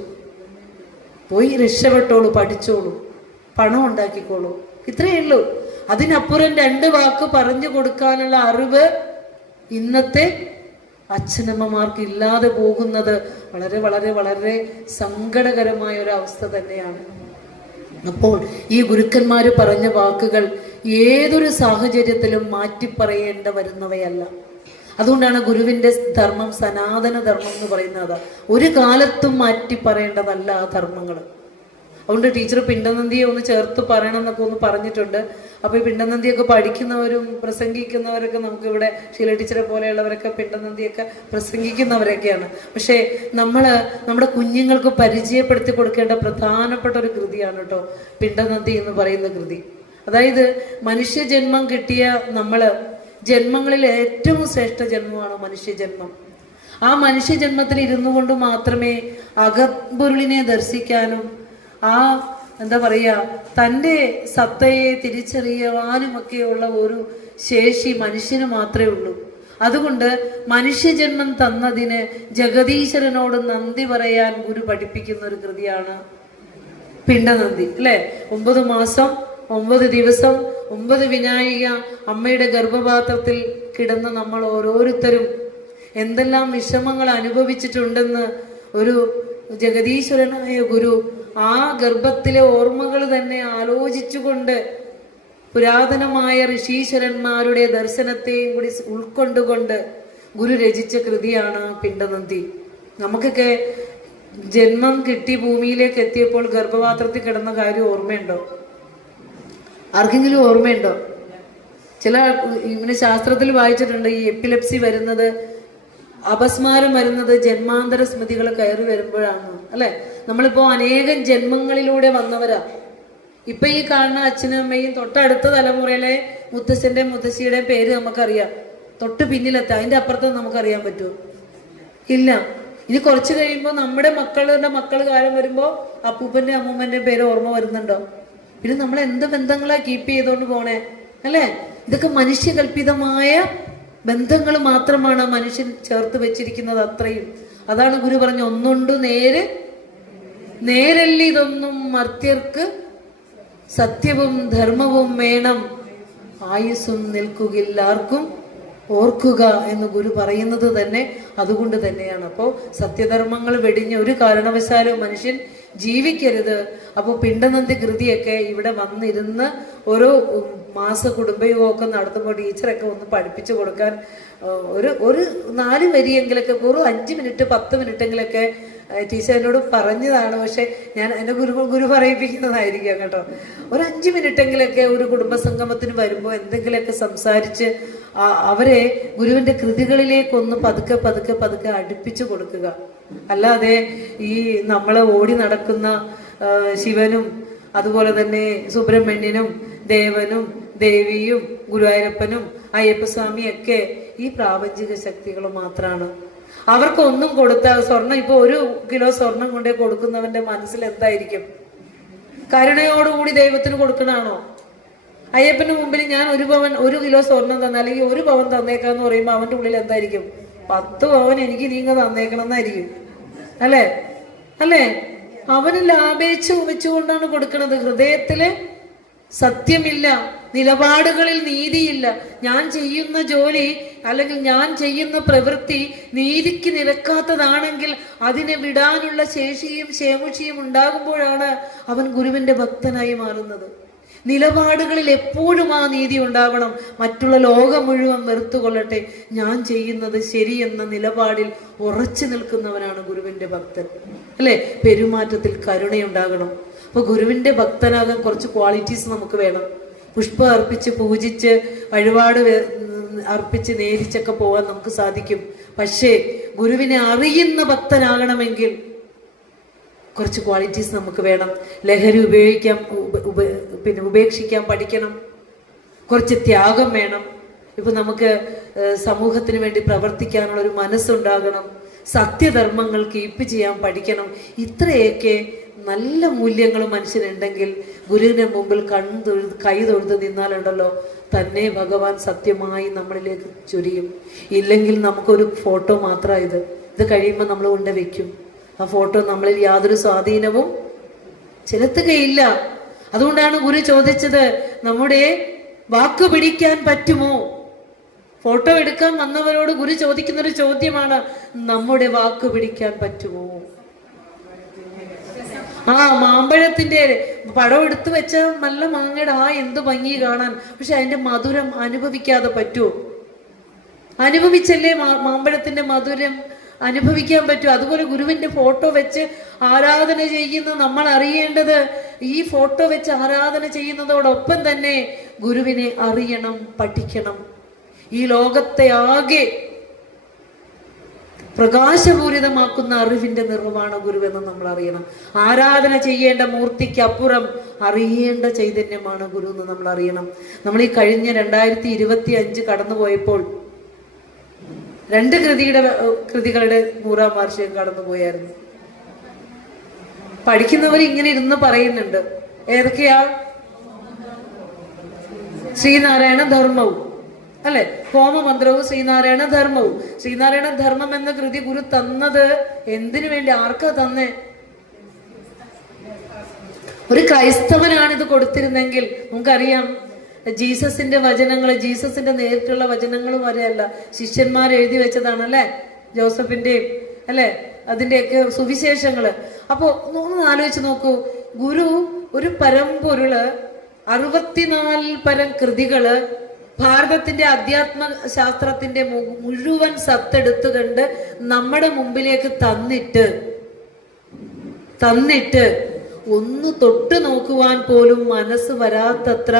പോയി രക്ഷപ്പെട്ടോളൂ, പഠിച്ചോളൂ, പണം ഉണ്ടാക്കിക്കോളൂ, ഇത്രയേ ഉള്ളൂ. അതിനപ്പുറം രണ്ട് വാക്ക് പറഞ്ഞു കൊടുക്കാനുള്ള അറിവ് ഇന്നത്തെ അച്ഛനമ്മമാർക്ക് ഇല്ലാതെ പോകുന്നത് വളരെ വളരെ വളരെ സങ്കടകരമായ ഒരു അവസ്ഥ തന്നെയാണ്. അപ്പോൾ ഈ ഗുരുക്കന്മാര് പറഞ്ഞ വാക്കുകൾ ഏതൊരു സാഹചര്യത്തിലും മാറ്റിപ്പറയേണ്ട വരുന്നവയല്ല. അതുകൊണ്ടാണ് ഗുരുവിന്റെ ധർമ്മം സനാതന ധർമ്മം എന്ന് പറയുന്നത്. ഒരു കാലത്തും മാറ്റി പറയേണ്ടതല്ല ആ ധർമ്മങ്ങൾ. അതുകൊണ്ട് ടീച്ചർ പിണ്ടനന്ദിയെ ഒന്ന് ചേർത്ത് പറയണം എന്നൊക്കെ ഒന്ന് പറഞ്ഞിട്ടുണ്ട്. അപ്പൊ ഈ പിണ്ടനന്ദിയൊക്കെ പഠിക്കുന്നവരും പ്രസംഗിക്കുന്നവരൊക്കെ നമുക്ക് ഇവിടെ ഷീല ടീച്ചറെ പോലെയുള്ളവരൊക്കെ പിണ്ടനന്ദിയൊക്കെ പ്രസംഗിക്കുന്നവരൊക്കെയാണ്. പക്ഷേ നമ്മുടെ കുഞ്ഞുങ്ങൾക്ക് പരിചയപ്പെടുത്തി കൊടുക്കേണ്ട പ്രധാനപ്പെട്ട ഒരു കൃതിയാണ് കേട്ടോ പിണ്ടനന്ദി എന്ന് പറയുന്ന കൃതി. അതായത് മനുഷ്യജന്മം കിട്ടിയ ജന്മങ്ങളിൽ ഏറ്റവും ശ്രേഷ്ഠ ജന്മമാണ് മനുഷ്യജന്മം. ആ മനുഷ്യജന്മത്തിൽ ഇരുന്നു കൊണ്ട് മാത്രമേ അകപ്പൊരുളിനെ ദർശിക്കാനും എന്താ പറയുക തൻ്റെ സത്തയെ തിരിച്ചറിയുവാനുമൊക്കെയുള്ള ഒരു ശേഷി മനുഷ്യന് മാത്രമേ ഉള്ളൂ. അതുകൊണ്ട് മനുഷ്യജന്മം തന്നതിന് ജഗദീശ്വരനോട് നന്ദി പറയാൻ ഗുരു പഠിപ്പിക്കുന്ന ഒരു കൃതിയാണ് പിണ്ടനന്ദി അല്ലെ. 9 മാസം 9 ദിവസം 9 വിനായിക അമ്മയുടെ ഗർഭപാത്രത്തിൽ കിടന്ന് നമ്മൾ ഓരോരുത്തരും എന്തെല്ലാം വിഷമങ്ങൾ അനുഭവിച്ചിട്ടുണ്ടെന്ന് ഒരു ജഗദീശ്വരനായ ഗുരു ആ ഗർഭത്തിലെ ഓർമ്മകൾ തന്നെ ആലോചിച്ചുകൊണ്ട് പുരാതനമായ ഋഷീശ്വരന്മാരുടെ ദർശനത്തെയും കൂടി ഉൾക്കൊണ്ടുകൊണ്ട് ഗുരു രചിച്ച കൃതിയാണ് പിണ്ടനന്ദി. നമുക്കൊക്കെ ജന്മം കിട്ടി ഭൂമിയിലേക്ക് എത്തിയപ്പോൾ ഗർഭപാത്രത്തിൽ കിടന്ന കാര്യം ഓർമ്മയുണ്ടോ? ആർക്കെങ്കിലും ഓർമ്മയുണ്ടോ? ചില ഇങ്ങനെ ശാസ്ത്രത്തിൽ വായിച്ചിട്ടുണ്ട് ഈ എപ്പിലെപ്സി വരുന്നത്, അപസ്മാരം വരുന്നത് ജന്മാന്തര സ്മൃതികൾ കയറി വരുമ്പോഴാണ് അല്ലെ. നമ്മളിപ്പോ അനേകം ജന്മങ്ങളിലൂടെ വന്നവരാ. ഇപ്പൊ ഈ കാണുന്ന അച്ഛനും അമ്മയും തൊട്ടടുത്ത തലമുറയിലെ മുത്തശ്ശന്റെ മുത്തശ്ശിയുടെ പേര് നമുക്കറിയാം, തൊട്ട് പിന്നിലെത്താം. അതിന്റെ അപ്പുറത്ത് നമുക്കറിയാൻ പറ്റുമോ? ഇല്ല. ഇനി കുറച്ച് കഴിയുമ്പോൾ നമ്മുടെ മക്കളുടെ മക്കൾ കാലം വരുമ്പോ അപ്പൂപ്പന്റെ അമ്മൂമ്മന്റെ പേര് ഓർമ്മ വരുന്നുണ്ടോ? പിന്നെ നമ്മൾ എന്ത് ബന്ധങ്ങളാ കീപ്പ് ചെയ്തോണ്ട് പോണേ അല്ലെ. ഇതൊക്കെ മനുഷ്യകൽപിതമായ ബന്ധങ്ങൾ മാത്രമാണ് മനുഷ്യൻ ചേർത്ത് വെച്ചിരിക്കുന്നത്. അത്രയും അതാണ് ഗുരു പറഞ്ഞു, ഒന്നുണ്ട് നേരല്ല ഇതൊന്നും മർത്യർക്ക് സത്യവും ധർമ്മവും വേണം, ആയുസ്സും നിൽക്കുകയില്ലാർക്കും ഓർക്കുക എന്ന് ഗുരു പറയുന്നത് തന്നെ അതുകൊണ്ട് തന്നെയാണ്. അപ്പോൾ സത്യധർമ്മങ്ങൾ വെടിഞ്ഞ് ഒരു കാരണവശാലും മനുഷ്യൻ ജീവിക്കരുത്. അപ്പോൾ പിണ്ടനന്ദി കൃതിയൊക്കെ ഇവിടെ വന്നിരുന്ന് ഓരോ മാസ കുടുംബയോഗമൊക്കെ നടത്തുമ്പോൾ ടീച്ചറൊക്കെ ഒന്ന് പഠിപ്പിച്ചു കൊടുക്കാൻ ഒരു 4 വരിയെങ്കിലൊക്കെ ഒരു 5 മിനിറ്റ് 10 മിനിറ്റെങ്കിലൊക്കെ ടീച്ചർ എന്നോട് പറഞ്ഞതാണ്. പക്ഷെ ഞാൻ എന്നെ ഗുരു പറയിപ്പിക്കുന്നതായിരിക്കാം കേട്ടോ. ഒരു 5 മിനിറ്റെങ്കിലൊക്കെ ഒരു കുടുംബസംഗമത്തിന് വരുമ്പോൾ എന്തെങ്കിലുമൊക്കെ സംസാരിച്ച് അവരെ ഗുരുവിന്റെ കൃതികളിലേക്കൊന്ന് പതുക്കെ അടുപ്പിച്ചു കൊടുക്കുക. അല്ലാതെ ഈ നമ്മളെ ഓടി നടക്കുന്ന ശിവനും അതുപോലെ തന്നെ സുബ്രഹ്മണ്യനും ദേവനും ദേവിയും ഗുരുവായൂരപ്പനും അയ്യപ്പസ്വാമിയൊക്കെ ഈ പ്രാപഞ്ചിക ശക്തികൾ മാത്രമാണ്. അവർക്കൊന്നും കൊടുത്താൽ സ്വർണം, ഇപ്പൊ 1 കിലോ സ്വർണം കൊണ്ടേ കൊടുക്കുന്നവന്റെ മനസ്സിൽ എന്തായിരിക്കും? കരുണയോടുകൂടി ദൈവത്തിന് കൊടുക്കണാണോ? അയ്യപ്പന് മുമ്പിൽ ഞാൻ 1 കിലോ സ്വർണം തന്ന അല്ലെങ്കിൽ 1 പവൻ തന്നേക്കാന്ന് പറയുമ്പോ അവന്റെ ഉള്ളിൽ എന്തായിരിക്കും? 10 പവൻ എനിക്ക് നീങ്ങ തന്നേക്കണം എന്നായിരിക്കും അല്ലേ. അവന് ലാഭേച്ഛ വെച്ചുകൊണ്ടാണ് കൊടുക്കുന്നത്. ഹൃദയത്തില് സത്യമില്ല, നിലപാടുകളിൽ നീതിയില്ല. ഞാൻ ചെയ്യുന്ന ജോലി അല്ലെങ്കിൽ ഞാൻ ചെയ്യുന്ന പ്രവൃത്തി നീതിക്ക് നിരക്കാത്തതാണെങ്കിൽ അതിനെ വിടാനുള്ള ശേഷിയും ക്ഷേമുഷിയും ഉണ്ടാകുമ്പോഴാണ് അവൻ ഗുരുവിന്റെ ഭക്തനായി മാറുന്നത്. നിലപാടുകളിൽ എപ്പോഴും ആ നീതി ഉണ്ടാവണം. മറ്റുള്ള ലോകം മുഴുവൻ വെറുത്തുകൊള്ളട്ടെ, ഞാൻ ചെയ്യുന്നത് ശരിയെന്ന നിലപാടിൽ ഉറച്ചു നിൽക്കുന്നവനാണ് ഗുരുവിന്റെ ഭക്തൻ അല്ലെ. പെരുമാറ്റത്തിൽ കരുണയുണ്ടാകണം. അപ്പൊ ഗുരുവിന്റെ ഭക്തനാകാൻ കുറച്ച് ക്വാളിറ്റീസ് നമുക്ക് വേണം. പുഷ്പം അർപ്പിച്ച് പൂജിച്ച് വഴിപാട് അർപ്പിച്ച് നേരിച്ചൊക്കെ പോകാൻ നമുക്ക് സാധിക്കും. പക്ഷേ ഗുരുവിനെ അറിയുന്ന ഭക്തനാകണമെങ്കിൽ കുറച്ച് ക്വാളിറ്റീസ് നമുക്ക് വേണം. ലഹരി ഉപേക്ഷിക്കാൻ പഠിക്കണം. കുറച്ച് ത്യാഗം വേണം. ഇപ്പൊ നമുക്ക് സമൂഹത്തിന് വേണ്ടി പ്രവർത്തിക്കാനുള്ള ഒരു മനസ്സുണ്ടാകണം. സത്യധർമ്മങ്ങൾ കീപ്പ് ചെയ്യാൻ പഠിക്കണം. ഇത്രയൊക്കെ നല്ല മൂല്യങ്ങൾ മനുഷ്യനുണ്ടെങ്കിൽ ഗുരുവിന്റെ മുമ്പിൽ കൈ തൊഴുത് നിന്നാലുണ്ടല്ലോ തന്നെ ഭഗവാൻ സത്യമായി നമ്മളിലേക്ക് ചൊരിയും. ഇല്ലെങ്കിൽ നമുക്കൊരു ഫോട്ടോ മാത്രമാണ് ഇത് കഴിയുമ്പോൾ നമ്മൾ കൊണ്ട് വെക്കും. ആ ഫോട്ടോ നമ്മളിൽ യാതൊരു സ്വാധീനവും ചെലുത്തുകയില്ല. അതുകൊണ്ടാണ് ഗുരു ചോദിച്ചത്, നമ്മുടെ വാക്ക് പിടിക്കാൻ പറ്റുമോ? ഫോട്ടോ എടുക്കാൻ വന്നവരോട് ഗുരു ചോദിക്കുന്ന ഒരു ചോദ്യമാണ്, നമ്മുടെ വാക്ക് പിടിക്കാൻ പറ്റുമോ? മാമ്പഴത്തിന്റെ പടം എടുത്തു വെച്ച നല്ല മാങ്ങയുടെ എന്ത് ഭംഗി കാണാൻ, പക്ഷെ അതിന്റെ മധുരം അനുഭവിക്കാതെ പറ്റുമോ? അനുഭവിച്ചല്ലേ മാമ്പഴത്തിന്റെ മധുരം അനുഭവിക്കാൻ പറ്റൂ. അതുപോലെ ഗുരുവിന്റെ ഫോട്ടോ വെച്ച് ആരാധന ചെയ്യുന്ന നമ്മൾ അറിയേണ്ടത്, ഈ ഫോട്ടോ വെച്ച് ആരാധന ചെയ്യുന്നതോടൊപ്പം തന്നെ ഗുരുവിനെ അറിയണം, പഠിക്കണം. ഈ ലോകത്തെ ആകെ പ്രകാശപൂരിതമാക്കുന്ന അറിവിന്റെ നിറവാണ് ഗുരുവെന്ന് നമ്മൾ അറിയണം. ആരാധന ചെയ്യേണ്ട മൂർത്തിക്ക് അപ്പുറം അറിയേണ്ട ചൈതന്യമാണ് ഗുരു എന്ന് നമ്മൾ അറിയണം. നമ്മൾ ഈ കഴിഞ്ഞ 2025 കടന്നുപോയപ്പോൾ 2 കൃതികളുടെ 100ാം വാർഷികം കടന്നുപോയായിരുന്നു. പഠിക്കുന്നവർ ഇങ്ങനെ ഇരുന്ന് പറയുന്നുണ്ട്. ഏതൊക്കെയാ? ശ്രീനാരായണ ധർമ്മവും, അല്ലെ, ഹോമമന്ത്രവും ശ്രീനാരായണ ധർമ്മവും. ശ്രീനാരായണ ധർമ്മം എന്ന കൃതി ഗുരു തന്നത് എന്തിനു വേണ്ടി, ആർക്കാ തന്നെ? ഒരു ക്രൈസ്തവനാണ് ഇത് കൊടുത്തിരുന്നെങ്കിൽ നമുക്കറിയാം, ജീസസിന്റെ വചനങ്ങൾ, ജീസസിന്റെ നേരിട്ടുള്ള വചനങ്ങൾ വരെയല്ല, ശിഷ്യന്മാർ എഴുതി വെച്ചതാണ്, അല്ലെ, ജോസഫിന്റെയും, അല്ലെ, അതിന്റെയൊക്കെ സുവിശേഷങ്ങള്. അപ്പോ ഒന്ന് ആലോചിച്ച് നോക്കൂ, ഗുരു ഒരു പരമ്പൊരുള് 64 പരം കൃതികള് ഭാരതത്തിന്റെ അധ്യാത്മ ശാസ്ത്രത്തിന്റെ മുഴുവൻ സത്തെടുത്തു കണ്ട് നമ്മുടെ മുമ്പിലേക്ക് തന്നിട്ട് ഒന്ന് തൊട്ട് നോക്കുവാൻ പോലും മനസ്സ് വരാത്തത്ര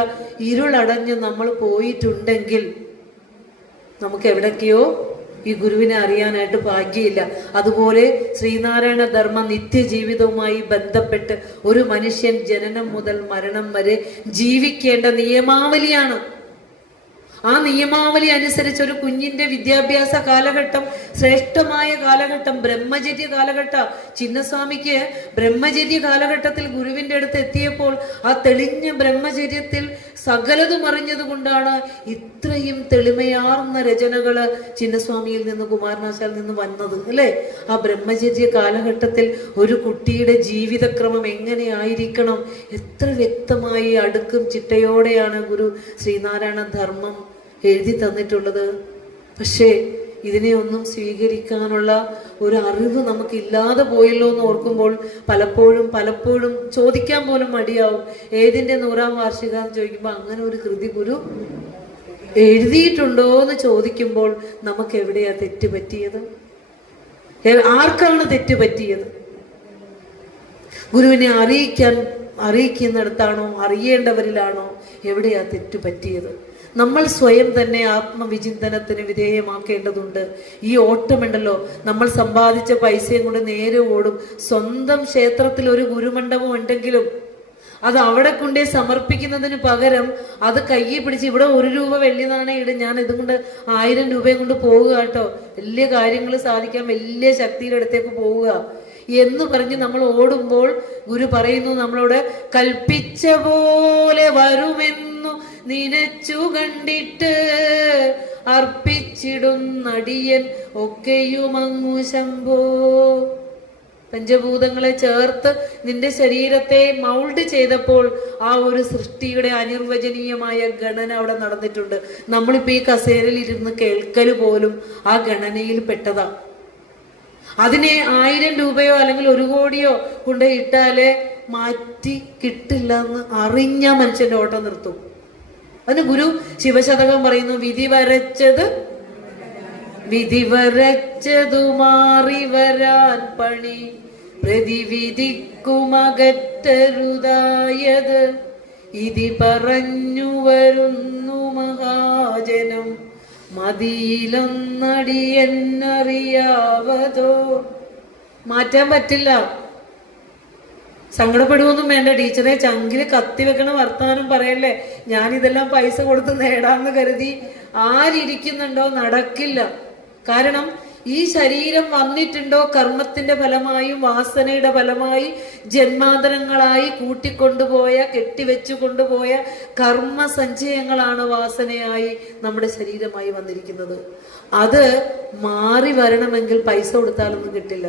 ഇരുളടഞ്ഞ് നമ്മൾ പോയിട്ടുണ്ടെങ്കിൽ നമുക്ക് എവിടൊക്കെയോ ഈ ഗുരുവിനെ അറിയാനായിട്ട് ഭാഗ്യമില്ല. അതുപോലെ ശ്രീനാരായണ ധർമ്മ നിത്യജീവിതവുമായി ബന്ധപ്പെട്ട് ഒരു മനുഷ്യൻ ജനനം മുതൽ മരണം വരെ ജീവിക്കേണ്ട നിയമാവലിയാണ്. ആ നിയമാവലി അനുസരിച്ച് ഒരു കുഞ്ഞിന്റെ വിദ്യാഭ്യാസ കാലഘട്ടം ശ്രേഷ്ഠമായ കാലഘട്ടം, ബ്രഹ്മചര്യ കാലഘട്ട. ചിന്നസ്വാമിക്ക് ബ്രഹ്മചര്യ കാലഘട്ടത്തിൽ ഗുരുവിന്റെ അടുത്ത് എത്തിയപ്പോൾ ആ തെളിഞ്ഞ ബ്രഹ്മചര്യത്തിൽ സകലതും അറിഞ്ഞത് കൊണ്ടാണ് ഇത്രയും തെളിമയാർന്ന രചനകള് ചിന്നസ്വാമിയിൽ നിന്ന്, കുമാരനാശാൽ നിന്ന് വന്നത്, അല്ലെ? ആ ബ്രഹ്മചര്യ കാലഘട്ടത്തിൽ ഒരു കുട്ടിയുടെ ജീവിതക്രമം എങ്ങനെയായിരിക്കണം, എത്ര വ്യക്തമായി അടുക്കും ചിട്ടയോടെയാണ് ഗുരു ശ്രീനാരായണ ധർമ്മം എഴുതി തന്നിട്ടുള്ളത്. പക്ഷേ ഇതിനെ ഒന്നും സ്വീകരിക്കാനുള്ള ഒരു അറിവ് നമുക്കില്ലാതെ പോയല്ലോ എന്ന് ഓർക്കുമ്പോൾ പലപ്പോഴും ചോദിക്കാൻ പോലും മടിയാവും. ഏതിന്റെ 100ാം വാർഷികം എന്ന് ചോദിക്കുമ്പോൾ അങ്ങനെ ഒരു കൃതി ഗുരു എഴുതിയിട്ടുണ്ടോ എന്ന് ചോദിക്കുമ്പോൾ നമുക്ക് എവിടെയാ തെറ്റ് പറ്റിയത്? ആർക്കാണ് തെറ്റ് പറ്റിയത്? ഗുരുവിനെ അറിയിക്കുന്നിടത്താണോ, അറിയേണ്ടവരിലാണോ, എവിടെയാ തെറ്റ് പറ്റിയത്? നമ്മൾ സ്വയം തന്നെ ആത്മവിചിന്തനത്തിന് വിധേയമാക്കേണ്ടതുണ്ട്. ഈ ഓട്ടമുണ്ടല്ലോ, നമ്മൾ സമ്പാദിച്ച പൈസയും കൊണ്ട് നേരെ ഓടും. സ്വന്തം ക്ഷേത്രത്തിൽ ഒരു ഗുരുമണ്ഡപം ഉണ്ടെങ്കിലും അത് അവിടെ കൊണ്ടേ സമർപ്പിക്കുന്നതിന് പകരം അത് കയ്യിൽ പിടിച്ച് ഇവിടെ 1 രൂപ വെള്ളി നാണയം ഇടും, ഞാൻ ഇതും കൊണ്ട് 1000 രൂപയും കൊണ്ട് പോവുക കേട്ടോ, വലിയ കാര്യങ്ങൾ സാധിക്കാൻ വലിയ ശക്തിയുടെ അടുത്തേക്ക് പോവുക എന്ന് പറഞ്ഞ് നമ്മൾ ഓടുമ്പോൾ ഗുരു പറയുന്നു നമ്മളോട്, കൽപ്പിച്ച പോലെ വരുമെന്നു നിനച്ചു കണ്ടിട്ട് അർപ്പിച്ചിടുന്നടിയൻ ഒക്കെയുമങ്ങു ശംഭോ. പഞ്ചഭൂതങ്ങളെ ചേർത്ത് നിന്റെ ശരീരത്തെ മൗൾഡ് ചെയ്തപ്പോൾ ആ ഒരു സൃഷ്ടിയുടെ അനിർവചനീയമായ ഗണന അവിടെ നടന്നിട്ടുണ്ട്. നമ്മളിപ്പോ ഈ കസേരയിൽ ഇരുന്ന് കേൾക്കല് പോലും ആ ഗണനയിൽ പെട്ടതാ. അതിനെ 1000 രൂപയോ അല്ലെങ്കിൽ 1 കോടിയോ കൊണ്ട് ഇട്ടാലേ മാറ്റി കിട്ടില്ല എന്ന് അറിഞ്ഞ മനുഷ്യന്റെ ഓട്ടം നിർത്തും. അതിന് ഗുരു ശിവശതകം പറയുന്നു, വിധി വരച്ചതു മാറി വരാൻ പണി പ്രതിവിധിക്കുമകറ്റരുതായത് ഇതി പറഞ്ഞു വരുന്നു മഹാജനം മതിയിലൊന്നടിയെന്നറിയാവതോ. മാറ്റാൻ പറ്റില്ല. സങ്കടപ്പെടുവൊന്നും വേണ്ട. ടീച്ചറെ ചങ്കില് കത്തി വെക്കണ വർത്താനം പറയല്ലേ, ഞാനിതെല്ലാം പൈസ കൊടുത്ത് നേടാന്ന് കരുതി ആരിയ്ക്കുന്നുണ്ടോ? നടക്കില്ല. കാരണം ഈ ശരീരം വന്നിട്ടുണ്ടോ കർമ്മത്തിന്റെ ഫലമായും വാസനയുടെ ഫലമായി ജന്മാന്തരങ്ങളായി കൂട്ടിക്കൊണ്ടുപോയ കെട്ടിവെച്ചു കൊണ്ടുപോയ കർമ്മ സഞ്ചയങ്ങളാണ് വാസനയായി നമ്മുടെ ശരീരമായി വന്നിരിക്കുന്നത്. അത് മാറി വരണമെങ്കിൽ പൈസ കൊടുത്താലൊന്നും കിട്ടില്ല.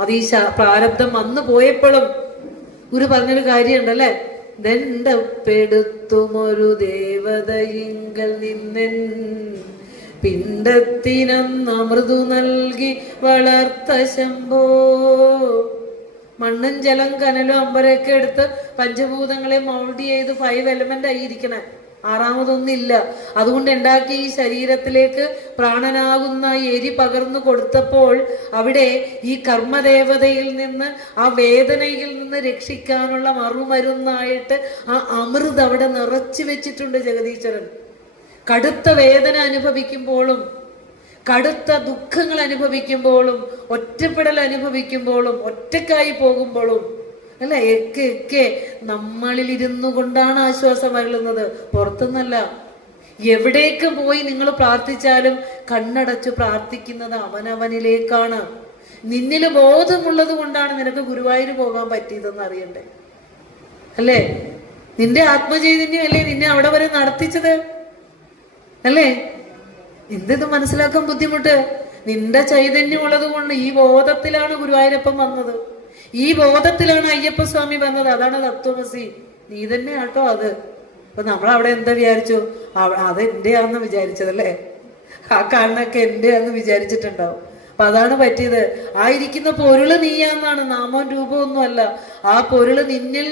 അത് ഈ പ്രാരബ്ധം വന്നു പോയപ്പോഴും ഗുരു പറഞ്ഞൊരു കാര്യമുണ്ടല്ലേ, ദണ്ഡപ്പെടുത്തുമൊരു ദേവതയിങ്കൽ നിന്നെൻ പിണ്ടത്തിനമൃതു നൽകി വളർത്ത ശംഭോ. മണ്ണും ജലം കനലും അമ്പരൊക്കെ എടുത്ത് പഞ്ചഭൂതങ്ങളെ മൗൾഡ് ചെയ്ത് 5 എലമെന്റ് ആയിരിക്കണേ. ആറാമതൊന്നില്ല. അതുകൊണ്ട് ഉണ്ടാക്കിയ ഈ ശരീരത്തിലേക്ക് പ്രാണനാകുന്ന എരി പകർന്നു കൊടുത്തപ്പോൾ അവിടെ ഈ കർമ്മദേവതയിൽ നിന്ന്, ആ വേദനയിൽ നിന്ന് രക്ഷിക്കാനുള്ള മറുമരുന്നായിട്ട് ആ അമൃത് അവിടെ നിറച്ചു വെച്ചിട്ടുണ്ട് ജഗദീശ്വരൻ. കടുത്ത വേദന അനുഭവിക്കുമ്പോഴും, കടുത്ത ദുഃഖങ്ങൾ അനുഭവിക്കുമ്പോഴും, ഒറ്റപ്പെടൽ അനുഭവിക്കുമ്പോഴും, ഒറ്റക്കായി പോകുമ്പോഴും അല്ല, ഒക്കെ നമ്മളിൽ ഇരുന്നു കൊണ്ടാണ് ആശ്വാസം അരുളുന്നത്, പുറത്തുനിന്നല്ല. എവിടേക്ക് പോയി നിങ്ങൾ പ്രാർത്ഥിച്ചാലും കണ്ണടച്ചു പ്രാർത്ഥിക്കുന്നത് അവനവനിലേക്കാണ്. നിന്നിൽ ബോധമുള്ളത് കൊണ്ടാണ് നിനക്ക് ഗുരുവായൂർ പോകാൻ പറ്റിയതെന്ന് അറിയണ്ടേ, അല്ലേ? നിന്റെ ആത്മചൈതന്യം അല്ലേ നിന്നെ അവിടെ വരെ നടത്തിച്ചത്, അല്ലേ? എന്തിത് മനസ്സിലാക്കാൻ ബുദ്ധിമുട്ട്? നിന്റെ ചൈതന്യം ഉള്ളത് കൊണ്ട് ഈ ബോധത്തിലാണ് ഗുരുവായൂരപ്പൻ വന്നത്, ഈ ബോധത്തിലാണ് അയ്യപ്പസ്വാമി വന്നത്. അതാണ് തത്വമസി. നീ തന്നെ ആട്ടോ അത്. അപ്പൊ നമ്മളവിടെ എന്താ വിചാരിച്ചു? അത് എന്റെയാണെന്ന് വിചാരിച്ചതല്ലേ? ആ കാണൊക്കെ എന്റെയാണെന്ന് വിചാരിച്ചിട്ടുണ്ടാവും. അപ്പൊ അതാണ് പറ്റിയത്. ആ ഇരിക്കുന്ന പൊരുള് നീയാന്നാണ്, നാമവും രൂപമൊന്നും അല്ല. ആ പൊരുള് നിന്നിൽ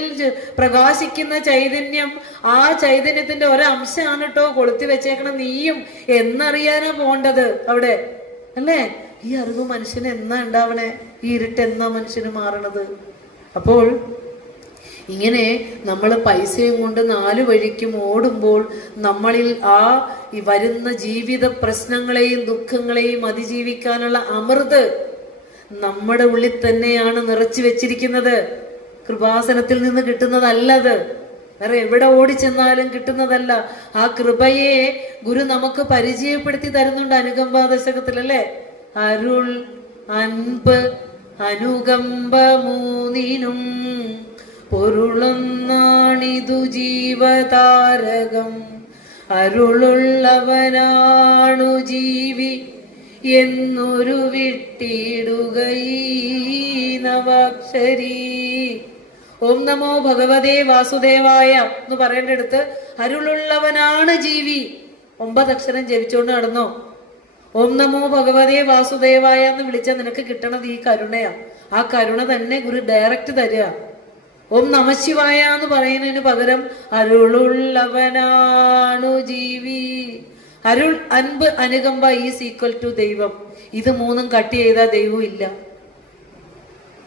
പ്രകാശിക്കുന്ന ചൈതന്യം, ആ ചൈതന്യത്തിന്റെ ഒരംശമാണ് കേട്ടോ കൊളുത്തി വെച്ചേക്കണം നീയും എന്നറിയാനാ പോണ്ടത് അവിടെ, അല്ലേ? ഈ അറിവ് മനുഷ്യന് എന്നാ ഉണ്ടാവണേ? ഈ ഇരുട്ട് എന്നാ മനുഷ്യന് മാറണത്? അപ്പോൾ ഇങ്ങനെ നമ്മൾ പൈസയും കൊണ്ട് 4 വഴിക്കും ഓടുമ്പോൾ നമ്മളിൽ ആ ഈ വരുന്ന ജീവിത പ്രശ്നങ്ങളെയും ദുഃഖങ്ങളെയും അതിജീവിക്കാനുള്ള അമൃത് നമ്മുടെ ഉള്ളിൽ തന്നെയാണ് നിറച്ചു വെച്ചിരിക്കുന്നത്. കൃപാസനത്തിൽ നിന്ന് കിട്ടുന്നതല്ലത്, വേറെ എവിടെ ഓടിച്ചെന്നാലും കിട്ടുന്നതല്ല. ആ കൃപയെ ഗുരു നമുക്ക് പരിചയപ്പെടുത്തി തരുന്നുണ്ട് അനുകമ്പാ ദശകത്തിലല്ലേ? അരുൾ അൻപ് അനുകമ്പ മൂന്നിനും പൊരുളൊന്നാണിതു ജീവതാരകം, അരുളുള്ളവനാണു ജീവി എന്നൊരു വിട്ടിടുകയീ നവാക്ഷരീ. ഓം നമോ ഭഗവതേ വാസുദേവായ എന്ന് പറയേണ്ടടുത്ത് അരുളുള്ളവനാണ് ജീവി 9 അക്ഷരം ജപിച്ചോണ്ട് നടന്നോ. ഓം നമോ ഭഗവതേ വാസുദേവായ എന്ന് വിളിച്ചാൽ നിനക്ക് കിട്ടണത് ഈ കരുണയാ. ആ കരുണ തന്നെ ഗുരു ഡയറക്റ്റ് തരിക. ഓം നമശിവായ എന്ന് പറയുന്നതിന് പകരം അരുളുള്ളവനാണു ജീവി. അരുൾ, അൻപ്, അനുകമ്പ ഈസ് ഈക്വൽ ടു ദൈവം. ഇത് 3ഉം കട്ട് ചെയ്താൽ ദൈവവും ഇല്ല.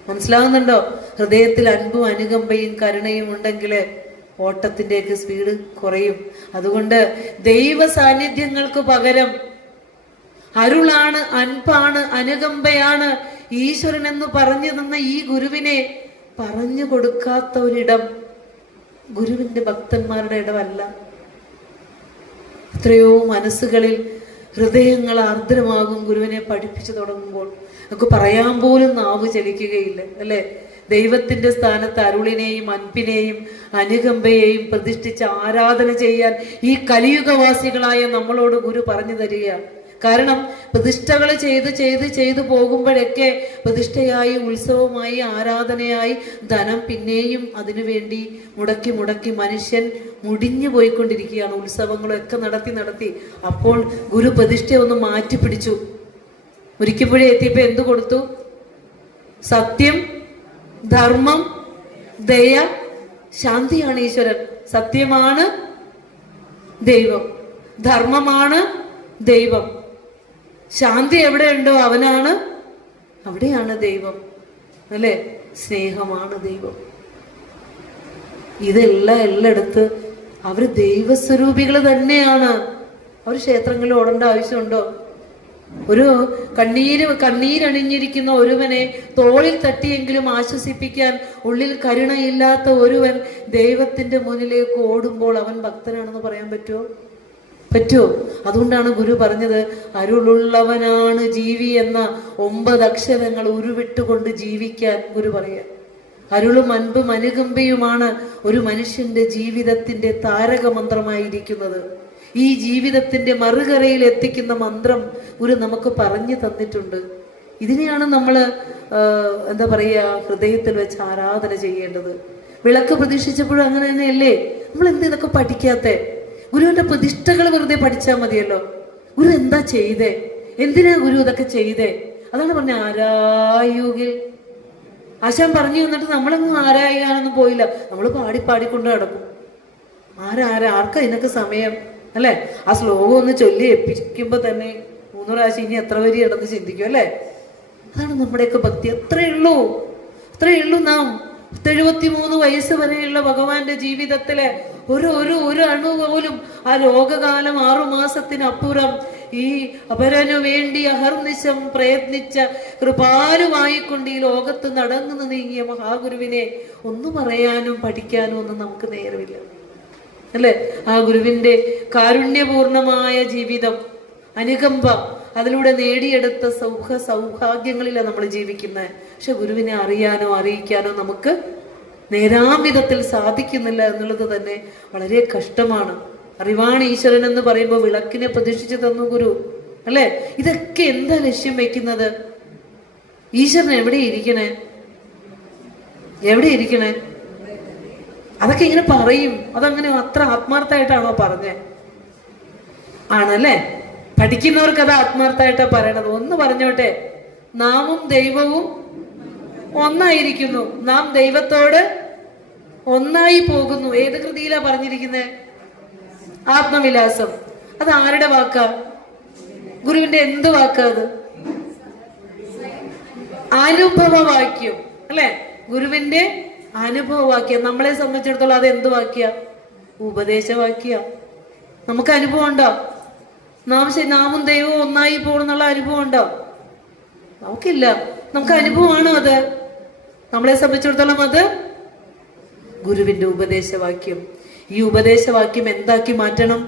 മനസ്സിലാകുന്നുണ്ടോ? ഹൃദയത്തിൽ അൻപും അനുകമ്പയും കരുണയും ഉണ്ടെങ്കിൽ ഓട്ടത്തിൻ്റെയൊക്കെ സ്പീഡ് കുറയും. അതുകൊണ്ട് ദൈവ സാന്നിധ്യങ്ങൾക്ക് പകരം അരുളാണ്, അൻപാണ്, അനുകമ്പയാണ് ഈശ്വരൻ എന്ന് പറഞ്ഞു തന്ന ഈ ഗുരുവിനെ പറഞ്ഞു കൊടുക്കാത്ത ഒരിടം ഗുരുവിന്റെ ഭക്തന്മാരുടെ ഇടമല്ല. എത്രയോ മനസ്സുകളിൽ ഹൃദയങ്ങൾ ആർദ്രമാകും ഗുരുവിനെ പഠിപ്പിച്ചു തുടങ്ങുമ്പോൾ. നമുക്ക് പറയാൻ പോലും നാവ് ചലിക്കുകയില്ല, അല്ലെ? ദൈവത്തിന്റെ സ്ഥാനത്ത് അരുളിനെയും അൻപിനെയും അനുകമ്പയെയും പ്രതിഷ്ഠിച്ച് ആരാധന ചെയ്യാൻ ഈ കലിയുഗവാസികളായ നമ്മളോട് ഗുരു പറഞ്ഞു തരിക. കാരണം പ്രതിഷ്ഠകൾ ചെയ്ത് പോകുമ്പോഴൊക്കെ പ്രതിഷ്ഠയായി, ഉത്സവമായി, ആരാധനയായി ധനം പിന്നെയും അതിനുവേണ്ടി മുടക്കി മനുഷ്യൻ മുടിഞ്ഞു പോയിക്കൊണ്ടിരിക്കുകയാണ്. ഉത്സവങ്ങളൊക്കെ നടത്തി അപ്പോൾ ഗുരു പ്രതിഷ്ഠ ഒന്ന് മാറ്റി പിടിച്ചു. ഒരിക്കപ്പോഴേ എത്തിയപ്പോ എന്തു കൊടുത്തു? സത്യം, ധർമ്മം, ദയ, ശാന്തിയാണ് ഈശ്വരൻ. സത്യമാണ് ദൈവം, ധർമ്മമാണ് ദൈവം, ശാന്തി എവിടെയുണ്ടോ അവനാണ്, അവിടെയാണ് ദൈവം, അല്ലെ? സ്നേഹമാണ് ദൈവം. എല്ലായിടത്ത് അവര് ദൈവസ്വരൂപികൾ തന്നെയാണ്. അവർ ക്ഷേത്രങ്ങളിൽ ഓടേണ്ട ആവശ്യമുണ്ടോ? ഒരു കണ്ണീരണിഞ്ഞിരിക്കുന്ന ഒരുവനെ തോളിൽ തട്ടിയെങ്കിലും ആശ്വസിപ്പിക്കാൻ ഉള്ളിൽ കരുണയില്ലാത്ത ഒരുവൻ ദൈവത്തിന്റെ മുന്നിലേക്ക് ഓടുമ്പോൾ അവൻ ഭക്തനാണെന്ന് പറയാൻ പറ്റുമോ? അതുകൊണ്ടാണ് ഗുരു പറഞ്ഞത് അരുളുള്ളവനാണ് ജീവി എന്ന 9 അക്ഷരങ്ങൾ ഉരുവിട്ടുകൊണ്ട് ജീവിക്കാൻ ഗുരു പറയാ. അരുളും അൻപും അനുകമ്പയുമാണ് ഒരു മനുഷ്യന്റെ ജീവിതത്തിന്റെ താരകമന്ത്രമായിരിക്കുന്നത്. ഈ ജീവിതത്തിന്റെ മറുകരയിൽ എത്തിക്കുന്ന മന്ത്രം ഗുരു നമുക്ക് പറഞ്ഞു തന്നിട്ടുണ്ട്. ഇതിനെയാണ് നമ്മൾ എന്താ പറയുക, ഹൃദയത്തിൽ വെച്ച് ആരാധന ചെയ്യേണ്ടത്. വിളക്ക് പ്രതീക്ഷിച്ചപ്പോഴും അങ്ങനെ തന്നെയല്ലേ? നമ്മൾ എന്ത് ഇതൊക്കെ പഠിക്കാത്തെ? ഗുരുവിന്റെ പ്രതിഷ്ഠകൾ വെറുതെ പഠിച്ചാൽ മതിയല്ലോ. ഗുരു എന്താ ചെയ്തേ? എന്തിനാ ഗുരു ഇതൊക്കെ ചെയ്തേ? അതാണ് പറഞ്ഞ ആരായുകിൽ. ആശാൻ പറഞ്ഞു തന്നിട്ട് നമ്മളൊന്നും ആരായാനൊന്നും പോയില്ല. നമ്മൾ പാടിക്കൊണ്ട് നടക്കും. ആർക്കാ ഇതിനൊക്കെ സമയം അല്ലെ? ആ ശ്ലോകം ഒന്ന് ചൊല്ലി എപ്പിക്കുമ്പോ തന്നെ 3 പ്രാവശ്യം ഇനി എത്ര വരി ഇടന്ന് ചിന്തിക്കും അല്ലെ? അതാണ് നമ്മുടെയൊക്കെ ഭക്തി. അത്രയേ ഉള്ളൂ. നാം 73 വയസ്സ് വരെയുള്ള ഭഗവാന്റെ ജീവിതത്തിലെ ഒരു അണു പോലും ആ രോഗകാലം 6 മാസത്തിനപ്പുറം ഈ അപരനു വേണ്ടി അഹർനിശം പ്രയത്നിച്ച കൃപാലുവായിക്കൊണ്ട് ഈ ലോകത്ത് നടന്നു നീങ്ങിയ മഹാഗുരുവിനെ ഒന്നും പറയാനും പഠിക്കാനും ഒന്നും നമുക്ക് നേരമില്ല അല്ലെ? ആ ഗുരുവിന്റെ കാരുണ്യപൂർണമായ ജീവിതം, അനുകമ്പ, അതിലൂടെ നേടിയെടുത്ത സൗഭാഗ്യങ്ങളിലാണ് നമ്മൾ ജീവിക്കുന്നത്. പക്ഷെ ഗുരുവിനെ അറിയാനോ അറിയിക്കാനോ നമുക്ക് നേരാമിതത്തിൽ സാധിക്കുന്നില്ല എന്നുള്ളത് തന്നെ വളരെ കഷ്ടമാണ്. അറിവാണ് ഈശ്വരൻ എന്ന് പറയുമ്പോൾ വിളക്കിനെ പ്രതീക്ഷിച്ചു തന്നു ഗുരു അല്ലെ? ഇതൊക്കെ എന്താ ലക്ഷ്യം വെക്കുന്നത്? ഈശ്വരൻ എവിടെ ഇരിക്കണേ? അതൊക്കെ ഇങ്ങനെ പറയും. അതങ്ങനെ അത്ര ആത്മാർത്ഥമായിട്ടാണോ പറഞ്ഞേ? ആണല്ലേ? പഠിക്കുന്നവർക്ക് അത് ആത്മാർത്ഥമായിട്ടാ പറയണത്. ഒന്ന് പറഞ്ഞോട്ടെ, നാമും ദൈവവും ഒന്നായിരിക്കുന്നു, നാം ദൈവത്തോട് ഒന്നായി പോകുന്നു. ഏത് കൃതിയിലാ പറഞ്ഞിരിക്കുന്നത്? ആത്മവിലാസം. അത് ആരുടെ വാക്കാ? ഗുരുവിന്റെ എന്ത് വാക്കാ അത്? അനുഭവവാക്യം അല്ലെ? ഗുരുവിന്റെ അനുഭവവാക്യം. നമ്മളെ സംബന്ധിച്ചിടത്തോളം അത് എന്ത് വാക്യ? ഉപദേശവാക്യ. നമുക്ക് അനുഭവം ഉണ്ടോ? നാമും ദൈവവും ഒന്നായി പോകണമെന്നുള്ള അനുഭവം ഉണ്ടോ? നമുക്കില്ല. നമുക്ക് അനുഭവമാണോ അത്? നമ്മളെ സംബന്ധിച്ചിടത്തോളം അത് ഗുരുവിന്റെ ഉപദേശവാക്യം. ഈ ഉപദേശവാക്യം എന്താക്കി മാറ്റണം?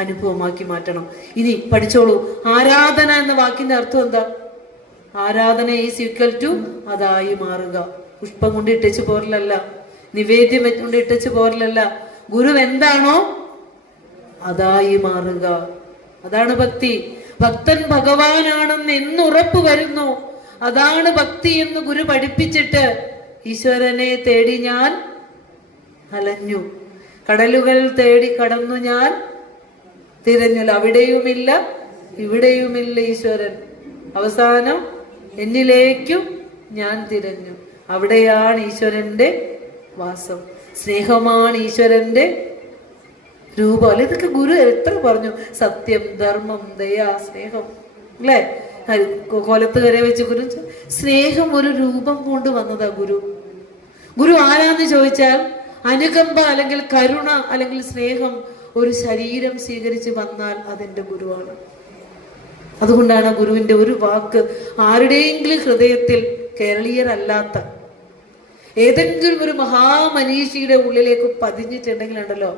അനുഭവമാക്കി മാറ്റണം. ഇനി പഠിച്ചോളൂ. ആരാധന എന്ന വാക്കിന്റെ അർത്ഥം എന്താ? ആരാധന ഈസ് ഈക്വൽ ടു അതായി മാറുക. പുഷ്പം കൊണ്ട് ഇട്ടച്ചു പോരലല്ല, നിവേദ്യം കൊണ്ട് ഇട്ടച്ചു പോരലല്ല. ഗുരു എന്താണോ അതായി മാറുക. അതാണ് ഭക്തി. ഭക്തൻ ഭഗവാനാണെന്ന് എന്നുറപ്പ് വരുന്നു. അതാണ് ഭക്തി എന്ന് ഗുരു പഠിപ്പിച്ചിട്ട് ഈശ്വരനെ തേടി ഞാൻ അലഞ്ഞു, കടലുകൾ തേടി കടന്നു ഞാൻ തിരഞ്ഞു, അവിടെയുമില്ല ഇവിടെയുമില്ല ഈശ്വരൻ, അവസാനം എന്നിലേക്കും ഞാൻ തിരഞ്ഞു. അവിടെയാണ് ഈശ്വരന്റെ വാസം. സ്നേഹമാണ് ഈശ്വരന്റെ രൂപം അല്ലെ? ഇതൊക്കെ ഗുരു എത്ര പറഞ്ഞു. സത്യം, ധർമ്മം, ദയ, സ്നേഹം അല്ലെ? കൊലത്ത് കര വെച്ച് ഗുരു സ്നേഹം ഒരു രൂപം കൊണ്ട് വന്നതാ ഗുരു. ഗുരു ആരാന്ന് ചോദിച്ചാൽ അനുകമ്പ അല്ലെങ്കിൽ കരുണ അല്ലെങ്കിൽ സ്നേഹം ഒരു ശരീരം സ്വീകരിച്ച് വന്നാൽ അതെന്റെ ഗുരുവാണ്. അതുകൊണ്ടാണ് ഗുരുവിന്റെ ഒരു വാക്ക് ആരുടെയെങ്കിലും ഹൃദയത്തിൽ കേരളീയരല്ലാത്ത ഏതെങ്കിലും ഒരു മഹാമനീഷിയുടെ ഉള്ളിലേക്ക് പതിഞ്ഞിട്ടുണ്ടെങ്കിൽ ഉണ്ടല്ലോ,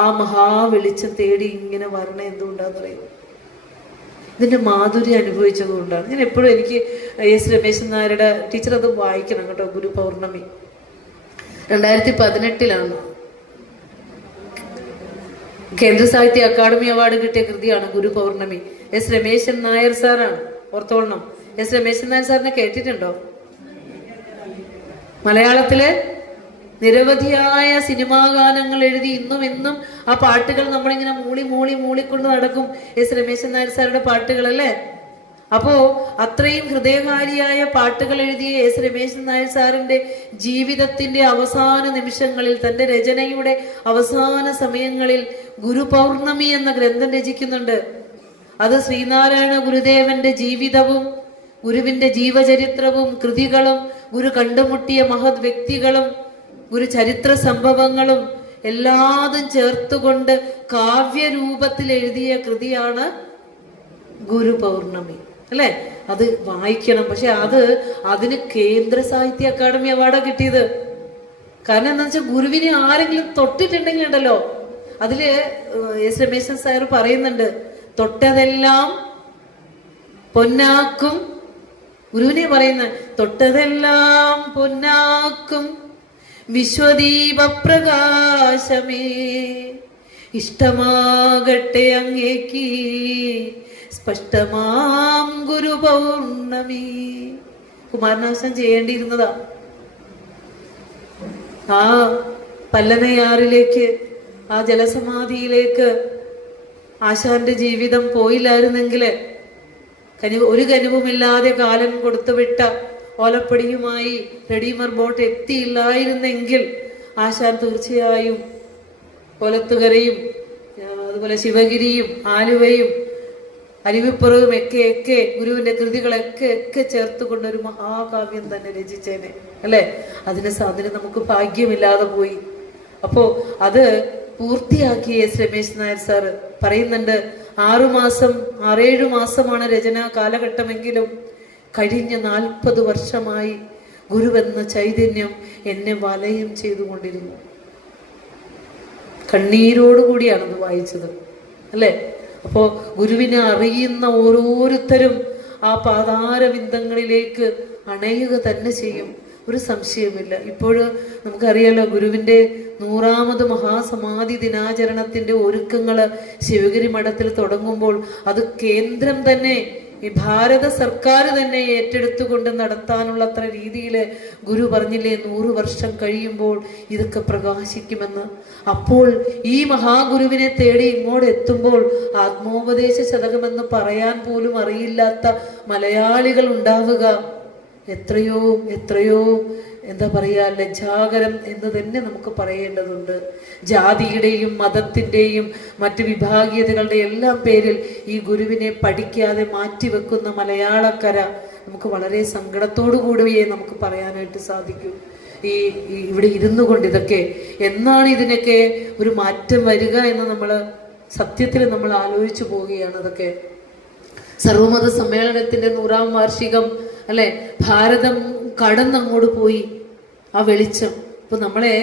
ആ മഹാവെളിച്ചം തേടി ഇങ്ങനെ വരണേ എന്തുകൊണ്ടാന്ന് പറയും? ഇതിന്റെ മാധുര്യം അനുഭവിച്ചത് കൊണ്ടാണ്. ഞാൻ എപ്പോഴും എനിക്ക് എസ് രമേശൻ നായരുടെ ടീച്ചർ അത് വായിക്കണം കേട്ടോ. ഗുരു പൗർണമി 2018 കേന്ദ്ര സാഹിത്യ അക്കാദമി അവാർഡ് കിട്ടിയ കൃതിയാണ് ഗുരു പൗർണമി. എസ് രമേശൻ നായർ സാറാണ്, ഓർത്തോളണം. എസ് രമേശൻ നായർ സാറിനെ കേട്ടിട്ടുണ്ടോ? മലയാളത്തിലെ നിരവധിയായ സിനിമാ ഗാനങ്ങൾ എഴുതി ഇന്നും ആ പാട്ടുകൾ നമ്മളിങ്ങനെ മൂളിക്കൊണ്ട് നടക്കും. എസ് രമേശൻ നായർ സാറുടെ പാട്ടുകൾ അല്ലേ? അപ്പോ അത്രയും ഹൃദയകാരിയായ പാട്ടുകൾ എഴുതിയ എസ് രമേശൻ നായർ സാറിന്റെ ജീവിതത്തിന്റെ അവസാന നിമിഷങ്ങളിൽ, തന്റെ രചനയുടെ അവസാന സമയങ്ങളിൽ ഗുരു പൗർണമി എന്ന ഗ്രന്ഥം രചിക്കുന്നുണ്ട്. അത് ശ്രീനാരായണ ഗുരുദേവന്റെ ജീവിതവും ഗുരുവിന്റെ ജീവചരിത്രവും കൃതികളും ഗുരു കണ്ടുമുട്ടിയ മഹത് വ്യക്തികളും ഗുരു ചരിത്ര സംഭവങ്ങളും എല്ലാതും ചേർത്തുകൊണ്ട് കാവ്യരൂപത്തിൽ എഴുതിയ കൃതിയാണ് ഗുരു പൗർണമി അല്ലെ? അത് വായിക്കണം. പക്ഷെ അതിന് കേന്ദ്ര സാഹിത്യ അക്കാദമി അവാർഡാ കിട്ടിയത്. കാരണം എന്താ വെച്ചാൽ ഗുരുവിനെ ആരെങ്കിലും തൊട്ടിട്ടുണ്ടെങ്കിൽ ഉണ്ടല്ലോ, അതില് എസ് രമേശൻ സാർ പറയുന്നുണ്ട്, തൊട്ടതെല്ലാം പൊന്നാക്കും. ഗുരുവിനെ പറയുന്ന തൊട്ടതെല്ലാം പൊന്നാക്കും വിശ്വദീപ പ്രകാശമേ, ഇഷ്ടമാകട്ടെ അങ്ങേക്ക് സ്പഷ്ടമാം ഗുരു പൗർണമി. കുമാരനാശൻ ചെയ്യേണ്ടിയിരുന്നതാ. ആ പല്ലനയാറിലേക്ക്, ആ ജലസമാധിയിലേക്ക് ആശാന്റെ ജീവിതം പോയില്ലായിരുന്നെങ്കിൽ, ഒരു കനിവുമില്ലാതെ കാലം കൊടുത്തുവിട്ട ഓലപ്പടിയുമായി റെഡീമർ ബോട്ട് എത്തിയില്ലായിരുന്നെങ്കിൽ ആശാൻ തീർച്ചയായും കൊലത്തുകരയും അതുപോലെ ശിവഗിരിയും ആലുവയും അരുവിപ്പുറവും ഒക്കെ ഗുരുവിന്റെ കൃതികളൊക്കെ ചേർത്തുകൊണ്ട് ഒരു മഹാകാവ്യം തന്നെ രചിച്ചേനെ അല്ലെ. അതിന് നമുക്ക് ഭാഗ്യമില്ലാതെ പോയി. അപ്പോ അത് പൂർത്തിയാക്കിയ എസ് രമേശ് നായർ സാറ് പറയുന്നുണ്ട്, 6-7 മാസമാണ് രചനാ കാലഘട്ടമെങ്കിലും കഴിഞ്ഞ 40 വർഷമായി ഗുരുവെന്ന ചൈതന്യം എന്നെ വലയം ചെയ്തുകൊണ്ടിരുന്നു. കണ്ണീരോടുകൂടിയാണത് വായിച്ചത് അല്ലെ. അപ്പോ ഗുരുവിനെ അറിയുന്ന ഓരോരുത്തരും ആ പാതാരവിന്ദങ്ങളിലേക്ക് അണയുക തന്നെ ചെയ്യും, ഒരു സംശയമില്ല. ഇപ്പോഴും നമുക്കറിയാലോ, ഗുരുവിന്റെ 100ാമത് മഹാസമാധി ദിനാചരണത്തിന്റെ ഒരുക്കങ്ങള് ശിവഗിരി മഠത്തിൽ തുടങ്ങുമ്പോൾ അത് കേന്ദ്രം തന്നെ, ഈ ഭാരത സർക്കാർ തന്നെ ഏറ്റെടുത്തുകൊണ്ട് നടത്താനുള്ള അത്ര രീതിയിൽ ഗുരു പറഞ്ഞില്ലേ 100 വർഷം കഴിയുമ്പോൾ ഇതൊക്കെ പ്രകാശിക്കുമെന്ന്. അപ്പോൾ ഈ മഹാഗുരുവിനെ തേടി ഇങ്ങോട്ട് എത്തുമ്പോൾ ആത്മോപദേശ ശതകമെന്ന് പറയാൻ പോലും അറിയില്ലാത്ത മലയാളികൾ ഉണ്ടാവുക എത്രയോ എത്രയോ എന്താ പറയാ ലജ്ജാകരം എന്ന് തന്നെ നമുക്ക് പറയേണ്ടതുണ്ട്. ജാതിയുടെയും മതത്തിൻ്റെയും മറ്റ് വിഭാഗീയതകളുടെ എല്ലാം പേരിൽ ഈ ഗുരുവിനെ പഠിക്കാതെ മാറ്റിവെക്കുന്ന മലയാളക്കര നമുക്ക് വളരെ സങ്കടത്തോടു കൂടിയേ നമുക്ക് പറയാനായിട്ട് സാധിക്കൂ. ഇവിടെ ഇരുന്നു കൊണ്ട് ഇതൊക്കെ എന്നാണ് ഇതിനൊക്കെ ഒരു മാറ്റം വരിക എന്ന് നമ്മൾ സത്യത്തിൽ നമ്മൾ ആലോചിച്ചു പോവുകയാണ്. അതൊക്കെ സർവമത സമ്മേളനത്തിന്റെ 100ാം വാർഷികം അല്ലെ, ഭാരതം കടന്നങ്ങോട്ട് പോയി ആ വെളിച്ചം. ഇപ്പൊ നമ്മളെ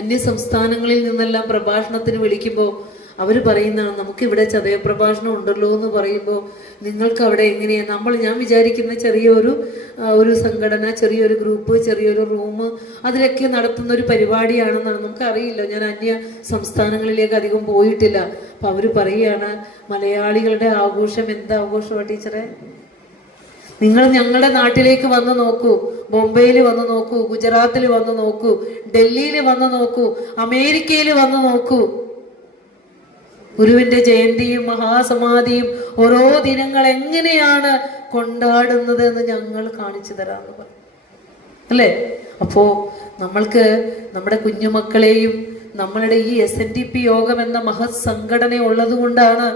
അന്യ സംസ്ഥാനങ്ങളിൽ നിന്നെല്ലാം പ്രഭാഷണത്തിന് വിളിക്കുമ്പോൾ അവർ പറയുന്നതാണ്, നമുക്കിവിടെ ചതയ പ്രഭാഷണം ഉണ്ടല്ലോ എന്ന് പറയുമ്പോൾ നിങ്ങൾക്ക് അവിടെ എങ്ങനെയാ, ഞാൻ വിചാരിക്കുന്ന ചെറിയൊരു സംഘടന, ചെറിയൊരു ഗ്രൂപ്പ്, ചെറിയൊരു റൂം, അതിലൊക്കെ നടത്തുന്ന ഒരു പരിപാടിയാണെന്നാണ്. നമുക്കറിയില്ല, ഞാൻ അന്യ സംസ്ഥാനങ്ങളിലേക്ക് അധികം പോയിട്ടില്ല. അപ്പൊ അവര് പറയുകയാണ്, മലയാളികളുടെ ആഘോഷം എന്താ ആഘോഷമാണ് ടീച്ചറെ? നിങ്ങൾ ഞങ്ങളുടെ നാട്ടിലേക്ക് വന്ന് നോക്കൂ, ബോംബെയിൽ വന്ന് നോക്കൂ, ഗുജറാത്തിൽ വന്ന് നോക്കൂ, ഡൽഹിയിൽ വന്ന് നോക്കൂ, അമേരിക്കയിൽ വന്ന് നോക്കൂ. ഗുരുവിന്റെ ജയന്തിയും മഹാസമാധിയും ഓരോ ദിനങ്ങൾ എങ്ങനെയാണ് കൊണ്ടാടുന്നത് എന്ന് ഞങ്ങൾ കാണിച്ചു തരാമെന്ന് പറയും അല്ലേ. അപ്പോ നമ്മൾക്ക് നമ്മുടെ കുഞ്ഞുമക്കളെയും നമ്മളുടെ ഈ SNDP യോഗം എന്ന മഹത് സംഘടന ഉള്ളത് കൊണ്ടാണ്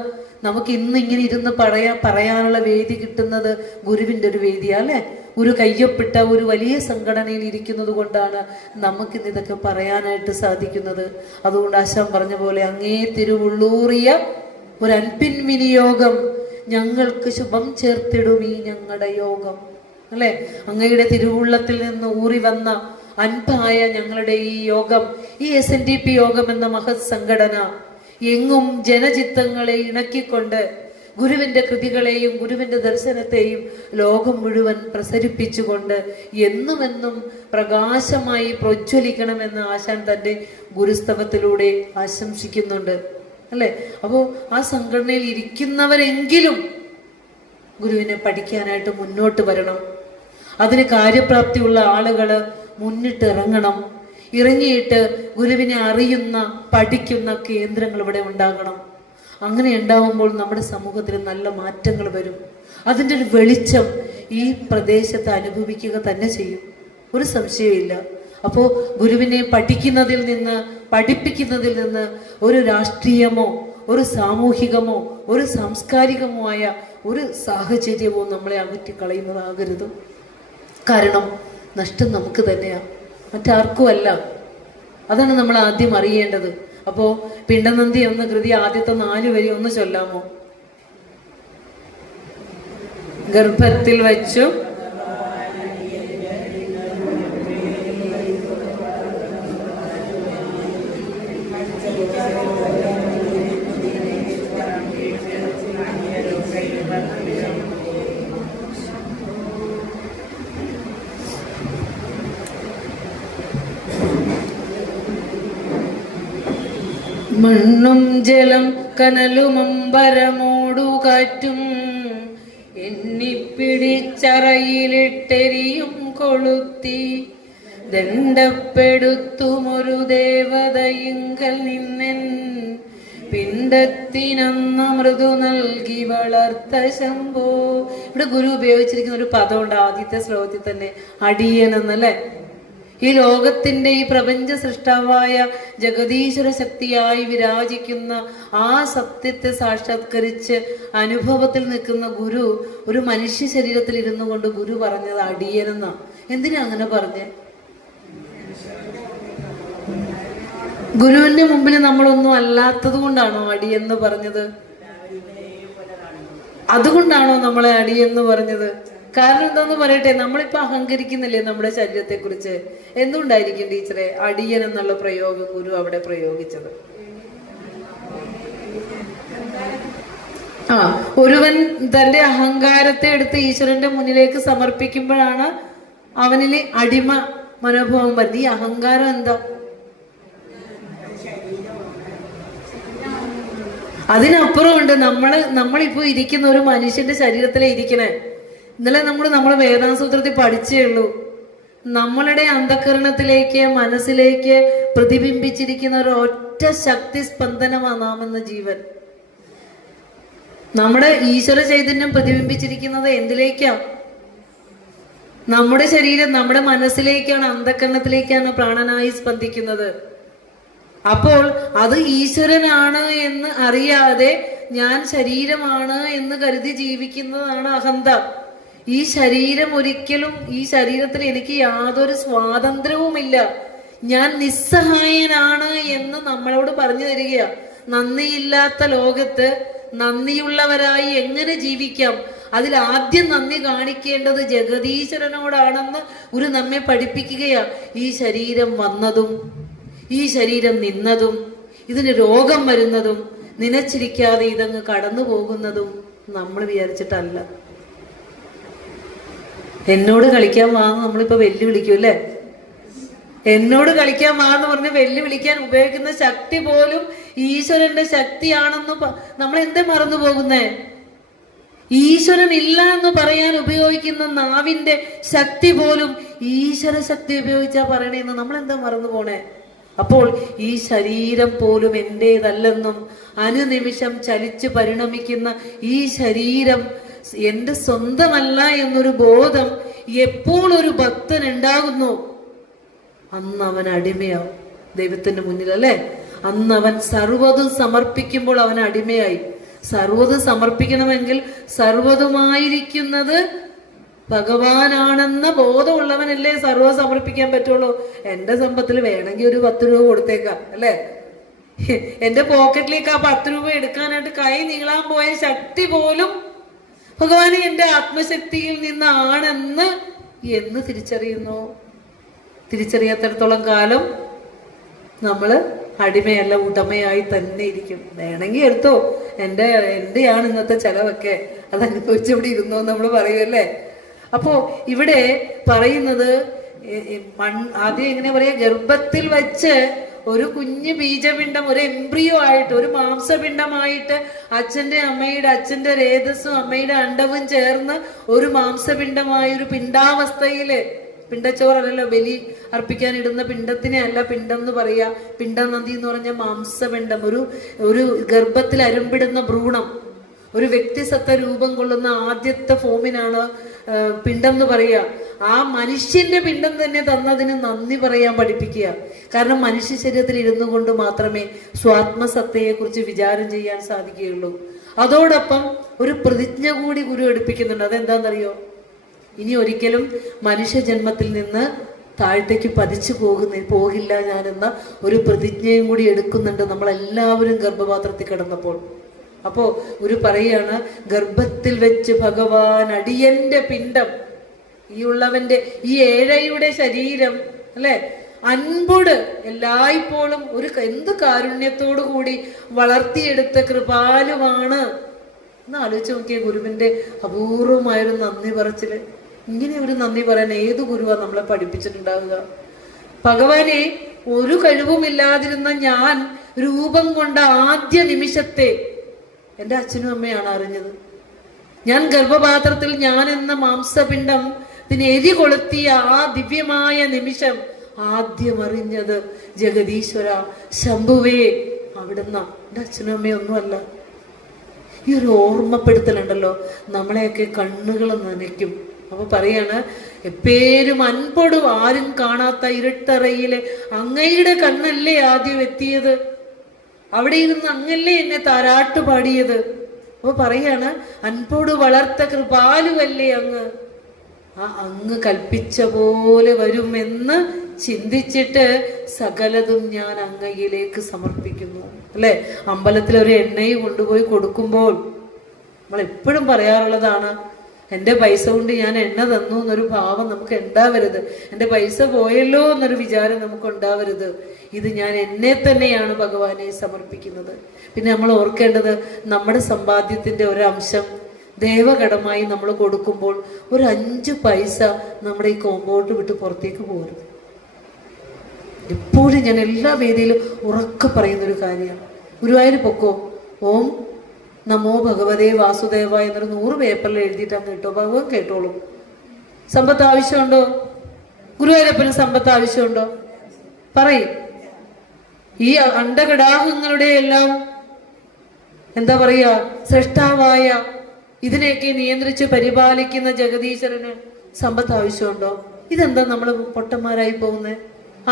നമുക്ക് ഇന്ന് ഇങ്ങനെ ഇരുന്ന് പറയാനുള്ള വേദി കിട്ടുന്നത്. ഗുരുവിന്റെ ഒരു വേദിയാ അല്ലെ. ഒരു കയ്യൊപ്പിട്ട ഒരു വലിയ സംഘടനയിൽ ഇരിക്കുന്നത് കൊണ്ടാണ് നമുക്കിന്ന് ഇതൊക്കെ പറയാനായിട്ട് സാധിക്കുന്നത്. അതുകൊണ്ട് ആശാൻ പറഞ്ഞ പോലെ അങ്ങേ തിരുവുള്ളൂറിയ ഒരു അൻപിൻ വിനിയോഗം ഞങ്ങൾക്ക് ശുഭം ചേർത്തിടും ഈ ഞങ്ങളുടെ യോഗം അല്ലെ. അങ്ങയുടെ തിരുവുള്ളത്തിൽ നിന്ന് ഊറി വന്ന അൻപായ ഞങ്ങളുടെ ഈ യോഗം, ഈ SNDP യോഗം എന്ന മഹത് സംഘടന എങ്ങും ജനചിത്തങ്ങളെ ഇണക്കിക്കൊണ്ട് ഗുരുവിന്റെ കൃതികളെയും ഗുരുവിന്റെ ദർശനത്തെയും ലോകം മുഴുവൻ പ്രസരിപ്പിച്ചുകൊണ്ട് എന്നുമെന്നും പ്രകാശമായി പ്രജ്വലിക്കണമെന്ന് ആശാൻ തന്റെ ഗുരുസ്തവത്തിലൂടെ ആശംസിക്കുന്നുണ്ട് അല്ലെ. അപ്പോൾ ആ സംഘടനയിൽ ഇരിക്കുന്നവരെങ്കിലും ഗുരുവിനെ പഠിക്കാനായിട്ട് മുന്നോട്ട് വരണം. അതിന് കാര്യപ്രാപ്തിയുള്ള ആളുകള് മുന്നിട്ട് ഇറങ്ങണം. ഇറങ്ങിയിട്ട് ഗുരുവിനെ അറിയുന്ന പഠിക്കുന്ന കേന്ദ്രങ്ങൾ ഇവിടെ ഉണ്ടാകണം. അങ്ങനെ ഉണ്ടാവുമ്പോൾ നമ്മുടെ സമൂഹത്തിൽ നല്ല മാറ്റങ്ങൾ വരും. അതിൻ്റെ ഒരു വെളിച്ചം ഈ പ്രദേശത്ത് അനുഭവിക്കുക തന്നെ ചെയ്യും, ഒരു സംശയമില്ല. അപ്പോൾ ഗുരുവിനെ പഠിക്കുന്നതിൽ നിന്ന് പഠിപ്പിക്കുന്നതിൽ നിന്ന് ഒരു രാഷ്ട്രീയമോ ഒരു സാമൂഹികമോ ഒരു സാംസ്കാരികമോ ആയ ഒരു സാഹചര്യമോ നമ്മളെ അകറ്റിക്കളയുന്നതാകരുത്. കാരണം നഷ്ടം നമുക്ക് തന്നെയാണ്, മറ്റാർക്കും അല്ല. അതാണ് നമ്മൾ ആദ്യം അറിയേണ്ടത്. അപ്പോ പിണ്ടനന്ദി എന്ന കൃതി ആദ്യത്തെ 4 വരി ഒന്ന് ചൊല്ലാമോ? ഗർഭത്തിൽ വച്ചു മണ്ണും ജലം കനലും അമ്പരമോടു കാറ്റും എണ്ണിപ്പിടിച്ചറയിലിട്ടെരിയും കൊളുത്തി ദണ്ഡപ്പെടുത്തുമൊരു ദേവതയിങ്കൽ നിന്നെൻ പിണ്ടത്തിനന്ന് മൃദു നൽകി വളർത്ത ശംഭോ. ഇവിടെ ഗുരു ഉപയോഗിച്ചിരിക്കുന്ന ഒരു പദമുണ്ട് ആദ്യത്തെ ശ്ലോകത്തിൽ തന്നെ, അടിയൻ എന്നല്ലേ. ഈ ലോകത്തിന്റെ ഈ പ്രപഞ്ച സൃഷ്ടാവായ ജഗദീശ്വര ശക്തിയായി വിരാജിക്കുന്ന ആ സത്യത്തെ സാക്ഷാത്കരിച്ച് അനുഭവത്തിൽ നിൽക്കുന്ന ഗുരു ഒരു മനുഷ്യ ശരീരത്തിൽ ഇരുന്നു കൊണ്ട് ഗുരു പറഞ്ഞത് അടിയനെന്നാ. എന്തിനാ അങ്ങനെ പറഞ്ഞേ? ഗുരുവിന്റെ മുമ്പിൽ നമ്മളൊന്നും അല്ലാത്തത് കൊണ്ടാണോ അടിയെന്ന് പറഞ്ഞത്? അതുകൊണ്ടാണോ നമ്മളെ അടിയെന്ന് പറഞ്ഞത്? കാരണം എന്താന്ന് പറയട്ടെ, നമ്മളിപ്പോ അഹങ്കരിക്കുന്നില്ലേ നമ്മുടെ ശരീരത്തെ കുറിച്ച്? എന്തുകൊണ്ടായിരിക്കും ടീച്ചറെ അടിയൻ എന്നുള്ള പ്രയോഗം ഗുരു അവിടെ പ്രയോഗിച്ചത്? ഒരുവൻ തന്റെ അഹങ്കാരത്തെ എടുത്ത് ഈശ്വരന്റെ മുന്നിലേക്ക് സമർപ്പിക്കുമ്പോഴാണ് അവനിൽ അടിമ മനോഭാവം വരുന്നത്. ഈ അഹങ്കാരം എന്താ? അതിനപ്പുറമുണ്ട്. നമ്മളിപ്പോ ഇരിക്കുന്ന ഒരു മനുഷ്യന്റെ ശരീരത്തിലേ ഇരിക്കണേ. ഇന്നലെ നമ്മളെ വേദാസൂത്രത്തിൽ പഠിച്ചേ ഉള്ളൂ. നമ്മളുടെ അന്ധകരണത്തിലേക്ക് മനസ്സിലേക്ക് പ്രതിബിംബിച്ചിരിക്കുന്ന ഒരു ഒറ്റ ശക്തി സ്പന്ദനമാണ് നാം എന്ന ജീവൻ. നമ്മുടെ ഈശ്വര ചൈതന്യം പ്രതിബിംബിച്ചിരിക്കുന്നത് എന്തിലേക്കാ? നമ്മുടെ ശരീരം, നമ്മുടെ മനസ്സിലേക്കാണ്, അന്ധകരണത്തിലേക്കാണ് പ്രാണനായി സ്പന്ദിക്കുന്നത്. അപ്പോൾ അത് ഈശ്വരനാണ് എന്ന് അറിയാതെ ഞാൻ ശരീരമാണ് എന്ന് കരുതി ജീവിക്കുന്നതാണ് അഹന്ത. ഈ ശരീരം ഒരിക്കലും, ഈ ശരീരത്തിൽ എനിക്ക് യാതൊരു സ്വാതന്ത്ര്യവുമില്ല, ഞാൻ നിസ്സഹായനാണ് എന്ന് നമ്മളോട് പറഞ്ഞു തരിക. നന്ദിയില്ലാത്ത ലോകത്ത് നന്ദിയുള്ളവരായി എങ്ങനെ ജീവിക്കാം? അതിൽ ആദ്യം നന്ദി കാണിക്കേണ്ടത് ജഗദീശ്വരനോടാണെന്ന് ഒരു നമ്മെ പഠിപ്പിക്കുകയാ. ഈ ശരീരം വന്നതും ഈ ശരീരം നിന്നതും ഇതിന് രോഗം വരുന്നതും നനച്ചിരിക്കാതെ ഇതങ്ങ് കടന്നു പോകുന്നതും നമ്മൾ വിചാരിച്ചിട്ടല്ല. എന്നോട് കളിക്കാൻ വാന്ന് നമ്മളിപ്പോ വെല്ലുവിളിക്കും അല്ലേ? എന്നോട് കളിക്കാൻ വാന്ന് പറഞ്ഞ് വെല്ലുവിളിക്കാൻ ഉപയോഗിക്കുന്ന ശക്തി പോലും ഈശ്വരന്റെ ശക്തിയാണെന്ന് നമ്മൾ എന്തേ മറന്നു പോകുന്നേ? ഈശ്വരൻ ഇല്ല എന്ന് പറയാൻ ഉപയോഗിക്കുന്ന നാവിന്റെ ശക്തി പോലും ഈശ്വര ശക്തി ഉപയോഗിച്ചാ പറയണേന്ന് നമ്മൾ എന്താ മറന്നു പോണേ? അപ്പോൾ ഈ ശരീരം പോലും എന്റേതല്ലെന്നും അനുനിമിഷം ചലിച്ചു പരിണമിക്കുന്ന ഈ ശരീരം എന്റെ സ്വന്തമല്ല എന്നൊരു ബോധം എപ്പോൾ ഒരു ഭക്തൻ ഉണ്ടാകുന്നു അന്ന് അവൻ അടിമയാവും ദൈവത്തിന്റെ മുന്നിൽ, അല്ലെ? അന്ന് അവൻ സർവ്വതും സമർപ്പിക്കുമ്പോൾ അവൻ അടിമയായി. സർവ്വതും സമർപ്പിക്കണമെങ്കിൽ സർവ്വതുമായിരിക്കുന്നത് ഭഗവാനാണെന്ന ബോധമുള്ളവനല്ലേ സർവ്വ സമർപ്പിക്കാൻ പറ്റുള്ളൂ. എന്റെ സമ്പത്തിൽ വേണമെങ്കിൽ ഒരു 10 രൂപ കൊടുത്തേക്കാം, അല്ലെ? എന്റെ പോക്കറ്റിലേക്ക് ആ 10 രൂപ എടുക്കാനായിട്ട് കൈ നീളാൻ പോയ ശക്തി പോലും ഭഗവാൻ എന്റെ ആത്മശക്തിയിൽ നിന്നാണെന്ന് എന്ന് തിരിച്ചറിയുന്നു. തിരിച്ചറിയാത്തിടത്തോളം കാലം നമ്മള് അടിമയല്ല, ഉടമയായി തന്നെ ഇരിക്കും. വേണമെങ്കിൽ എടുത്തോ, എന്റെയാണ് ഇന്നത്തെ ചെലവൊക്കെ, അതനുഭവിച്ചിവിടെ ഇരുന്നോ നമ്മൾ പറയുമല്ലേ. അപ്പോ ഇവിടെ പറയുന്നത് ആദ്യം എങ്ങനെ പറയാ, ഗർഭത്തിൽ വെച്ച് ഒരു കുഞ്ഞു ബീജപിണ്ഡം, ഒരു എംബ്രിയോ ആയിട്ട്, ഒരു മാംസപിണ്ഡമായിട്ട് അച്ഛന്റെ രേതസ്സും അമ്മയുടെ അണ്ടവും ചേർന്ന് ഒരു മാംസപിണ്ഡമായ ഒരു പിണ്ഡാവസ്ഥയില്, പിണ്ടച്ചോറല്ലോ ബലി അർപ്പിക്കാൻ ഇടുന്ന പിണ്ടത്തിനെ അല്ല പിണ്ടം എന്ന് പറയാ. പിണ്ടനന്ദി എന്ന് പറഞ്ഞ മാംസപിണ്ഡം, ഒരു ഗർഭത്തിൽ അരുമ്പിടുന്ന ഭ്രൂണം, ഒരു വ്യക്തിസത്ത രൂപം കൊള്ളുന്ന ആദ്യത്തെ ഫോമിനാണ് പിണ്ടം എന്ന് പറയുക. ആ മനുഷ്യന്റെ പിണ്ടം തന്നെ തന്നതിന് നന്ദി പറയാൻ പഠിപ്പിക്കുക. കാരണം മനുഷ്യ ശരീരത്തിൽ ഇരുന്നു കൊണ്ട് മാത്രമേ സ്വാത്മസത്തയെ കുറിച്ച് വിചാരം ചെയ്യാൻ സാധിക്കുകയുള്ളൂ. അതോടൊപ്പം ഒരു പ്രതിജ്ഞ കൂടി ഗുരു എടുപ്പിക്കുന്നുണ്ട്. അതെന്താണെന്നറിയോ? ഇനി ഒരിക്കലും മനുഷ്യജന്മത്തിൽ നിന്ന് താഴത്തേക്ക് പതിച്ചു പോകില്ല ഞാനെന്ന ഒരു പ്രതിജ്ഞയും കൂടി എടുക്കുന്നുണ്ട് നമ്മളെല്ലാവരും ഗർഭപാത്രത്തിൽ കിടന്നപ്പോൾ. അപ്പോ ഒരു പറയാണ്, ഗർഭത്തിൽ വെച്ച് ഭഗവാൻ അടിയന്റെ പിണ്ടം, ഈ ഉള്ളവന്റെ ഈ ഏഴയുടെ ശരീരം, അല്ലെ, അൻപോട് എല്ലായ്പ്പോഴും എന്ത് കാരുണ്യത്തോടു കൂടി വളർത്തിയെടുത്ത കൃപാലുവാണ് എന്ന് ആലോചിച്ച് നോക്കിയ ഗുരുവിന്റെ അപൂർവമായൊരു നന്ദി പറച്ചില്. ഇങ്ങനെ ഒരു നന്ദി പറയാൻ ഏത് ഗുരുവാ നമ്മളെ പഠിപ്പിച്ചിട്ടുണ്ടാവുക? ഭഗവാനെ ഒരു കഴിവുമില്ലാതിരുന്ന ഞാൻ രൂപം കൊണ്ട ആദ്യ നിമിഷത്തെ എൻ്റെ അച്ഛനും അമ്മയാണ് അറിഞ്ഞത്. ഞാൻ ഗർഭപാത്രത്തിൽ ഞാൻ എന്ന മാംസപിണ്ഡം എരി കൊളുത്തിയ ആ ദിവ്യമായ നിമിഷം ആദ്യം അറിഞ്ഞത് ജഗദീശ്വര ശംഭുവേ അവിടുന്ന്. എൻ്റെ അച്ഛനും അമ്മയും ഒന്നുമല്ല. ഈ ഒരു ഓർമ്മപ്പെടുത്തലുണ്ടല്ലോ നമ്മളെയൊക്കെ കണ്ണുകൾ നനയ്ക്കും. അപ്പൊ പറയാണ്, എപ്പേരും അൻപൊടും ആരും കാണാത്ത ഇരുട്ടറയിലെ അങ്ങയുടെ കണ്ണല്ലേ ആദ്യം എത്തിയത്, അവിടെ ഇരുന്ന് അങ്ങല്ലേ എന്നെ താരാട്ട് പാടിയത്. അപ്പൊ പറയാണ്, അൻപോട് വളർത്ത കൃപാലുവല്ലേ അങ്ങ്, ആ അങ്ങ് കൽപ്പിച്ച പോലെ വരുമെന്ന് ചിന്തിച്ചിട്ട് സകലതും ഞാൻ അങ്ങയിലേക്ക് സമർപ്പിക്കുന്നു. അല്ലെ, അമ്പലത്തിൽ ഒരു എണ്ണയും കൊണ്ടുപോയി കൊടുക്കുമ്പോൾ നമ്മൾ എപ്പോഴും പറയാറുള്ളതാണ്, എൻ്റെ പൈസ കൊണ്ട് ഞാൻ എണ്ണ തന്നു എന്നൊരു ഭാവം നമുക്ക് ഉണ്ടാവരുത്. എൻ്റെ പൈസ പോയല്ലോ എന്നൊരു വിചാരം നമുക്ക് ഉണ്ടാവരുത്. ഇത് ഞാൻ എന്നെ തന്നെയാണ് ഭഗവാനെ സമർപ്പിക്കുന്നത്. പിന്നെ നമ്മൾ ഓർക്കേണ്ടത്, നമ്മുടെ സമ്പാദ്യത്തിൻ്റെ ഒരംശം ദേവകടമായി നമ്മൾ കൊടുക്കുമ്പോൾ ഒരു 5 പൈസ നമ്മുടെ ഈ കോമ്പൗണ്ട് വിട്ട് പുറത്തേക്ക് പോകരുത്. എപ്പോഴും ഞാൻ എല്ലാ വേദിയിലും ഉറക്കെ പറയുന്നൊരു കാര്യമാണ്. ഗുരുവായൂർ പൊക്കോ, ഓം നമോ ഭഗവതേ വാസുദേവ എന്നൊരു 100 പേപ്പറിൽ എഴുതിയിട്ട് അങ്ങ് കേട്ടോ, ഭഗവാൻ കേട്ടോളൂ. സമ്പത്ത് ആവശ്യമുണ്ടോ? ഗുരുവായൂരപ്പന് സമ്പത്ത് ആവശ്യമുണ്ടോ? പറയും. ഈ അണ്ടകടാഹങ്ങളുടെ എല്ലാം എന്താ പറയാ, സൃഷ്ടാവായ ഇതിനെയൊക്കെ നിയന്ത്രിച്ച് പരിപാലിക്കുന്ന ജഗദീശ്വരന് സമ്പത്ത് ആവശ്യമുണ്ടോ? ഇതെന്താ നമ്മൾ പൊട്ടന്മാരായി പോകുന്നത്?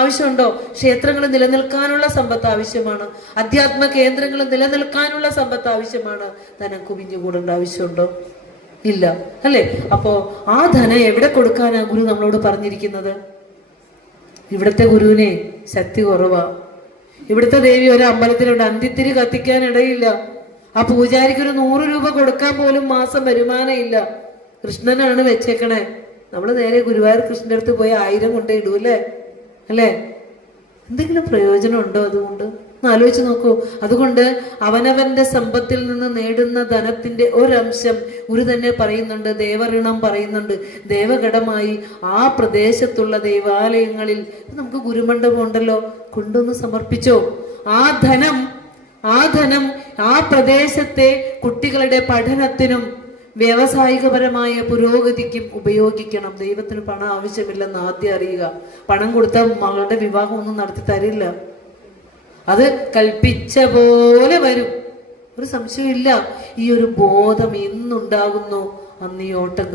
ആവശ്യമുണ്ടോ? ക്ഷേത്രങ്ങൾ നിലനിൽക്കാനുള്ള സമ്പത്ത് ആവശ്യമാണ്, അധ്യാത്മ കേന്ദ്രങ്ങൾ നിലനിൽക്കാനുള്ള സമ്പത്ത് ആവശ്യമാണ്. ധനം കുവിഞ്ഞുകൂടേണ്ട ആവശ്യമുണ്ടോ? ഇല്ല, അല്ലേ? അപ്പോ ആ ധനം എവിടെ കൊടുക്കാനാ ഗുരു നമ്മളോട് പറഞ്ഞിരിക്കുന്നത്? ഇവിടുത്തെ ഗുരുവിനെ ശക്തി കുറവാ. ഇവിടുത്തെ ദേവി ഒരു അമ്പലത്തിലുണ്ട്, അന്തിത്തിരി കത്തിക്കാൻ ഇടയില്ല. ആ പൂജാരിക്ക് ഒരു 100 രൂപ കൊടുക്കാൻ പോലും മാസം വരുമാനം ഇല്ല. കൃഷ്ണനാണ് വെച്ചേക്കണേ. നമ്മൾ നേരെ ഗുരുവായൂർ കൃഷ്ണന്റെ അടുത്ത് പോയി 1000 കൊണ്ടേ ഇടൂല്ലേ, അല്ലേ? എന്തെങ്കിലും പ്രയോജനം ഉണ്ടോ അതുകൊണ്ട്? ആലോചിച്ച് നോക്കൂ. അതുകൊണ്ട് അവനവന്റെ സമ്പത്തിൽ നിന്ന് നേടുന്ന ധനത്തിന്റെ ഒരംശം ഗുരു തന്നെ പറയുന്നുണ്ട്, ദേവഋണം പറയുന്നുണ്ട്, ദേവഘടമായി ആ പ്രദേശത്തുള്ള ദേവാലയങ്ങളിൽ നമുക്ക് ഗുരുമണ്ഡപം ഉണ്ടല്ലോ, കൊണ്ടൊന്ന് സമർപ്പിച്ചോ. ആ ധനം ആ പ്രദേശത്തെ കുട്ടികളുടെ പഠനത്തിനും വ്യാവസായികപരമായ പുരോഗതിക്കും ഉപയോഗിക്കണം. ദൈവത്തിന് പണം ആവശ്യമില്ലെന്ന് ആദ്യം അറിയുക. പണം കൊടുത്താൽ മകളുടെ വിവാഹം ഒന്നും നടത്തി തരില്ല. അത് കൽപ്പിച്ച പോലെ വരും, ഒരു സംശയമില്ല. ഈ ഒരു ബോധം എന്നുണ്ടാകുന്നു അന്ന് ഈ ഓട്ടം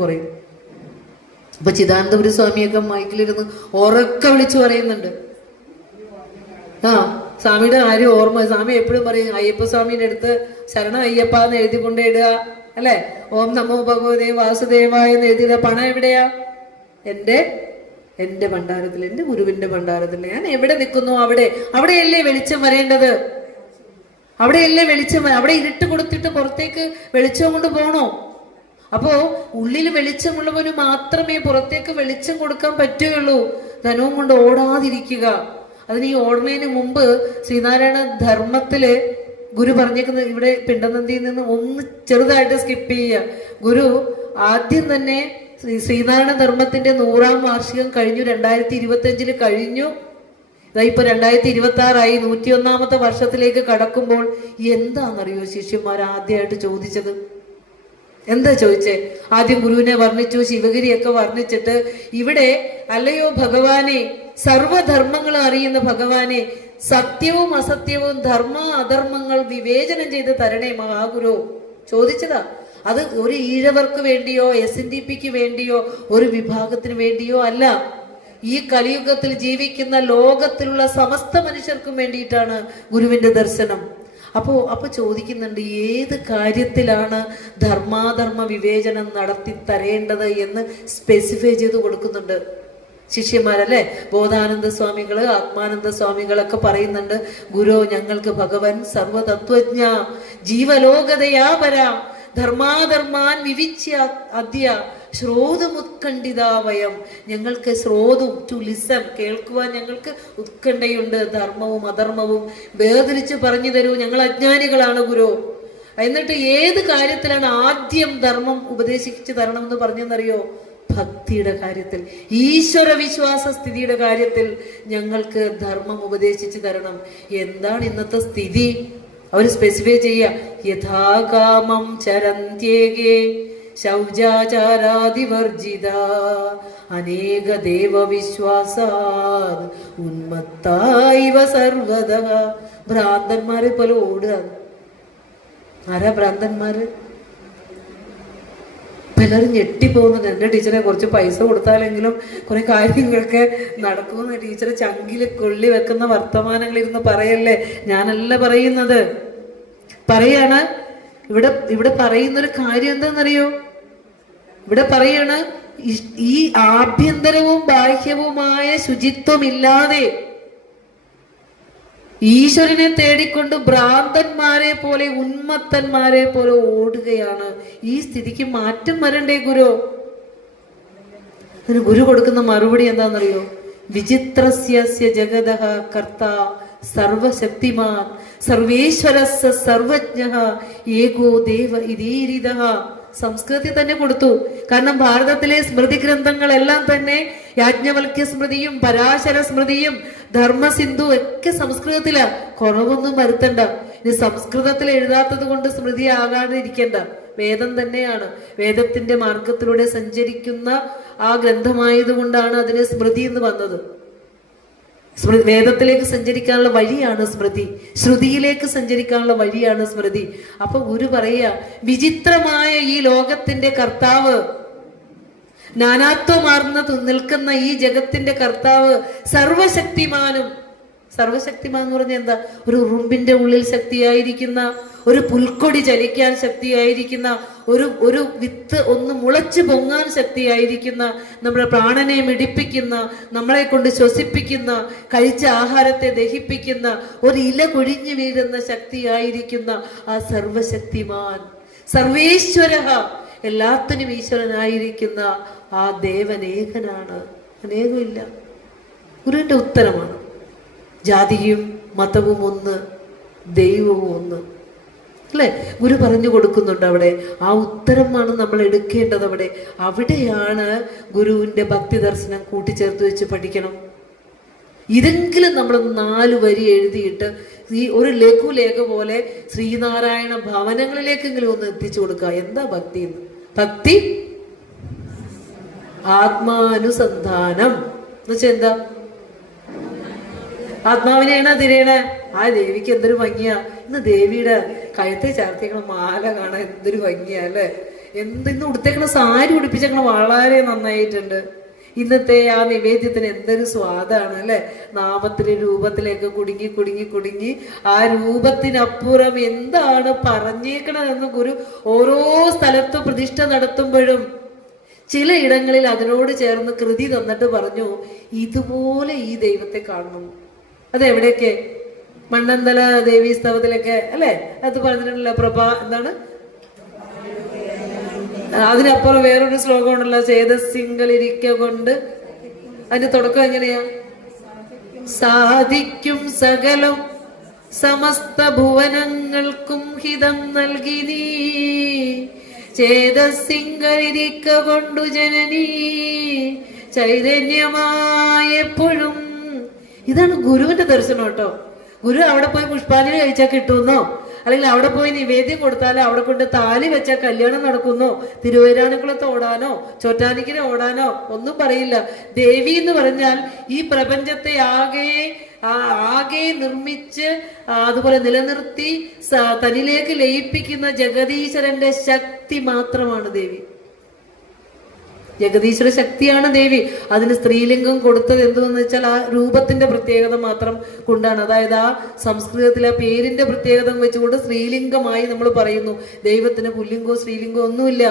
കുറയും. അപ്പൊ ചിദാനന്ദപുരി സ്വാമിയൊക്കെ മൈക്കിലിരുന്ന് ഉറക്കെ വിളിച്ചു പറയുന്നുണ്ട്. സ്വാമിയുടെ കാര്യം ഓർമ്മ. സ്വാമി എപ്പോഴും പറയും, അയ്യപ്പ സ്വാമിയുടെ അടുത്ത് ശരണം അയ്യപ്പ എന്ന് എഴുതിക്കൊണ്ടേ ഇടുക, അല്ലെ? ഓം നമോ ഭഗവതേ വാസുദേവായ എന്ന് എഴുതിയിടുക. പണം എവിടെയാ? എന്റെ ഭണ്ഡാരത്തിൽ, എന്റെ ഗുരുവിന്റെ ഭണ്ഡാരത്തിൽ. ഞാൻ എവിടെ നിൽക്കുന്നു അവിടെയല്ലേ വെളിച്ചം വരേണ്ടത്. അവിടെയല്ലേ വെളിച്ചം. അവിടെ ഇരുട്ട് കൊടുത്തിട്ട് പുറത്തേക്ക് വെളിച്ചം കൊണ്ട് പോണോ? അപ്പോ ഉള്ളിൽ വെളിച്ചമുള്ളവന് മാത്രമേ പുറത്തേക്ക് വെളിച്ചം കൊടുക്കാൻ പറ്റുകയുള്ളൂ. ധനവും കൊണ്ട് ഓടാതിരിക്കുക. അതിന് ഈ ഓടുന്നതിന് മുമ്പ് ശ്രീനാരായണ ധർമ്മത്തില് ഗുരു പറഞ്ഞേക്കുന്നത്, ഇവിടെ പിണ്ടനന്ദിയിൽ നിന്ന് ഒന്ന് ചെറുതായിട്ട് സ്കിപ്പ് ചെയ്യുക. ഗുരു ആദ്യം തന്നെ ശ്രീനാരായണ ധർമ്മത്തിന്റെ 100ാം വാർഷികം കഴിഞ്ഞു, 2025 കഴിഞ്ഞു. ഇപ്പൊ 2026 101ാമത്തെ വർഷത്തിലേക്ക് കടക്കുമ്പോൾ എന്താണെന്നറിയോ ശിഷ്യന്മാർ ആദ്യമായിട്ട് ചോദിച്ചത്? എന്താ ചോദിച്ചേ? ആദ്യം ഗുരുവിനെ വർണ്ണിച്ചു, ശിവഗിരിയൊക്കെ വർണ്ണിച്ചിട്ട്, ഇവിടെ അല്ലയോ ഭഗവാനെ, സർവധർമ്മങ്ങളും അറിയുന്ന ഭഗവാനെ, സത്യവും അസത്യവും ധർമ്മ അധർമ്മങ്ങൾ വിവേചനം ചെയ്ത് തരണേ മഹാഗുരു. ചോദിച്ചതാ. അത് ഒരു ഈഴവർക്ക് വേണ്ടിയോ SNDPക്ക് വേണ്ടിയോ ഒരു വിഭാഗത്തിന് വേണ്ടിയോ അല്ല. ഈ കലിയുഗത്തിൽ ജീവിക്കുന്ന ലോകത്തിലുള്ള സമസ്ത മനുഷ്യർക്കും വേണ്ടിയിട്ടാണ് ഗുരുവിന്റെ ദർശനം. അപ്പൊ ചോദിക്കുന്നുണ്ട്, ഏത് കാര്യത്തിലാണ് ധർമാധർമ്മ വിവേചനം നടത്തി തരേണ്ടത് എന്ന് സ്പെസിഫൈ ചെയ്ത് കൊടുക്കുന്നുണ്ട് ശിഷ്യന്മാരല്ലേ. ബോധാനന്ദ സ്വാമികള്, ആത്മാനന്ദ സ്വാമികളൊക്കെ പറയുന്നുണ്ട്, ഗുരു ഞങ്ങൾക്ക് ഭഗവൻ സർവതത്വജ്ഞ ജീവലോകതയാപര ധർമാധർമാൻ വിവിച്യ അദ്യ ശ്രോതുമുത്കണ്ഠിതാവയം. ഞങ്ങൾക്ക് ശ്രോതും, ടു ലിസൺ, കേൾക്കുവാൻ ഞങ്ങൾക്ക് ഉത്കണ്ഠയുണ്ട്. ധർമ്മവും അധർമ്മവും വേർതിരിച്ച് പറഞ്ഞു തരൂ, ഞങ്ങൾ അജ്ഞാനികളാണ് ഗുരു. എന്നിട്ട് ഏത് കാര്യത്തിലാണ് ആദ്യം ധർമ്മം ഉപദേശിച്ചു തരണം എന്ന് പറഞ്ഞെന്നറിയോ? ഭക്തിയുടെ കാര്യത്തിൽ, ഈശ്വര വിശ്വാസ സ്ഥിതിയുടെ കാര്യത്തിൽ ഞങ്ങൾക്ക് ധർമ്മം ഉപദേശിച്ചു തരണം. എന്താണ് ഇന്നത്തെ സ്ഥിതി? അവർ സ്പെസിഫൈ ചെയ്യുക, യഥാകാമം ചരന്ത്യേകേ ശൗചാചാരാദിവർജിത അനേക ദേവവിശ്വാസാത് ഉന്മത്തായിവ സർവദ. ഭ്രാന്തന്മാരെ പോലെ ഓടുക. ആരാ ഭ്രാന്തന്മാര്? എല്ലാവരും ഞെട്ടിപ്പോകുന്നുണ്ട്. എൻ്റെ ടീച്ചറെ കുറച്ച് പൈസ കൊടുത്താലെങ്കിലും കുറെ കാര്യങ്ങളൊക്കെ നടക്കുമെന്ന് ടീച്ചറെ ചങ്കില് കൊള്ളി വെക്കുന്ന വർത്തമാനങ്ങളിരുന്ന് പറയല്ലേ. ഞാനല്ല പറയുന്നത്, പറയാണ്. ഇവിടെ പറയുന്നൊരു കാര്യം എന്താണെന്നറിയോ? ഇവിടെ പറയാണ്, ഈ ആഭ്യന്തരവും ബാഹ്യവുമായ ശുചിത്വമില്ലാതെ ഈശ്വരനെ തേടിക്കൊണ്ട് ഭ്രാന്തന്മാരെ പോലെ ഉന്മത്തന്മാരെ പോലെ ഓടുകയാണ്. ഈ സ്ഥിതിക്ക് മാറ്റം വരണ്ടേ ഗുരു? അതിന് ഗുരു കൊടുക്കുന്ന മറുപടി എന്താണെന്നറിയോ? വിചിത്രസ്യ ജഗതഃ കർത്ത സർവശക്തിമാൻ സർവേശ്വരസ്യ സർവജ്ഞഃ ഏകോ ദേവ ഇതീരിതഃ. സംസ്കൃതത്തിൽ തന്നെ കൊടുത്തു. കാരണം ഭാരതത്തിലെ സ്മൃതി ഗ്രന്ഥങ്ങളെല്ലാം തന്നെ യാജ്ഞവൽക്യ സ്മൃതിയും പരാശര സ്മൃതിയും ധർമ്മസിന്ധു ഒക്കെ സംസ്കൃതത്തിലാ. കുറവൊന്നും വരുത്തണ്ട. ഇനി സംസ്കൃതത്തിൽ എഴുതാത്തത് കൊണ്ട് സ്മൃതി ആകാതെ ഇരിക്കണ്ട. വേദം തന്നെയാണ്. വേദത്തിന്റെ മാർഗത്തിലൂടെ സഞ്ചരിക്കുന്ന ആ ഗ്രന്ഥമായതുകൊണ്ടാണ് അതിന് സ്മൃതി എന്ന് വന്നത്. വേദത്തിലേക്ക് സഞ്ചരിക്കാനുള്ള വഴിയാണ് സ്മൃതി, ശ്രുതിയിലേക്ക് സഞ്ചരിക്കാനുള്ള വഴിയാണ് സ്മൃതി. അപ്പൊ ഗുരു പറയുക, വിചിത്രമായ ഈ ലോകത്തിന്റെ കർത്താവ്, നാനാത്വമാർന്ന് നിൽക്കുന്ന ഈ ജഗത്തിന്റെ കർത്താവ്, സർവശക്തിമാനും. സർവശക്തിമാൻ എന്ന് പറഞ്ഞാൽ എന്താ? ഒരു ഉറുമ്പിന്റെ ഉള്ളിൽ ശക്തിയായിരിക്കുന്ന, ഒരു പുൽക്കൊടി ചലിക്കാൻ ശക്തിയായിരിക്കുന്ന, ഒരു വിത്ത് ഒന്ന് മുളച്ചു പൊങ്ങാൻ ശക്തിയായിരിക്കുന്ന, നമ്മുടെ പ്രാണനെ മിടിപ്പിക്കുന്ന, നമ്മളെ കൊണ്ട് ശ്വസിപ്പിക്കുന്ന, കഴിച്ച ആഹാരത്തെ ദഹിപ്പിക്കുന്ന, ഒരു ഇല കൊഴിഞ്ഞു വീഴുന്ന ശക്തിയായിരിക്കുന്ന ആ സർവശക്തിമാൻ, സർവേശ്വര, എല്ലാത്തിനും ഈശ്വരനായിരിക്കുന്ന ആ ദേവനേകനാണ്. അനേകമില്ല. ഗുരുവിന്റെ ഉത്തരമാണ്. ജാതിയും മതവും ഒന്ന്, ദൈവവും ഒന്ന്, അല്ലെ? ഗുരു പറഞ്ഞു കൊടുക്കുന്നുണ്ട് അവിടെ. ആ ഉത്തരമാണ് നമ്മൾ എടുക്കേണ്ടത്. അവിടെയാണ് ഗുരുവിന്റെ ഭക്തി ദർശനം കൂട്ടിച്ചേർത്ത് വെച്ച് പഠിക്കണം. ഇതെങ്കിലും നമ്മൾ 4 വരി എഴുതിയിട്ട് ഈ ഒരു ലഘുലേഖ പോലെ ശ്രീനാരായണ ഭവനങ്ങളിലേക്കെങ്കിലും ഒന്ന് എത്തിച്ചു കൊടുക്കുക. എന്താ ഭക്തി? ഭക്തി ആത്മാനുസന്ധാനം എന്ന് വെച്ചാൽ എന്താ? ആത്മാവിനെയാണ് തിരയണ. ആ ദേവിക്ക് എന്തൊരു ഭംഗിയാ! ഇന്ന് ദേവിയുടെ കഴുത്തെ ചാർത്തിയേക്കണ മാല കാണാൻ എന്തൊരു ഭംഗിയാ അല്ലെ? ഇന്ന് ഉടുത്തേക്കണ സാരി ഉടുപ്പിച്ചേക്കണ വളരെ നന്നായിട്ടുണ്ട്. ഇന്നത്തെ ആ നിവേദ്യത്തിന് എന്തൊരു സ്വാദാണ് അല്ലെ? നാമത്തിലെ രൂപത്തിലേക്ക് കുടുങ്ങി കുടുങ്ങി കുടുങ്ങി ആ രൂപത്തിനപ്പുറം എന്താണ് പറഞ്ഞേക്കണതെന്ന് ഗുരു ഓരോ സ്ഥലത്തും പ്രതിഷ്ഠ നടത്തുമ്പോഴും ചില ഇടങ്ങളിൽ അതിനോട് ചേർന്ന് കൃതി തന്നിട്ട് പറഞ്ഞു, ഇതുപോലെ ഈ ദൈവത്തെ കാണണം. അതെവിടെയൊക്കെ? മണ്ണന്തല ദേവീ സ്തവത്തിലൊക്കെ അല്ലെ? അത് പറഞ്ഞിട്ടുണ്ടല്ലോ. എന്താണ് അതിനപ്പുറം വേറൊരു ശ്ലോകം ഉണ്ടല്ലോ, ചേതസ്സിങ്കലിരിക്ക കൊണ്ട്. അതിന്റെ തുടക്കം എങ്ങനെയാ? സാധിക്കും സകലം സമസ്ത ഭുവനങ്ങൾക്കും ഹിതം നൽകി നീ ചേതസ്സിങ്കലിരിക്ക കൊണ്ടു ജനനീ ചൈതന്യമായെപ്പോഴും. ഇതാണ് ഗുരുവിന്റെ ദർശനം കേട്ടോ. ഗുരു അവിടെ പോയി പുഷ്പാഞ്ജലി കഴിച്ചാൽ കിട്ടുമെന്നോ, അല്ലെങ്കിൽ അവിടെ പോയി നിവേദ്യം കൊടുത്താലോ, അവിടെ കൊണ്ട് താലി വെച്ചാൽ കല്യാണം നടക്കുന്നോ, തിരുവൈരാണിക്കുളത്ത് ഓടാനോ ചോറ്റാനിക്കര ഓടാനോ ഒന്നും പറയില്ല. ദേവി എന്ന് പറഞ്ഞാൽ ഈ പ്രപഞ്ചത്തെ ആകെ നിർമ്മിച്ച് അതുപോലെ നിലനിർത്തി തന്നിലേക്ക് ലയിപ്പിക്കുന്ന ജഗദീശ്വരന്റെ ശക്തി മാത്രമാണ് ദേവി. ജഗദീശ്വര ശക്തിയാണ് ദേവി. അതിന് സ്ത്രീലിംഗം കൊടുത്തത് എന്തെന്ന് വെച്ചാൽ ആ രൂപത്തിന്റെ പ്രത്യേകത മാത്രം കൊണ്ടാണ്. അതായത് ആ സംസ്കൃതത്തിലെ പേരിന്റെ പ്രത്യേകത വെച്ചുകൊണ്ട് സ്ത്രീലിംഗമായി നമ്മൾ പറയുന്നു. ദൈവത്തിന് പുല്ലിംഗവും സ്ത്രീലിംഗവും ഒന്നുമില്ല.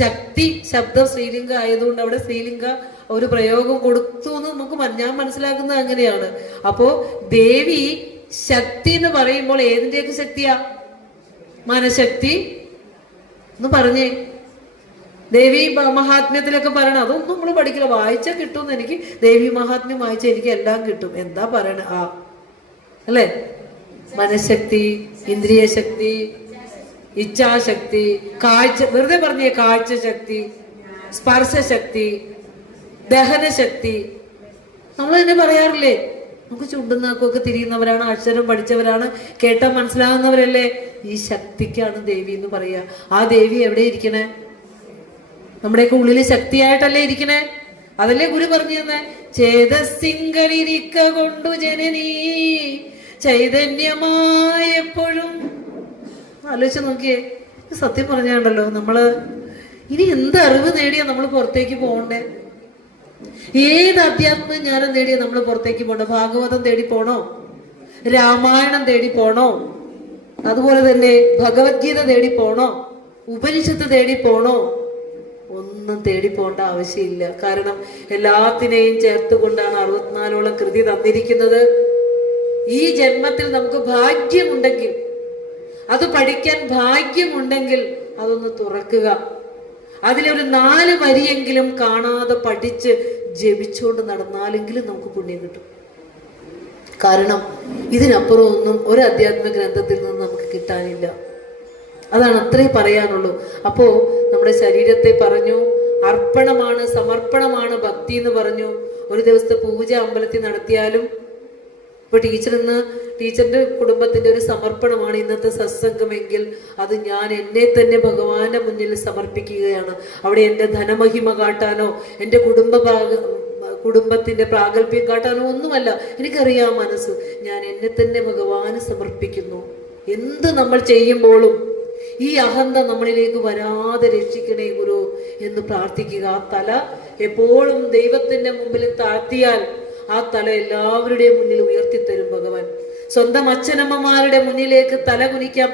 ശക്തി ശബ്ദം സ്ത്രീലിംഗം ആയതുകൊണ്ട് അവിടെ സ്ത്രീലിംഗ ഒരു പ്രയോഗം കൊടുത്തു എന്ന് ഞാൻ മനസ്സിലാക്കുന്നത് അങ്ങനെയാണ്. അപ്പോ ദേവി ശക്തി എന്ന് പറയുമ്പോൾ ഏതിന്റെയൊക്കെ ശക്തിയാ? മനഃശക്തി എന്ന് പറഞ്ഞേ. ദേവി മഹാത്മ്യത്തിലൊക്കെ പറയണം. അതൊന്നും നമ്മൾ പഠിക്കില്ല. വായിച്ചാൽ കിട്ടുമെന്ന്. എനിക്ക് ദേവി മഹാത്മ്യം വായിച്ചാൽ എനിക്ക് എല്ലാം കിട്ടും. എന്താ പറയണ? അല്ലെ? മനഃശക്തി, ഇന്ദ്രിയ ശക്തി, ഇച്ഛാശക്തി, കാഴ്ച, വെറുതെ പറഞ്ഞേ, കാഴ്ച ശക്തി, സ്പർശശക്തി, ദഹനശക്തി. നമ്മൾ തന്നെ പറയാറില്ലേ? നമുക്ക് ചുണ്ടുന്നാക്കൊക്കെ തിരിയുന്നവരാണ്, അക്ഷരം പഠിച്ചവരാണ്, കേട്ടാൽ മനസ്സിലാകുന്നവരല്ലേ. ഈ ശക്തിക്കാണ് ദേവി എന്ന് പറയാ. ആ ദേവി എവിടെ ഇരിക്കണേ? നമ്മുടെയൊക്കെ ഉള്ളില് ശക്തിയായിട്ടല്ലേ ഇരിക്കണേ? അതല്ലേ ഗുരു പറഞ്ഞു തന്നെ, ചേതസ്സിങ്കലിരിക്ക കൊണ്ടു ജനനീ ചൈതന്യമായെപ്പോഴും. ആലോചിച്ച് നോക്കിയേ. സത്യം പറഞ്ഞാണ്ടല്ലോ, നമ്മള് ഇനി എന്ത് അറിവ് നേടിയാ നമ്മൾ പുറത്തേക്ക് പോകണ്ടേ? ഏത് അധ്യാത്മ ജ്ഞാനം നേടിയാ നമ്മൾ പുറത്തേക്ക് പോകണ്ടേ? ഭാഗവതം തേടി പോണോ? രാമായണം തേടി പോണോ? അതുപോലെ തന്നെ ഭഗവത്ഗീത തേടി പോണോ? ഉപനിഷത്ത് തേടി പോണോ? ഒന്നും തേടി പോകേണ്ട ആവശ്യമില്ല. കാരണം എല്ലാത്തിനെയും ചേർത്തുകൊണ്ടാണ് 64ഓളം കൃതി തന്നിരിക്കുന്നത്. ഈ ജന്മത്തിൽ നമുക്ക് ഭാഗ്യമുണ്ടെങ്കിൽ, അത് പഠിക്കാൻ ഭാഗ്യമുണ്ടെങ്കിൽ അതൊന്ന് തുറക്കുക. അതിലൊരു 4 വരിയെങ്കിലും കാണാതെ പഠിച്ച് ജപിച്ചുകൊണ്ട് നടന്നാലെങ്കിലും നമുക്ക് പുണ്യം കിട്ടും. കാരണം ഇതിനപ്പുറം ഒന്നും ഒരു അധ്യാത്മ ഗ്രന്ഥത്തിൽ നിന്ന് നമുക്ക് കിട്ടാനില്ല. അതാണ് അത്രേ പറയാനുള്ളൂ. അപ്പോ നമ്മുടെ ശരീരത്തെ പറഞ്ഞു, അർപ്പണമാണ്, സമർപ്പണമാണ് ഭക്തി എന്ന് പറഞ്ഞു. ഒരു ദിവസത്തെ പൂജ അമ്പലത്തിൽ നടത്തിയാലും ഇപ്പൊ ടീച്ചറിന്റെ കുടുംബത്തിന്റെ ഒരു സമർപ്പണമാണ് ഇന്നത്തെ സത്സംഗമെങ്കിൽ അത് ഞാൻ എന്നെ തന്നെ ഭഗവാന്റെ മുന്നിൽ സമർപ്പിക്കുകയാണ്. അവിടെ എൻ്റെ ധനമഹിമ കാട്ടാനോ എൻ്റെ കുടുംബത്തിന്റെ പ്രാഗൽഭ്യം കാട്ടാനോ ഒന്നുമല്ല. എനിക്കറിയാം മനസ്സ്, ഞാൻ എന്നെ തന്നെ ഭഗവാന് സമർപ്പിക്കുന്നു. എന്ത് നമ്മൾ ചെയ്യുമ്പോഴും ഈ അഹന്ത നമ്മളിലേക്ക് വരാതെ രക്ഷിക്കണേ ഗുരു എന്ന് പ്രാർത്ഥിക്കുക. ആ തല എപ്പോഴും ദൈവത്തിന്റെ മുമ്പിൽ താഴ്ത്തിയാൽ ആ തല എല്ലാവരുടെയും മുന്നിൽ ഉയർത്തിത്തരും ഭഗവാൻ. സ്വന്തം അച്ഛനമ്മമാരുടെ മുന്നിലേക്ക് തല കുനിക്കാൻ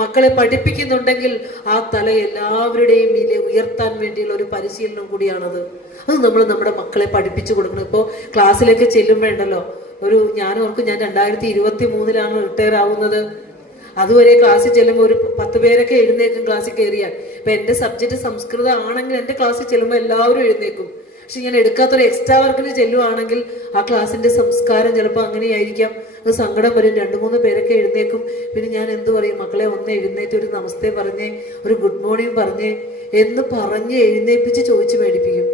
മക്കളെ പഠിപ്പിക്കുന്നുണ്ടെങ്കിൽ ആ തല എല്ലാവരുടെയും മുന്നിലെ ഉയർത്താൻ വേണ്ടിയുള്ള ഒരു പരിശീലനം കൂടിയാണത്. അത് നമ്മൾ നമ്മുടെ മക്കളെ പഠിപ്പിച്ചു കൊടുക്കണം. ഇപ്പോൾ ക്ലാസ്സിലേക്ക് ചെല്ലുമ്പോഴുണ്ടല്ലോ, ഞാൻ 2023 റിട്ടയർ ആവുന്നത്. അതുവരെ ക്ലാസ്സിൽ ചെല്ലുമ്പോൾ ഒരു 10 പേരൊക്കെ എഴുന്നേക്കും ക്ലാസ്സിൽ കയറിയാൽ. ഇപ്പൊ എന്റെ സബ്ജക്ട് സംസ്കൃതം ആണെങ്കിൽ എന്റെ ക്ലാസ്സിൽ ചെല്ലുമ്പോൾ എല്ലാവരും എഴുന്നേക്കും. പക്ഷെ ഞാൻ എടുക്കാത്തൊരു എക്സ്ട്രാ വർക്കിന് ചെല്ലുവാണെങ്കിൽ ആ ക്ലാസ്സിന്റെ സംസ്കാരം ചിലപ്പോൾ അങ്ങനെയായിരിക്കാം. അത് സങ്കടം വരും. 2-3 പേരൊക്കെ എഴുന്നേക്കും. പിന്നെ ഞാൻ എന്ത് പറയും, മക്കളെ ഒന്ന് എഴുന്നേറ്റ് ഒരു നമസ്തേ പറഞ്ഞേ, ഒരു ഗുഡ് മോർണിംഗ് പറഞ്ഞേ എന്ന് പറഞ്ഞ് എഴുന്നേപ്പിച്ച് ചോദിച്ച് മേടിപ്പിക്കും.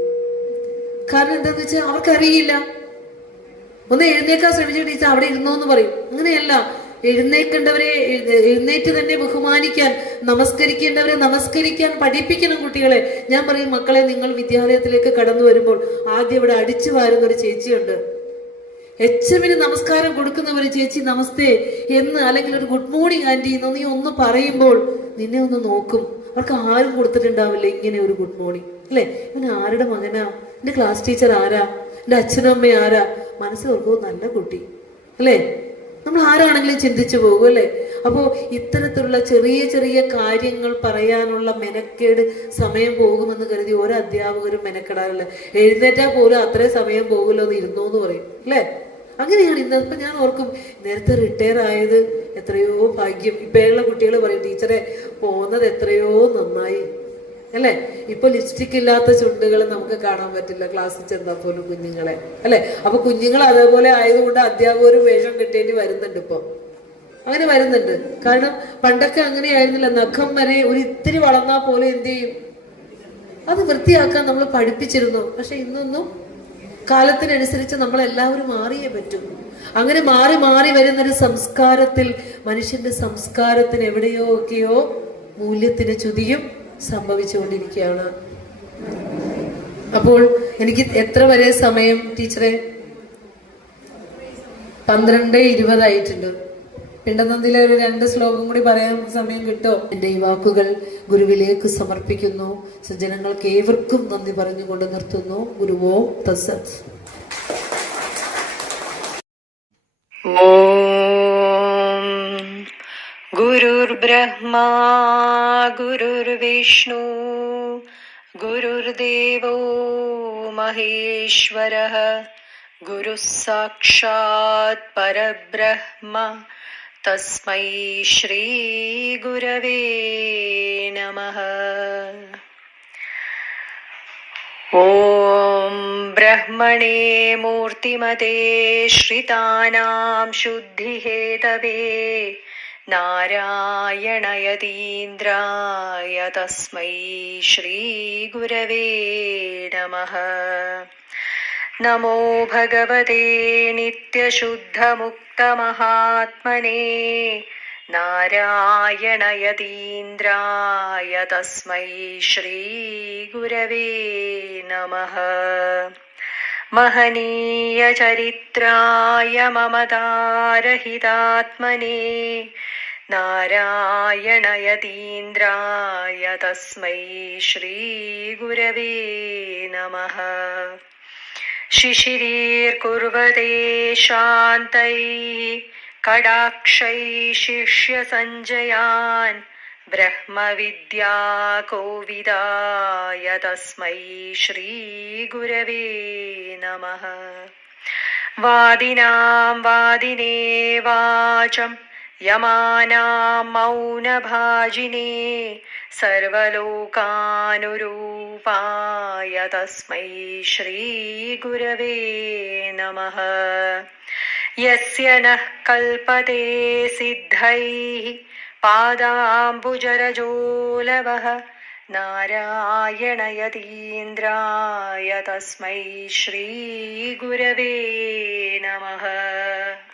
കാരണം എന്താന്ന് വെച്ചാൽ അവർക്കറിയില്ല. ഒന്ന് എഴുന്നേക്കാൻ ശ്രമിച്ച ടീച്ചർ അവിടെ ഇരുന്നോന്ന് പറയും. അങ്ങനെയല്ല, എഴുന്നേൽക്കേണ്ടവരെ എഴുന്നേറ്റ് തന്നെ ബഹുമാനിക്കാൻ, നമസ്കരിക്കേണ്ടവരെ നമസ്കരിക്കാൻ പഠിപ്പിക്കണം കുട്ടികളെ. ഞാൻ പറയും, മക്കളെ നിങ്ങൾ വിദ്യാലയത്തിലേക്ക് കടന്നു വരുമ്പോൾ ആദ്യം ഇവിടെ അടിച്ചു വാരുന്ന ഒരു ചേച്ചിയുണ്ട്. HMന് നമസ്കാരം കൊടുക്കുന്ന ഒരു ചേച്ചി നമസ്തേ എന്ന്, അല്ലെങ്കിൽ ഒരു ഗുഡ് മോർണിംഗ് ആന്റി എന്ന് നീ ഒന്ന് പറയുമ്പോൾ നിന്നെ ഒന്ന് നോക്കും. അവർക്ക് ആരും കൊടുത്തിട്ടുണ്ടാവില്ല ഇങ്ങനെ ഒരു ഗുഡ് മോർണിംഗ്, അല്ലെ? ഇവന് ആരുടെ മകനാ, എന്റെ ക്ലാസ് ടീച്ചർ ആരാ, എന്റെ അച്ഛനും അമ്മയും ആരാ? മനസ്സിൽ ഓർക്കും, നല്ല കുട്ടി, അല്ലേ? നമ്മൾ ആരാണെങ്കിലും ചിന്തിച്ചു പോകും, അല്ലേ? അപ്പോൾ ഇത്തരത്തിലുള്ള ചെറിയ ചെറിയ കാര്യങ്ങൾ പറയാനുള്ള മെനക്കേട് സമയം പോകുമെന്ന് കരുതി ഓരോ അധ്യാപകരും മെനക്കെടാറില്ല. എഴുന്നേറ്റാൽ പോലും അത്രയും സമയം പോകുമല്ലോ എന്ന് ഇരുന്നോന്ന് പറയും, അല്ലേ? അങ്ങനെയാണ് ഇന്ന്. ഇപ്പം ഞാൻ ഓർക്കും, നേരത്തെ റിട്ടയർ ആയത് എത്രയോ ഭാഗ്യം. ഇപ്പോഴുള്ള കുട്ടികൾ പറയും, ടീച്ചറെ പോകുന്നത് എത്രയോ നന്നായി, അല്ലെ? ഇപ്പൊ ലിപ്സ്റ്റിക് ഇല്ലാത്ത ചുണ്ടുകൾ നമുക്ക് കാണാൻ പറ്റില്ല ക്ലാസ്സിൽ ചെന്നാൽ പോലും കുഞ്ഞുങ്ങളെ, അല്ലെ? അപ്പൊ കുഞ്ഞുങ്ങൾ അതേപോലെ ആയതുകൊണ്ട് അധ്യാപകരും വേഷം കിട്ടേണ്ടി വരുന്നുണ്ട്. ഇപ്പൊ അങ്ങനെ വരുന്നുണ്ട്. കാരണം പണ്ടൊക്കെ അങ്ങനെയായിരുന്നില്ല. നഖം വരെ ഒരു ഇത്തിരി വളർന്നാൽ പോലും എന്ത് ചെയ്യും, അത് വൃത്തിയാക്കാൻ നമ്മൾ പഠിപ്പിച്ചിരുന്നു. പക്ഷെ ഇന്നൊന്നും കാലത്തിനനുസരിച്ച് നമ്മളെല്ലാവരും മാറിയേ പറ്റൂ. അങ്ങനെ മാറി മാറി വരുന്നൊരു സംസ്കാരത്തിൽ മനുഷ്യന്റെ സംസ്കാരത്തിന് എവിടെയൊക്കെയോ മൂല്യത്തിന് ചുതിയും സംഭവിച്ചുകൊണ്ടിരിക്കുകയാണ്. അപ്പോൾ എനിക്ക് എത്ര വരെ സമയം ടീച്ചറെ? 12:20 ആയിട്ടുണ്ട്. പിണ്ടനന്ദിലെ ഒരു 2 ശ്ലോകം കൂടി പറയാൻ സമയം കിട്ടോ? എന്റെ ഈ വാക്കുകൾ ഗുരുവിലേക്ക് സമർപ്പിക്കുന്നു. സജ്ജനങ്ങൾക്ക് ഏവർക്കും നന്ദി പറഞ്ഞുകൊണ്ട് നിർത്തുന്നു. ഗുരുവോ തസ്സത്. ഗുരുർബ്രഹ്മാ ഗുരുർവിഷ്ണു ഗുരുർദേവോ മഹേശ്വരഃ ഗുരുഃ സാക്ഷാത് പരബ്രഹ്മ തസ്മൈ ശ്രീ ഗുരവേ നമഃ. ഓം ബ്രഹ്മണേ മൂർത്തിമതേ ശ്രിതാനാം ശുദ്ധിഹേതവേ നാരായണയതീന്ദ്രായ തസ്മൈ ശ്രീ ഗുരവേ നമഃ. നമോ ഭഗവതേ നിത്യശുദ്ധമുക്തമഹാത്മനേ നാരായണയതീന്ദ്രായ തസ്മൈ ശ്രീ ഗുരവേ നമഃ. മഹനീയ ചരിത്രായ മമതാരഹിതാത്മനേ നാരായണയതീന്ദ്രായ തസ്മൈ ശ്രീഗുരവേ നമഃ. ശിശിരീർകുർവതേ ശാന്തൈഃ കടാക്ഷൈഃ ശിഷ്യസഞ്ജയാൻ ബ്രഹ്മവിദ്യാകോവിദായ തസ്മൈ ശ്രീഗുരവേ നമഃ. വാദിനാം വാദിനേ വാചം യമാനാം മൗനഭാജിനേ സർവലോകാനുരൂപായ തസ്മൈ ശ്രീഗുരവേ നമഃ. യസ്യ നഃ കൽപതേ സിദ്ധൈഃ പാദാംബുജരജോലവഃ നാരായണയതീന്ദ്രായ തസ്മൈ ശ്രീഗുരവേ നമഃ.